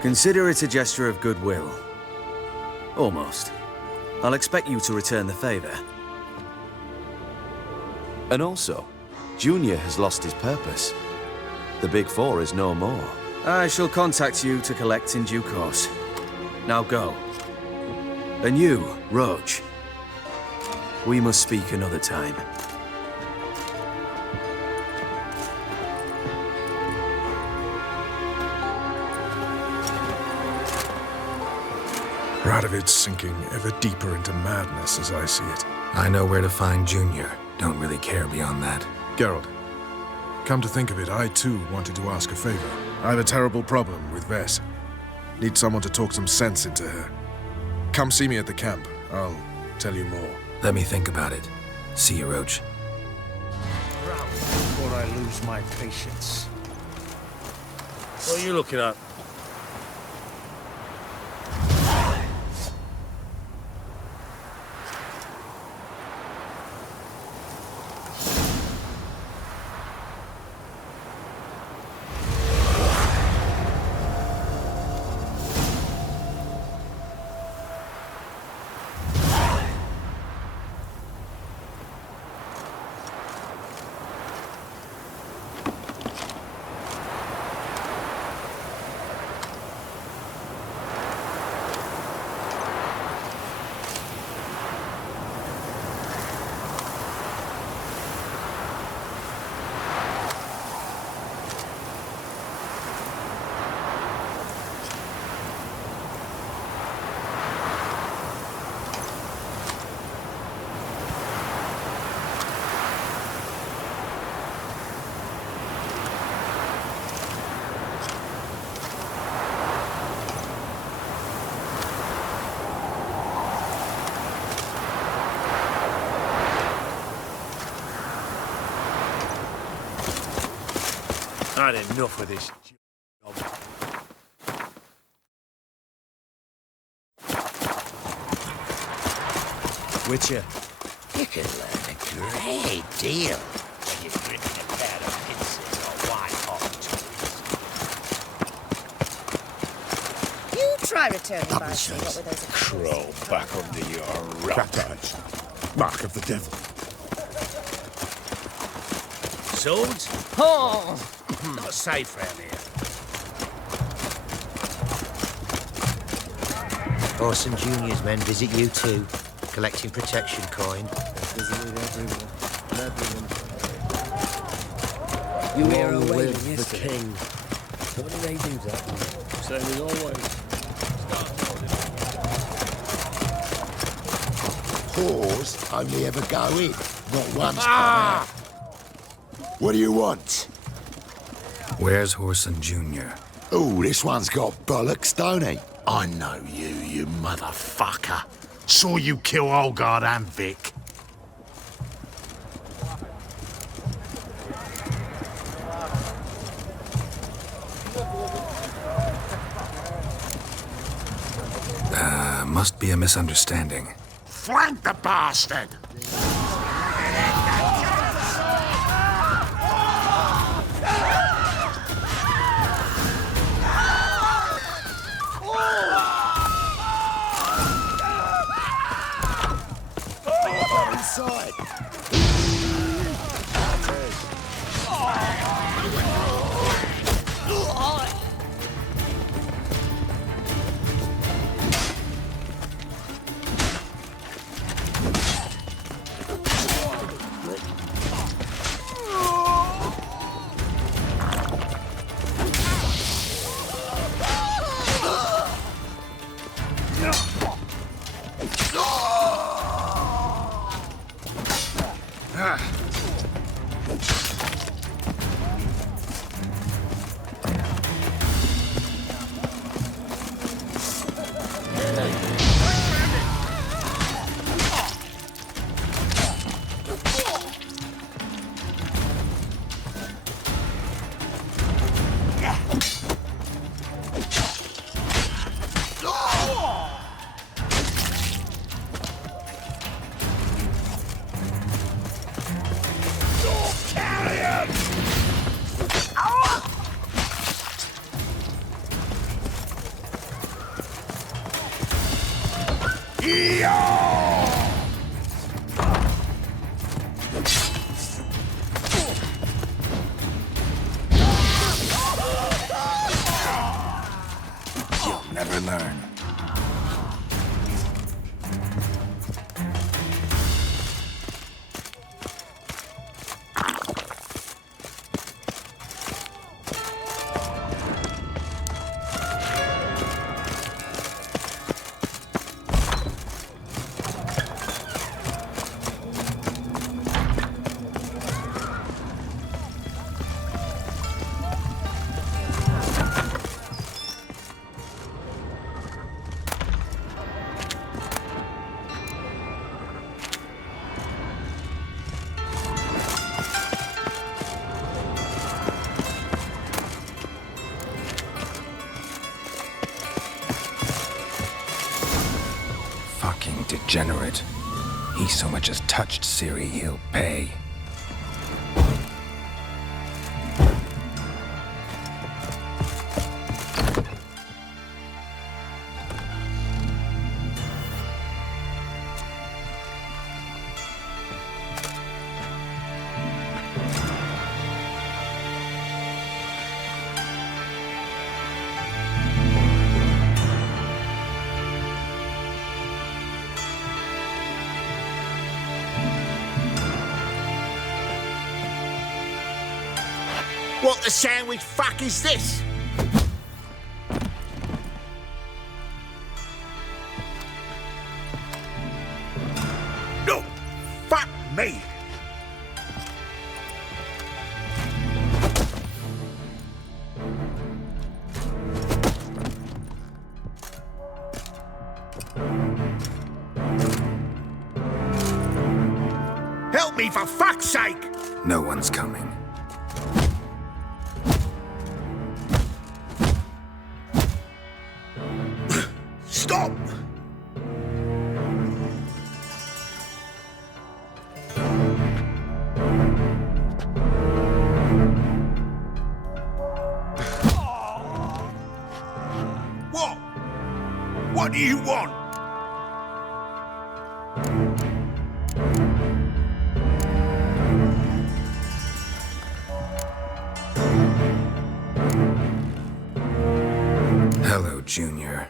Consider it a gesture of goodwill. Almost. I'll expect you to return the favor. And also, Junior has lost his purpose. The Big Four is no more. I shall contact you to collect in due course. Now go. And you, Roach. We must speak another time. Radovid's sinking ever deeper into madness as I see it. I know where to find Junior. Don't really care beyond that. Geralt, come to think of it, I too wanted to ask a favor. I have a terrible problem with Vess. Need someone to talk some sense into her. Come see me at the camp. I'll tell you more. Let me think about it. See you, Roach. Before I lose my patience. What are you looking at? Had enough of this. Witcher, you can learn a great deal when you've driven a pair of pincers or white-hot tools. You try returning by see what with those Crawl back under your rampage. Mark of the devil. Swords? Oh! Not safe round here. Orson Jr.'s men visit you too, collecting protection coin. Visited everyone. You We're all away live the yesterday. king. What do they do that? Same as always. Whores only ever go in, not once come out. What do you want? Where's Horson Jr.? Oh, this one's got bollocks, don't he? I know you, you motherfucker. Saw you kill Olgard and Vic. Must be a misunderstanding. Flank the bastard! Inside. You'll never learn. Fucking degenerate. He so much as touched Ciri, he'll pay. What the sandwich fuck is this? No! Fuck me! Help me for fuck's sake! No one's coming. want? Hello, Junior.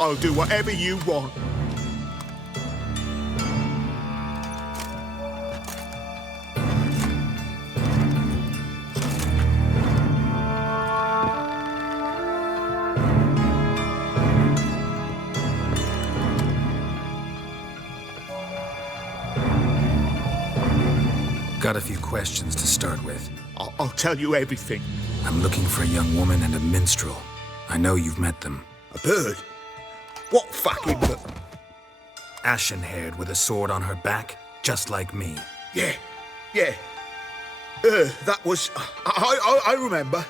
I'll do whatever you want. Got a few questions to start with. I'll tell you everything. I'm looking for a young woman and a minstrel. I know you've met them. A bird? What fucking bird? Ashen-haired with a sword on her back, just like me. Yeah. That was... I remember.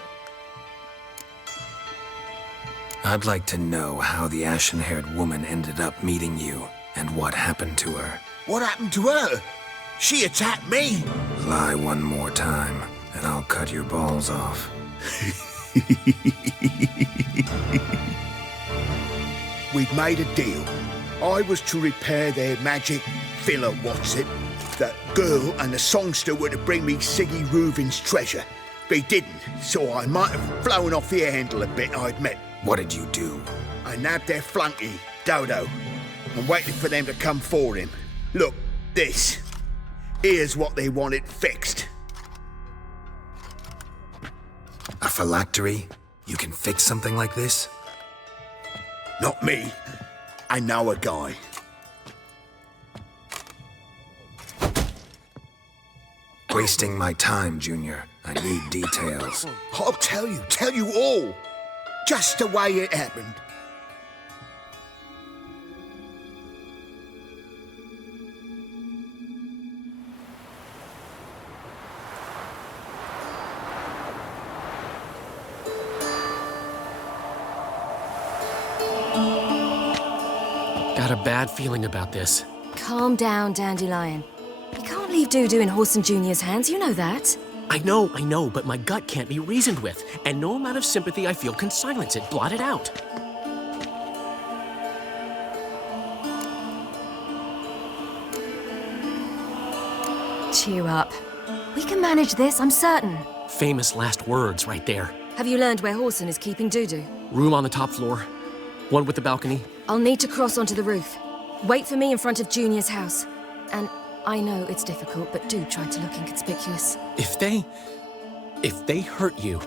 I'd like to know how the ashen-haired woman ended up meeting you and what happened to her. What happened to her? She attacked me. Lie one more time, and I'll cut your balls off. We'd made a deal. I was to repair their magic villa, That girl and the songster were to bring me Siggy Reuven's treasure. They didn't, so I might have flown off the handle a bit, I admit. What did you do? I nabbed their flunky, Dodo, and waited for them to come for him. Look, this. Here's what they wanted fixed. A phylactery? You can fix something like this? Not me. I know a guy. Wasting my time, Junior. I need details. I'll tell you all. Just the way it happened. Got a bad feeling about this. Calm down, Dandelion. You can't leave Dudu in Horson Jr.'s hands, you know that. I know, but my gut can't be reasoned with, and no amount of sympathy I feel can silence it, blot it out. Cheer up. We can manage this, I'm certain. Famous last words right there. Have you learned where Horson is keeping Dudu? Room on the top floor. One with the balcony. I'll need to cross onto the roof. Wait for me in front of Junior's house. And I know it's difficult, but do try to look inconspicuous. If they hurt you,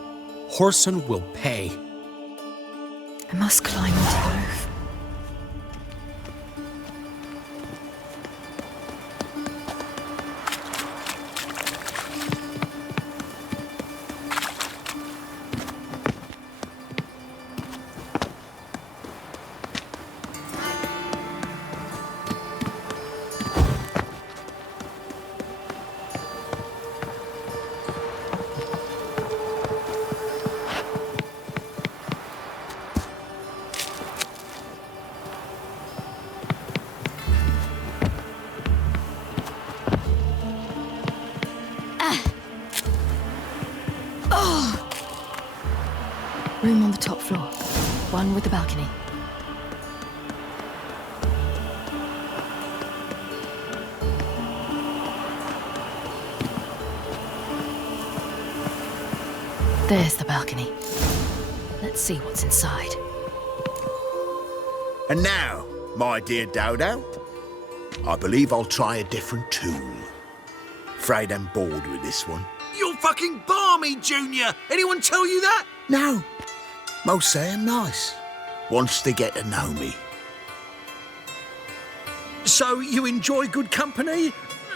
Horson will pay. I must climb onto the roof. Room on the top floor. One with the balcony. There's the balcony. Let's see what's inside. And now, my dear Dodo, I believe I'll try a different tool. Afraid I'm bored with this one. You're fucking balmy, Junior! Anyone tell you that? No. Most say I'm nice. Once they get to know me. So you enjoy good company?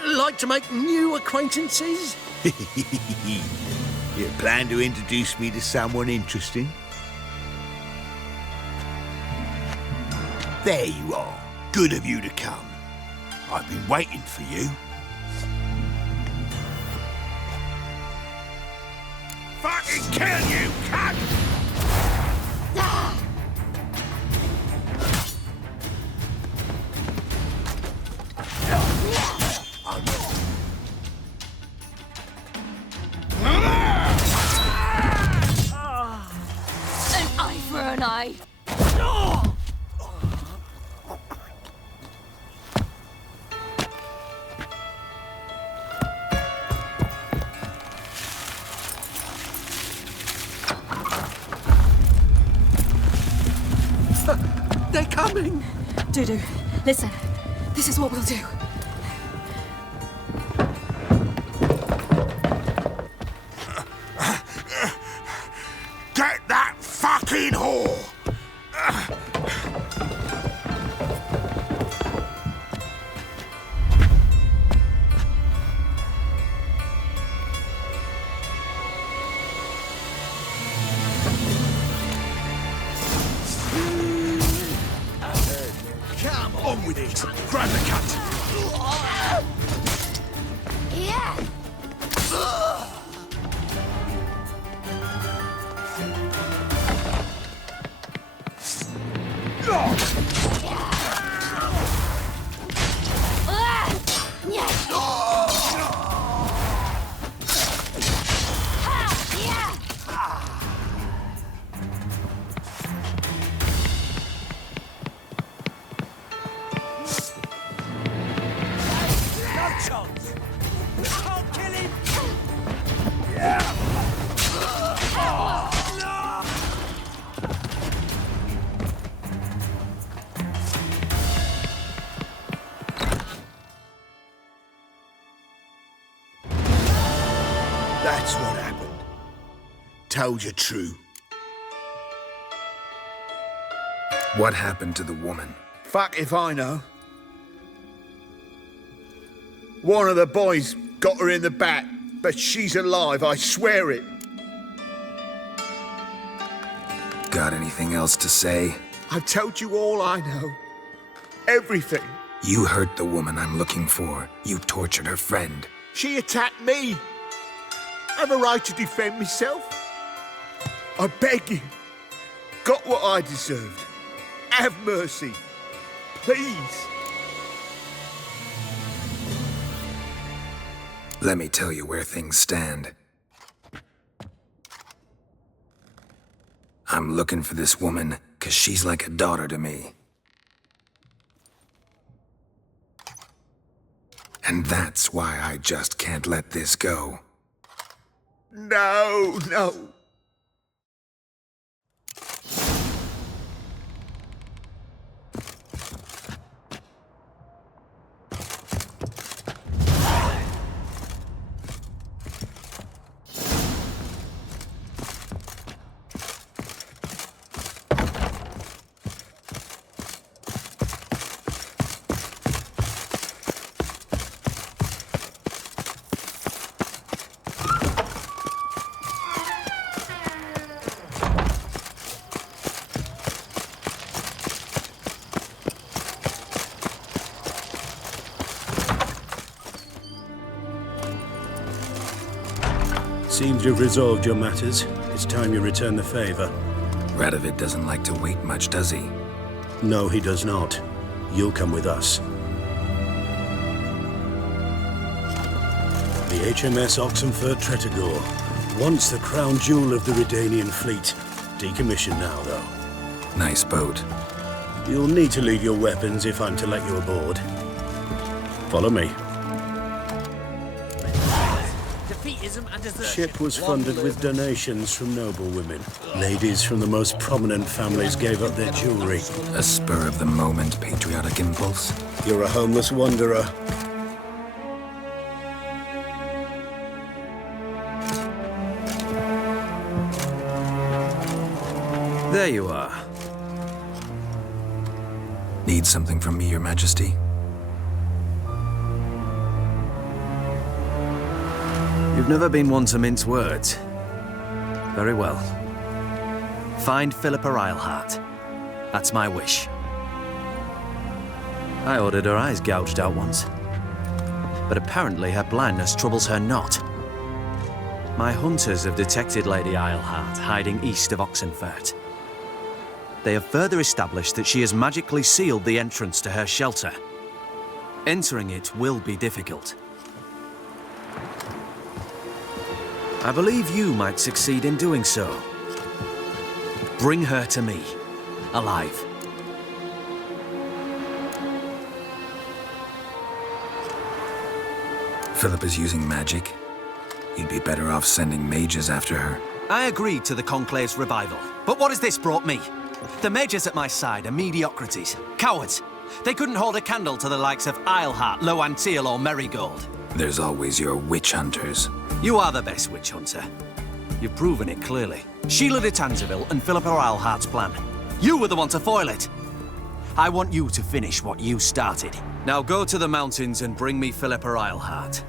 Like to make new acquaintances? You plan to introduce me to someone interesting? There you are. Good of you to come. I've been waiting for you. Fucking kill you, cunt! An eye for an eye. Dudu, listen. This is what we'll do. Get that fucking whore! Come on with it! Grab the cut! Yeah. That's what happened. Told you true. What happened to the woman? Fuck if I know. One of the boys got her in the back, but she's alive, I swear it. Got anything else to say? I've told you all I know. Everything. You hurt the woman I'm looking for. You tortured her friend. She attacked me. I have a right to defend myself. I beg you. Got what I deserved. Have mercy. Please. Let me tell you where things stand. I'm looking for this woman, 'cause she's like a daughter to me. And that's why I just can't let this go. No, no. Seems you've resolved your matters. It's time you return the favor. Radovid doesn't like to wait much, does he? No, he does not. You'll come with us. The HMS Oxenford Tretogor, once the crown jewel of the Redanian fleet. Decommissioned now, though. Nice boat. You'll need to leave your weapons if I'm to let you aboard. Follow me. Ship was funded with donations from noble women. Ladies from the most prominent families gave up their jewelry. A spur-of-the-moment patriotic impulse? You're a homeless wanderer. There you are. Need something from me, Your Majesty? You've never been one to mince words. Very well. Find Philippa Eilhart. That's my wish. I ordered her eyes gouged out once. But apparently her blindness troubles her not. My hunters have detected Lady Eilhart hiding east of Oxenfurt. They have further established that she has magically sealed the entrance to her shelter. Entering it will be difficult. I believe you might succeed in doing so. Bring her to me, alive. Philippa's using magic. You'd be better off sending mages after her. I agreed to the Conclave's revival, but what has this brought me? The mages at my side are mediocrities, cowards, They couldn't hold a candle to the likes of Islehart, Loanteal or Merigold. There's always your witch hunters. You are the best witch hunter. You've proven it clearly. Sheila de Tanzeville and Philippa Islehart's plan. You were the one to foil it. I want you to finish what you started. Now go to the mountains and bring me Philippa Islehart.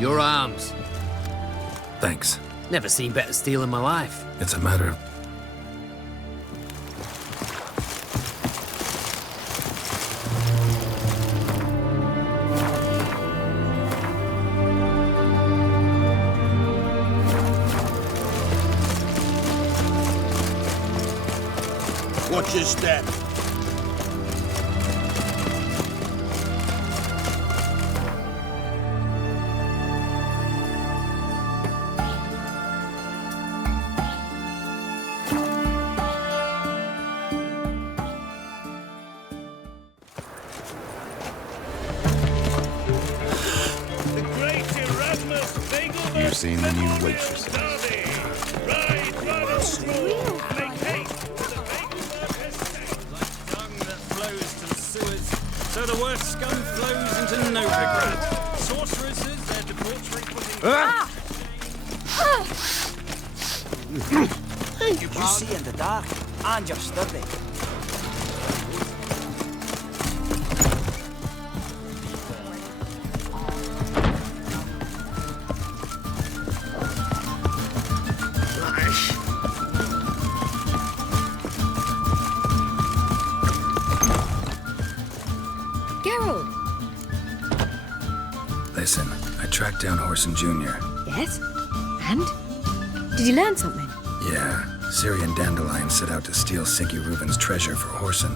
Your arms. Thanks. Never seen better steel in my life. It's a matter of... Watch your step. You've seen the new waitresses. So the worst scum flows into Novigrad. Sorceresses, their debauchery putting... You can see in the dark, and you're sturdy. Listen, I tracked down Horson Jr. Yes? And? Did you learn something? Yeah, Ciri and Dandelion set out to steal Siggy Reuben's treasure for Horson.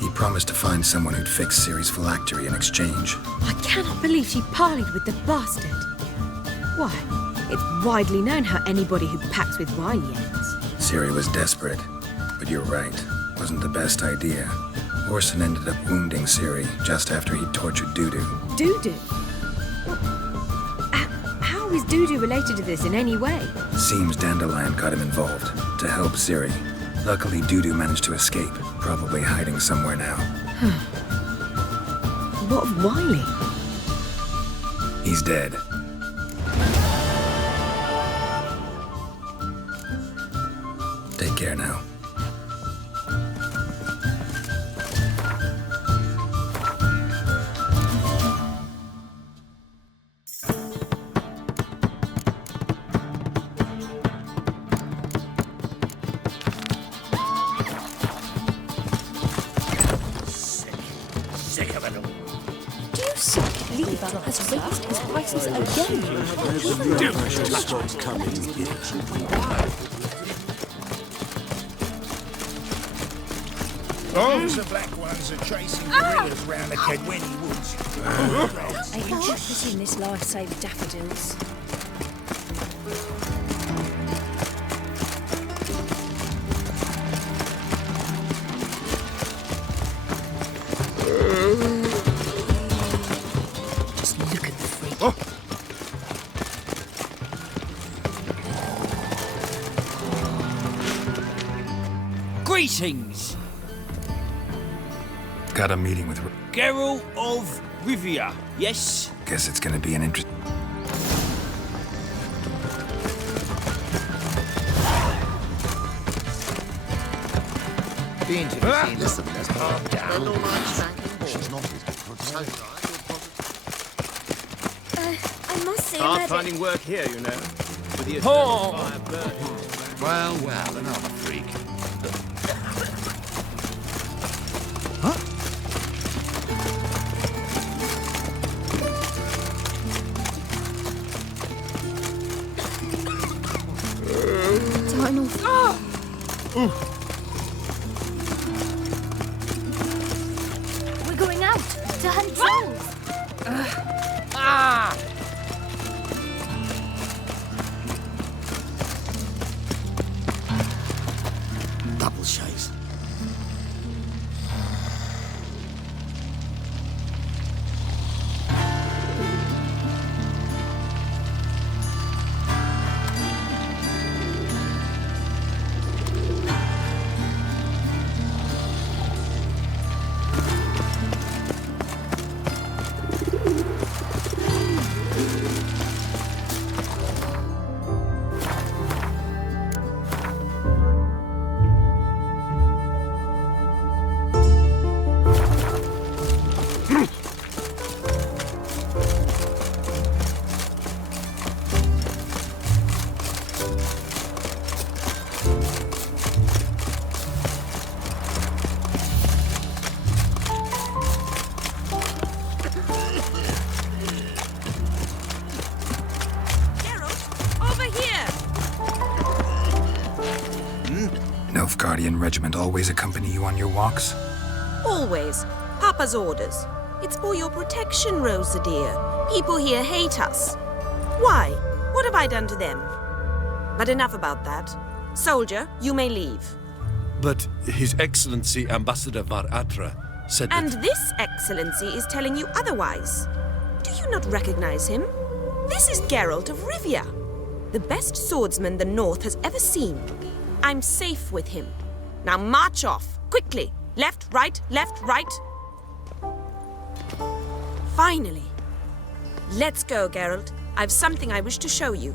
He promised to find someone who'd fix Ciri's phylactery in exchange. I cannot believe she parleyed with the bastard. Why? It's widely known how anybody who packs with wine ends. Ciri was desperate, but you're right. Wasn't the best idea. Horson ended up wounding Ciri just after he'd tortured Dudu. Dudu? is Dudu related to this in any way? Seems Dandelion got him involved to help Siri. Luckily, Dudu managed to escape, probably hiding somewhere now. What of Wiley? He's dead. Take care now. Sick of it all. Do you see Lever has raised his prices again? The black ones are chasing gorillas round the Kedweni woods. Ain't no cheapness in this life-saving daffodils. Just look at the freak. Greetings! Got a meeting with... Geralt of Rivia, yes? Guess it's gonna be an interest... Listen, let's calm down. She's not his I must say, Hard Medic. finding work here, you know. With the Oh. fire burning. Well, another freak. We're going out to hunt trolls. Double chase. Nilfgaardian regiment always accompany you on your walks? Always. Papa's orders. It's for your protection, Rosa dear. People here hate us. Why? What have I done to them? But enough about that. Soldier, you may leave. But His Excellency Ambassador Var Atra said And that... this excellency is telling you otherwise. Do you not recognize him? This is Geralt of Rivia, the best swordsman the North has ever seen. I'm safe with him. Now march off, quickly. Left, right, left, right. Finally. Let's go, Geralt. I've something I wish to show you.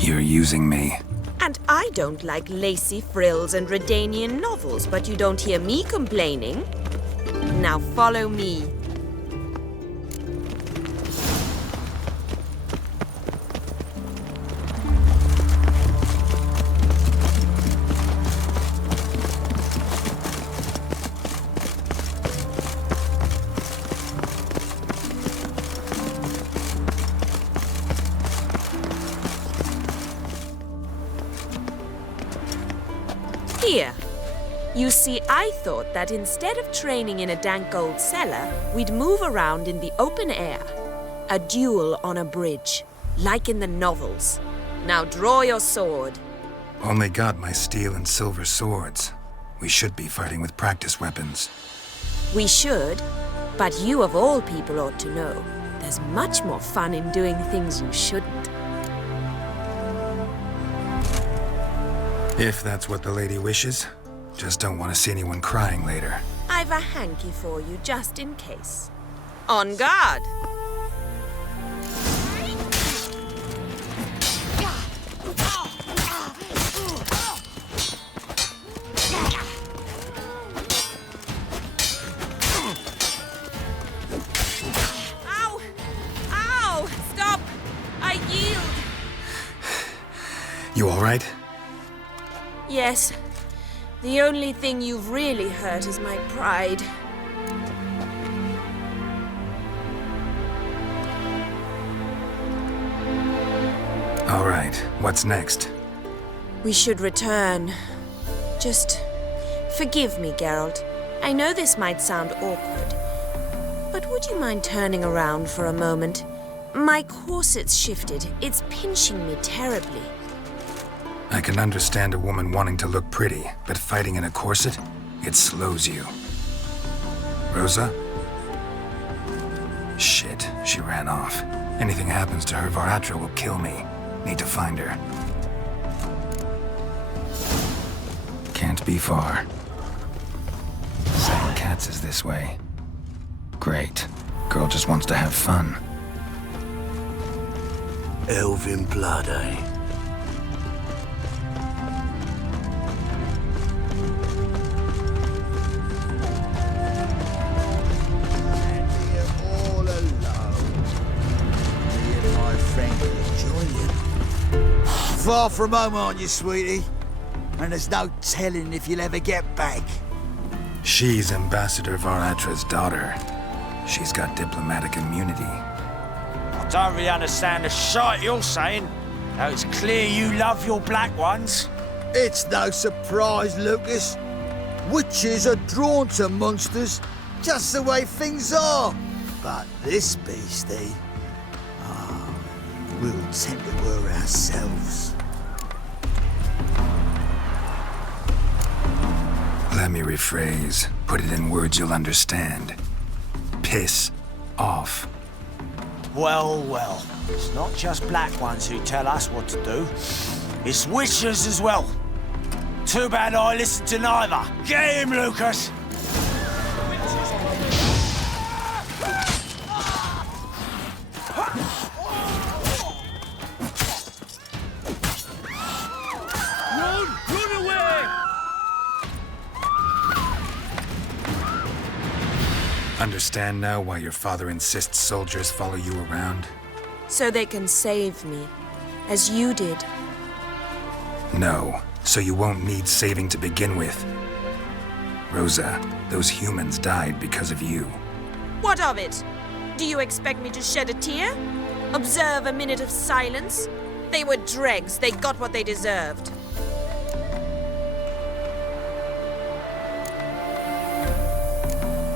You're using me. And I don't like lacy frills and Redanian novels, but you don't hear me complaining. Now follow me. Here. You see, I thought that instead of training in a dank old cellar, we'd move around in the open air. A duel on a bridge, like in the novels. Now draw your sword. Only got my steel and silver swords. We should be fighting with practice weapons. We should, but you of all people ought to know. There's much more fun in doing things you shouldn't. If that's what the lady wishes. Just don't want to see anyone crying later. I've a hanky for you, just in case. On guard! Ow! Ow! Stop! I yield! You all right? Yes. The only thing you've really hurt is my pride. All right, what's next? We should return. Just forgive me, Geralt. I know this might sound awkward, but would you mind turning around for a moment? My corset's shifted. It's pinching me terribly. I can understand a woman wanting to look pretty, but fighting in a corset, it slows you. Rosa? Shit, she ran off. Anything happens to her, Varatra will kill me. Need to find her. Can't be far. St. Cat's is this way. Great. Girl just wants to have fun. Elven blood, eh? Far from home, aren't you, sweetie? And there's no telling if you'll ever get back. She's Ambassador Varatra's daughter. She's got diplomatic immunity. I don't really understand the shite you're saying. Though it's clear you love your black ones. It's no surprise, Lucas. Witches are drawn to monsters, just the way things are. But this beastie, we'll tend to her ourselves. Let me rephrase. Put it in words you'll understand. Piss off. Well, well. It's not just black ones who tell us what to do. It's witches as well. Too bad I listened to neither. Get him, Lucas! Run away! Understand now why your father insists soldiers follow you around? So they can save me, as you did. No, so you won't need saving to begin with. Rosa, those humans died because of you. What of it? Do you expect me to shed a tear? Observe a minute of silence? They were dregs. They got what they deserved.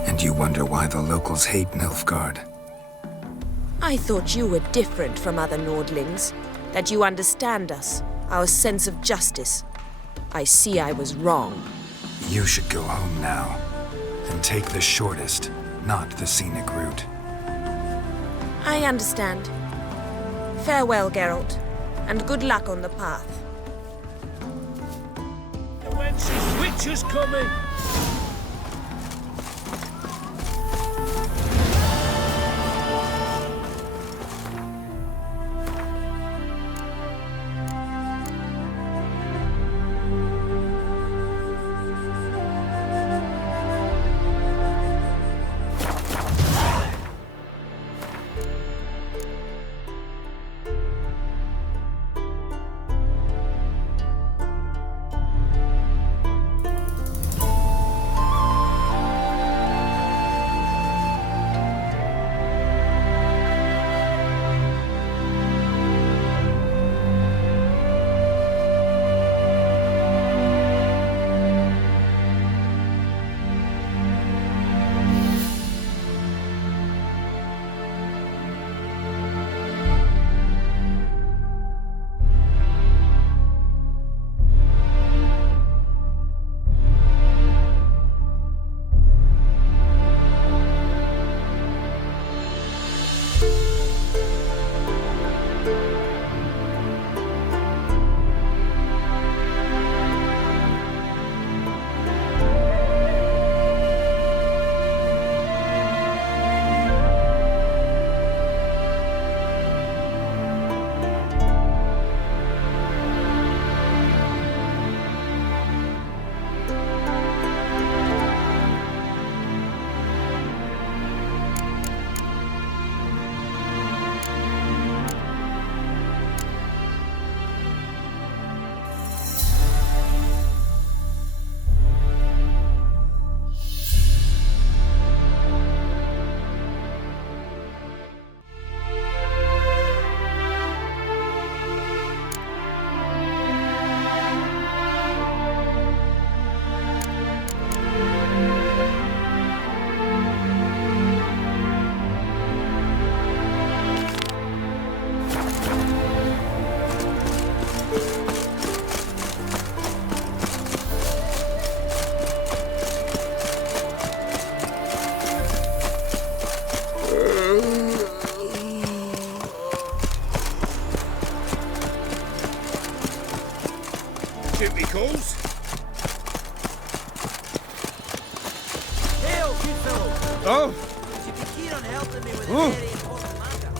And you wonder why the locals hate Nilfgaard. I thought you were different from other Nordlings. That you understand us, our sense of justice. I see I was wrong. You should go home now. And take the shortest, not the scenic route. I understand. Farewell, Geralt. And good luck on the path. The wench's witches coming! goes. Hey, old good fellow. Oh. Would you be keen on helping me with a Oh. very important matter?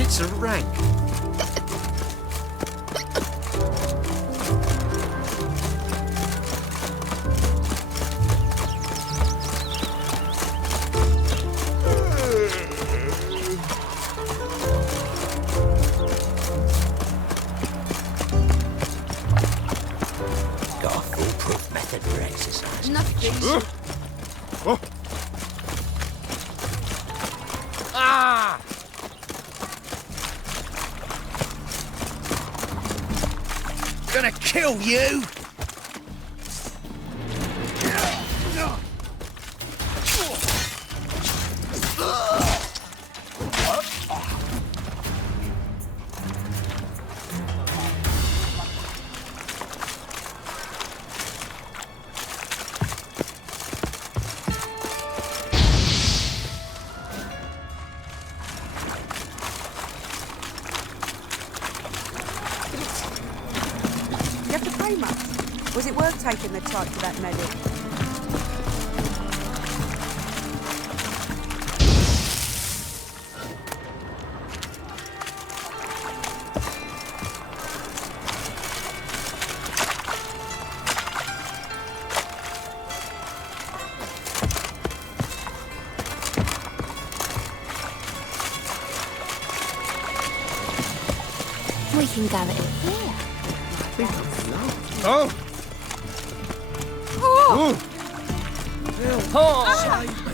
It's a rank. Got a foolproof method for exercise. Nothing. Oh. Ah! Gonna kill you! You have to pay much? Was it worth taking the type to that medic? We can go in here. Oh. Oh. Oh. Save me.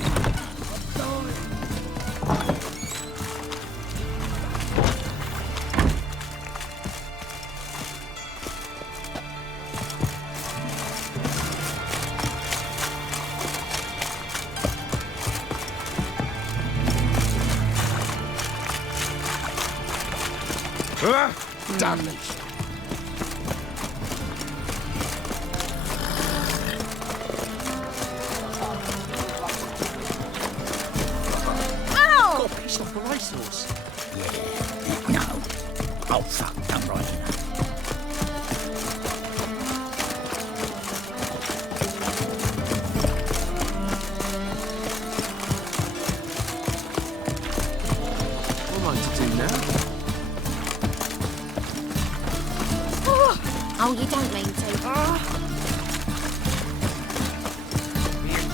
Damnation. Ow! Got pissed off a racehorse. Yeah. No. Oh, fuck. I'm right enough. What am I to do now? Oh, you don't mean to.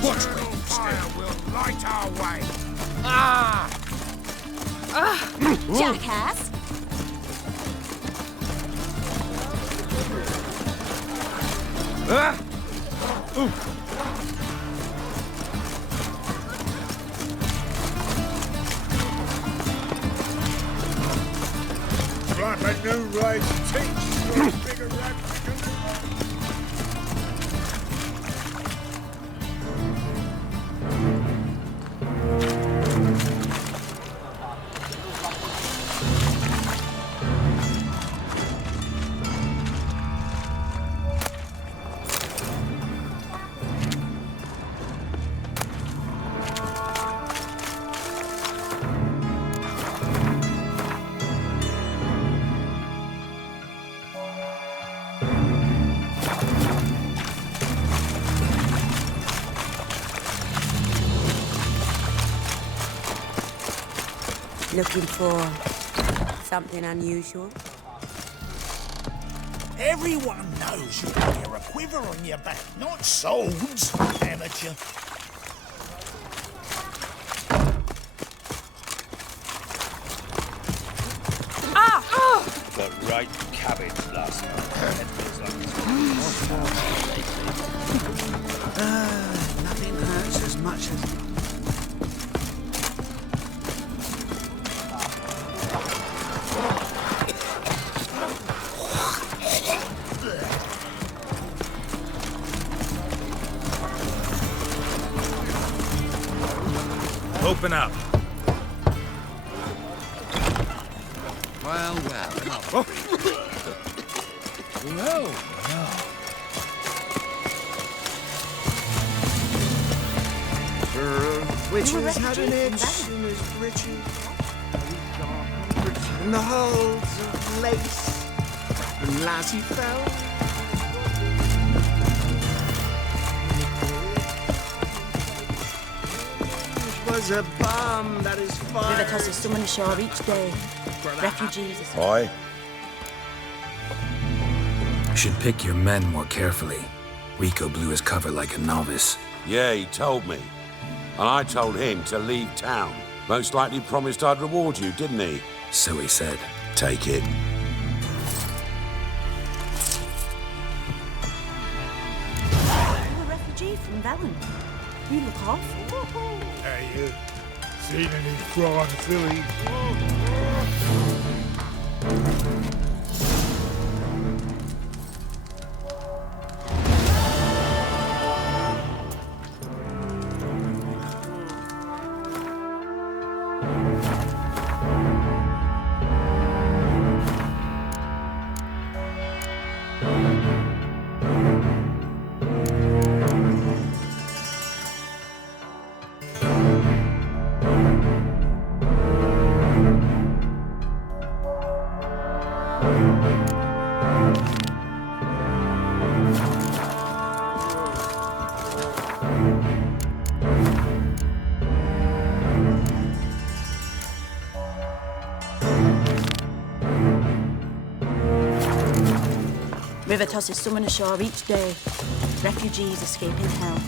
Watch me. Fire will light our way. Jackass. Like a new race teach you bigger rat. Looking for something unusual? Everyone knows you wear a quiver on your back, not swords, amateur. Got right cabbage last night. Nothing hurts as much as... Open up. Well, well. No. Witches had an itch in his breeches, and the holds of lace, and lassie fell. It was a bomb that is fire. River tosses someone ashore each day. Refugees. Aye. You should pick your men more carefully. Rico blew his cover like a novice. Yeah, he told me. And I told him to leave town. Most likely promised I'd reward you, didn't he? So he said. Take it. You're a refugee from Velen. You look awful. Hey, seen any prawn fillies? River tosses someone ashore each day. Refugees escaping hell.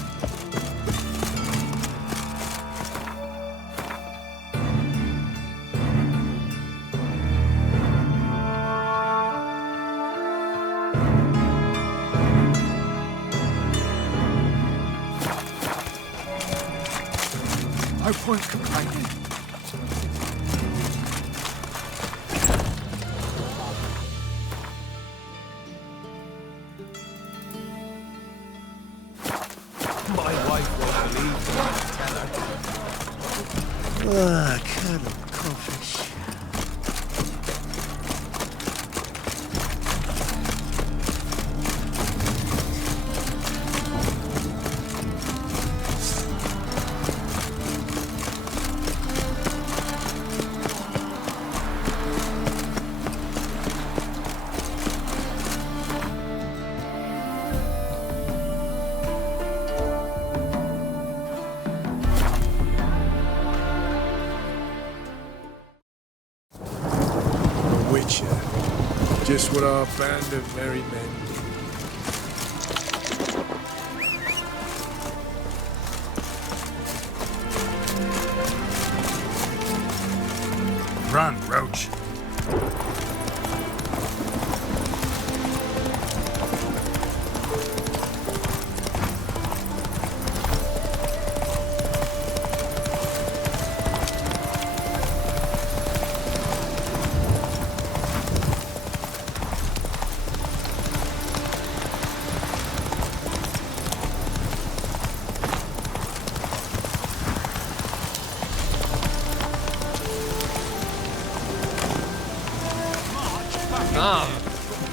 No point complaining. My wife won't believe me, tell her. Ah, Colonel Codfish. Just what our band of merry men. Run, Roach.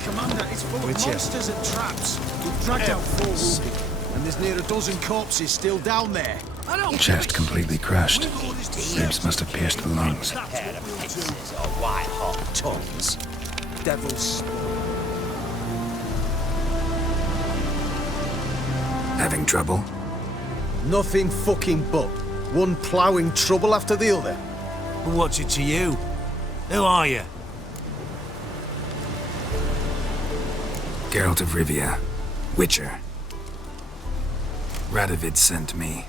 Commander, it's full of monsters and traps. We've dragged out 4 wounded, and there's near a dozen corpses still down there. Chest completely crushed. Ribs must have pierced the lungs. Pair of pincers or white-hot tongues. Devil's spawn. Having trouble? Nothing fucking but. One ploughing trouble after the other. What's it to you? Who are you? Geralt of Rivia. Witcher. Radovid sent me.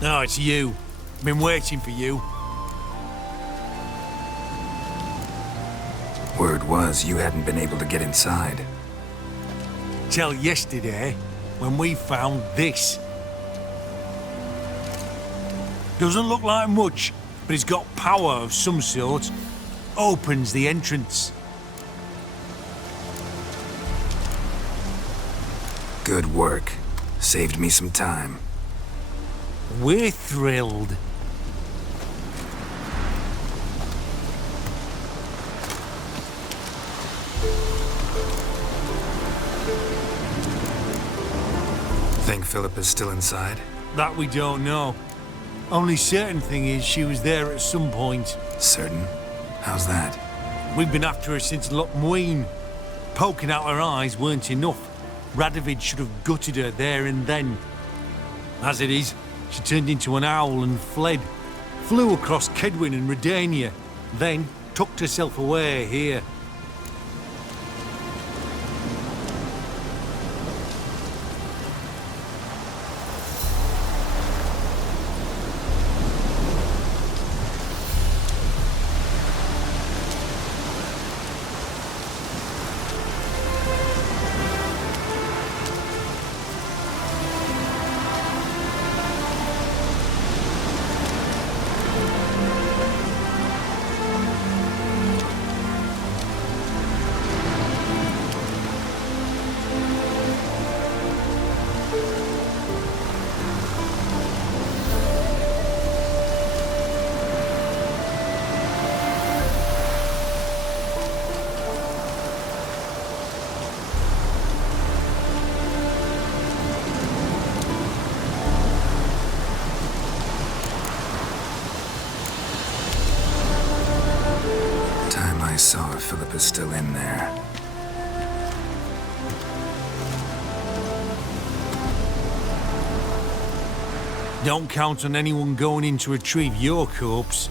No, it's you. Been waiting for you. Word was you hadn't been able to get inside. Till yesterday, when we found this. Doesn't look like much, but it's got power of some sort. Opens the entrance. Good work. Saved me some time. We're thrilled. Think Philip is still inside? That we don't know. Only certain thing is she was there at some point. Certain? How's that? We've been after her since Lochmuin. Poking out her eyes weren't enough. Radovid should have gutted her there and then. As it is, she turned into an owl and fled. Flew across Kedwin and Redania, then tucked herself away here. Saw if Philip is still in there. Don't count on anyone going in to retrieve your corpse.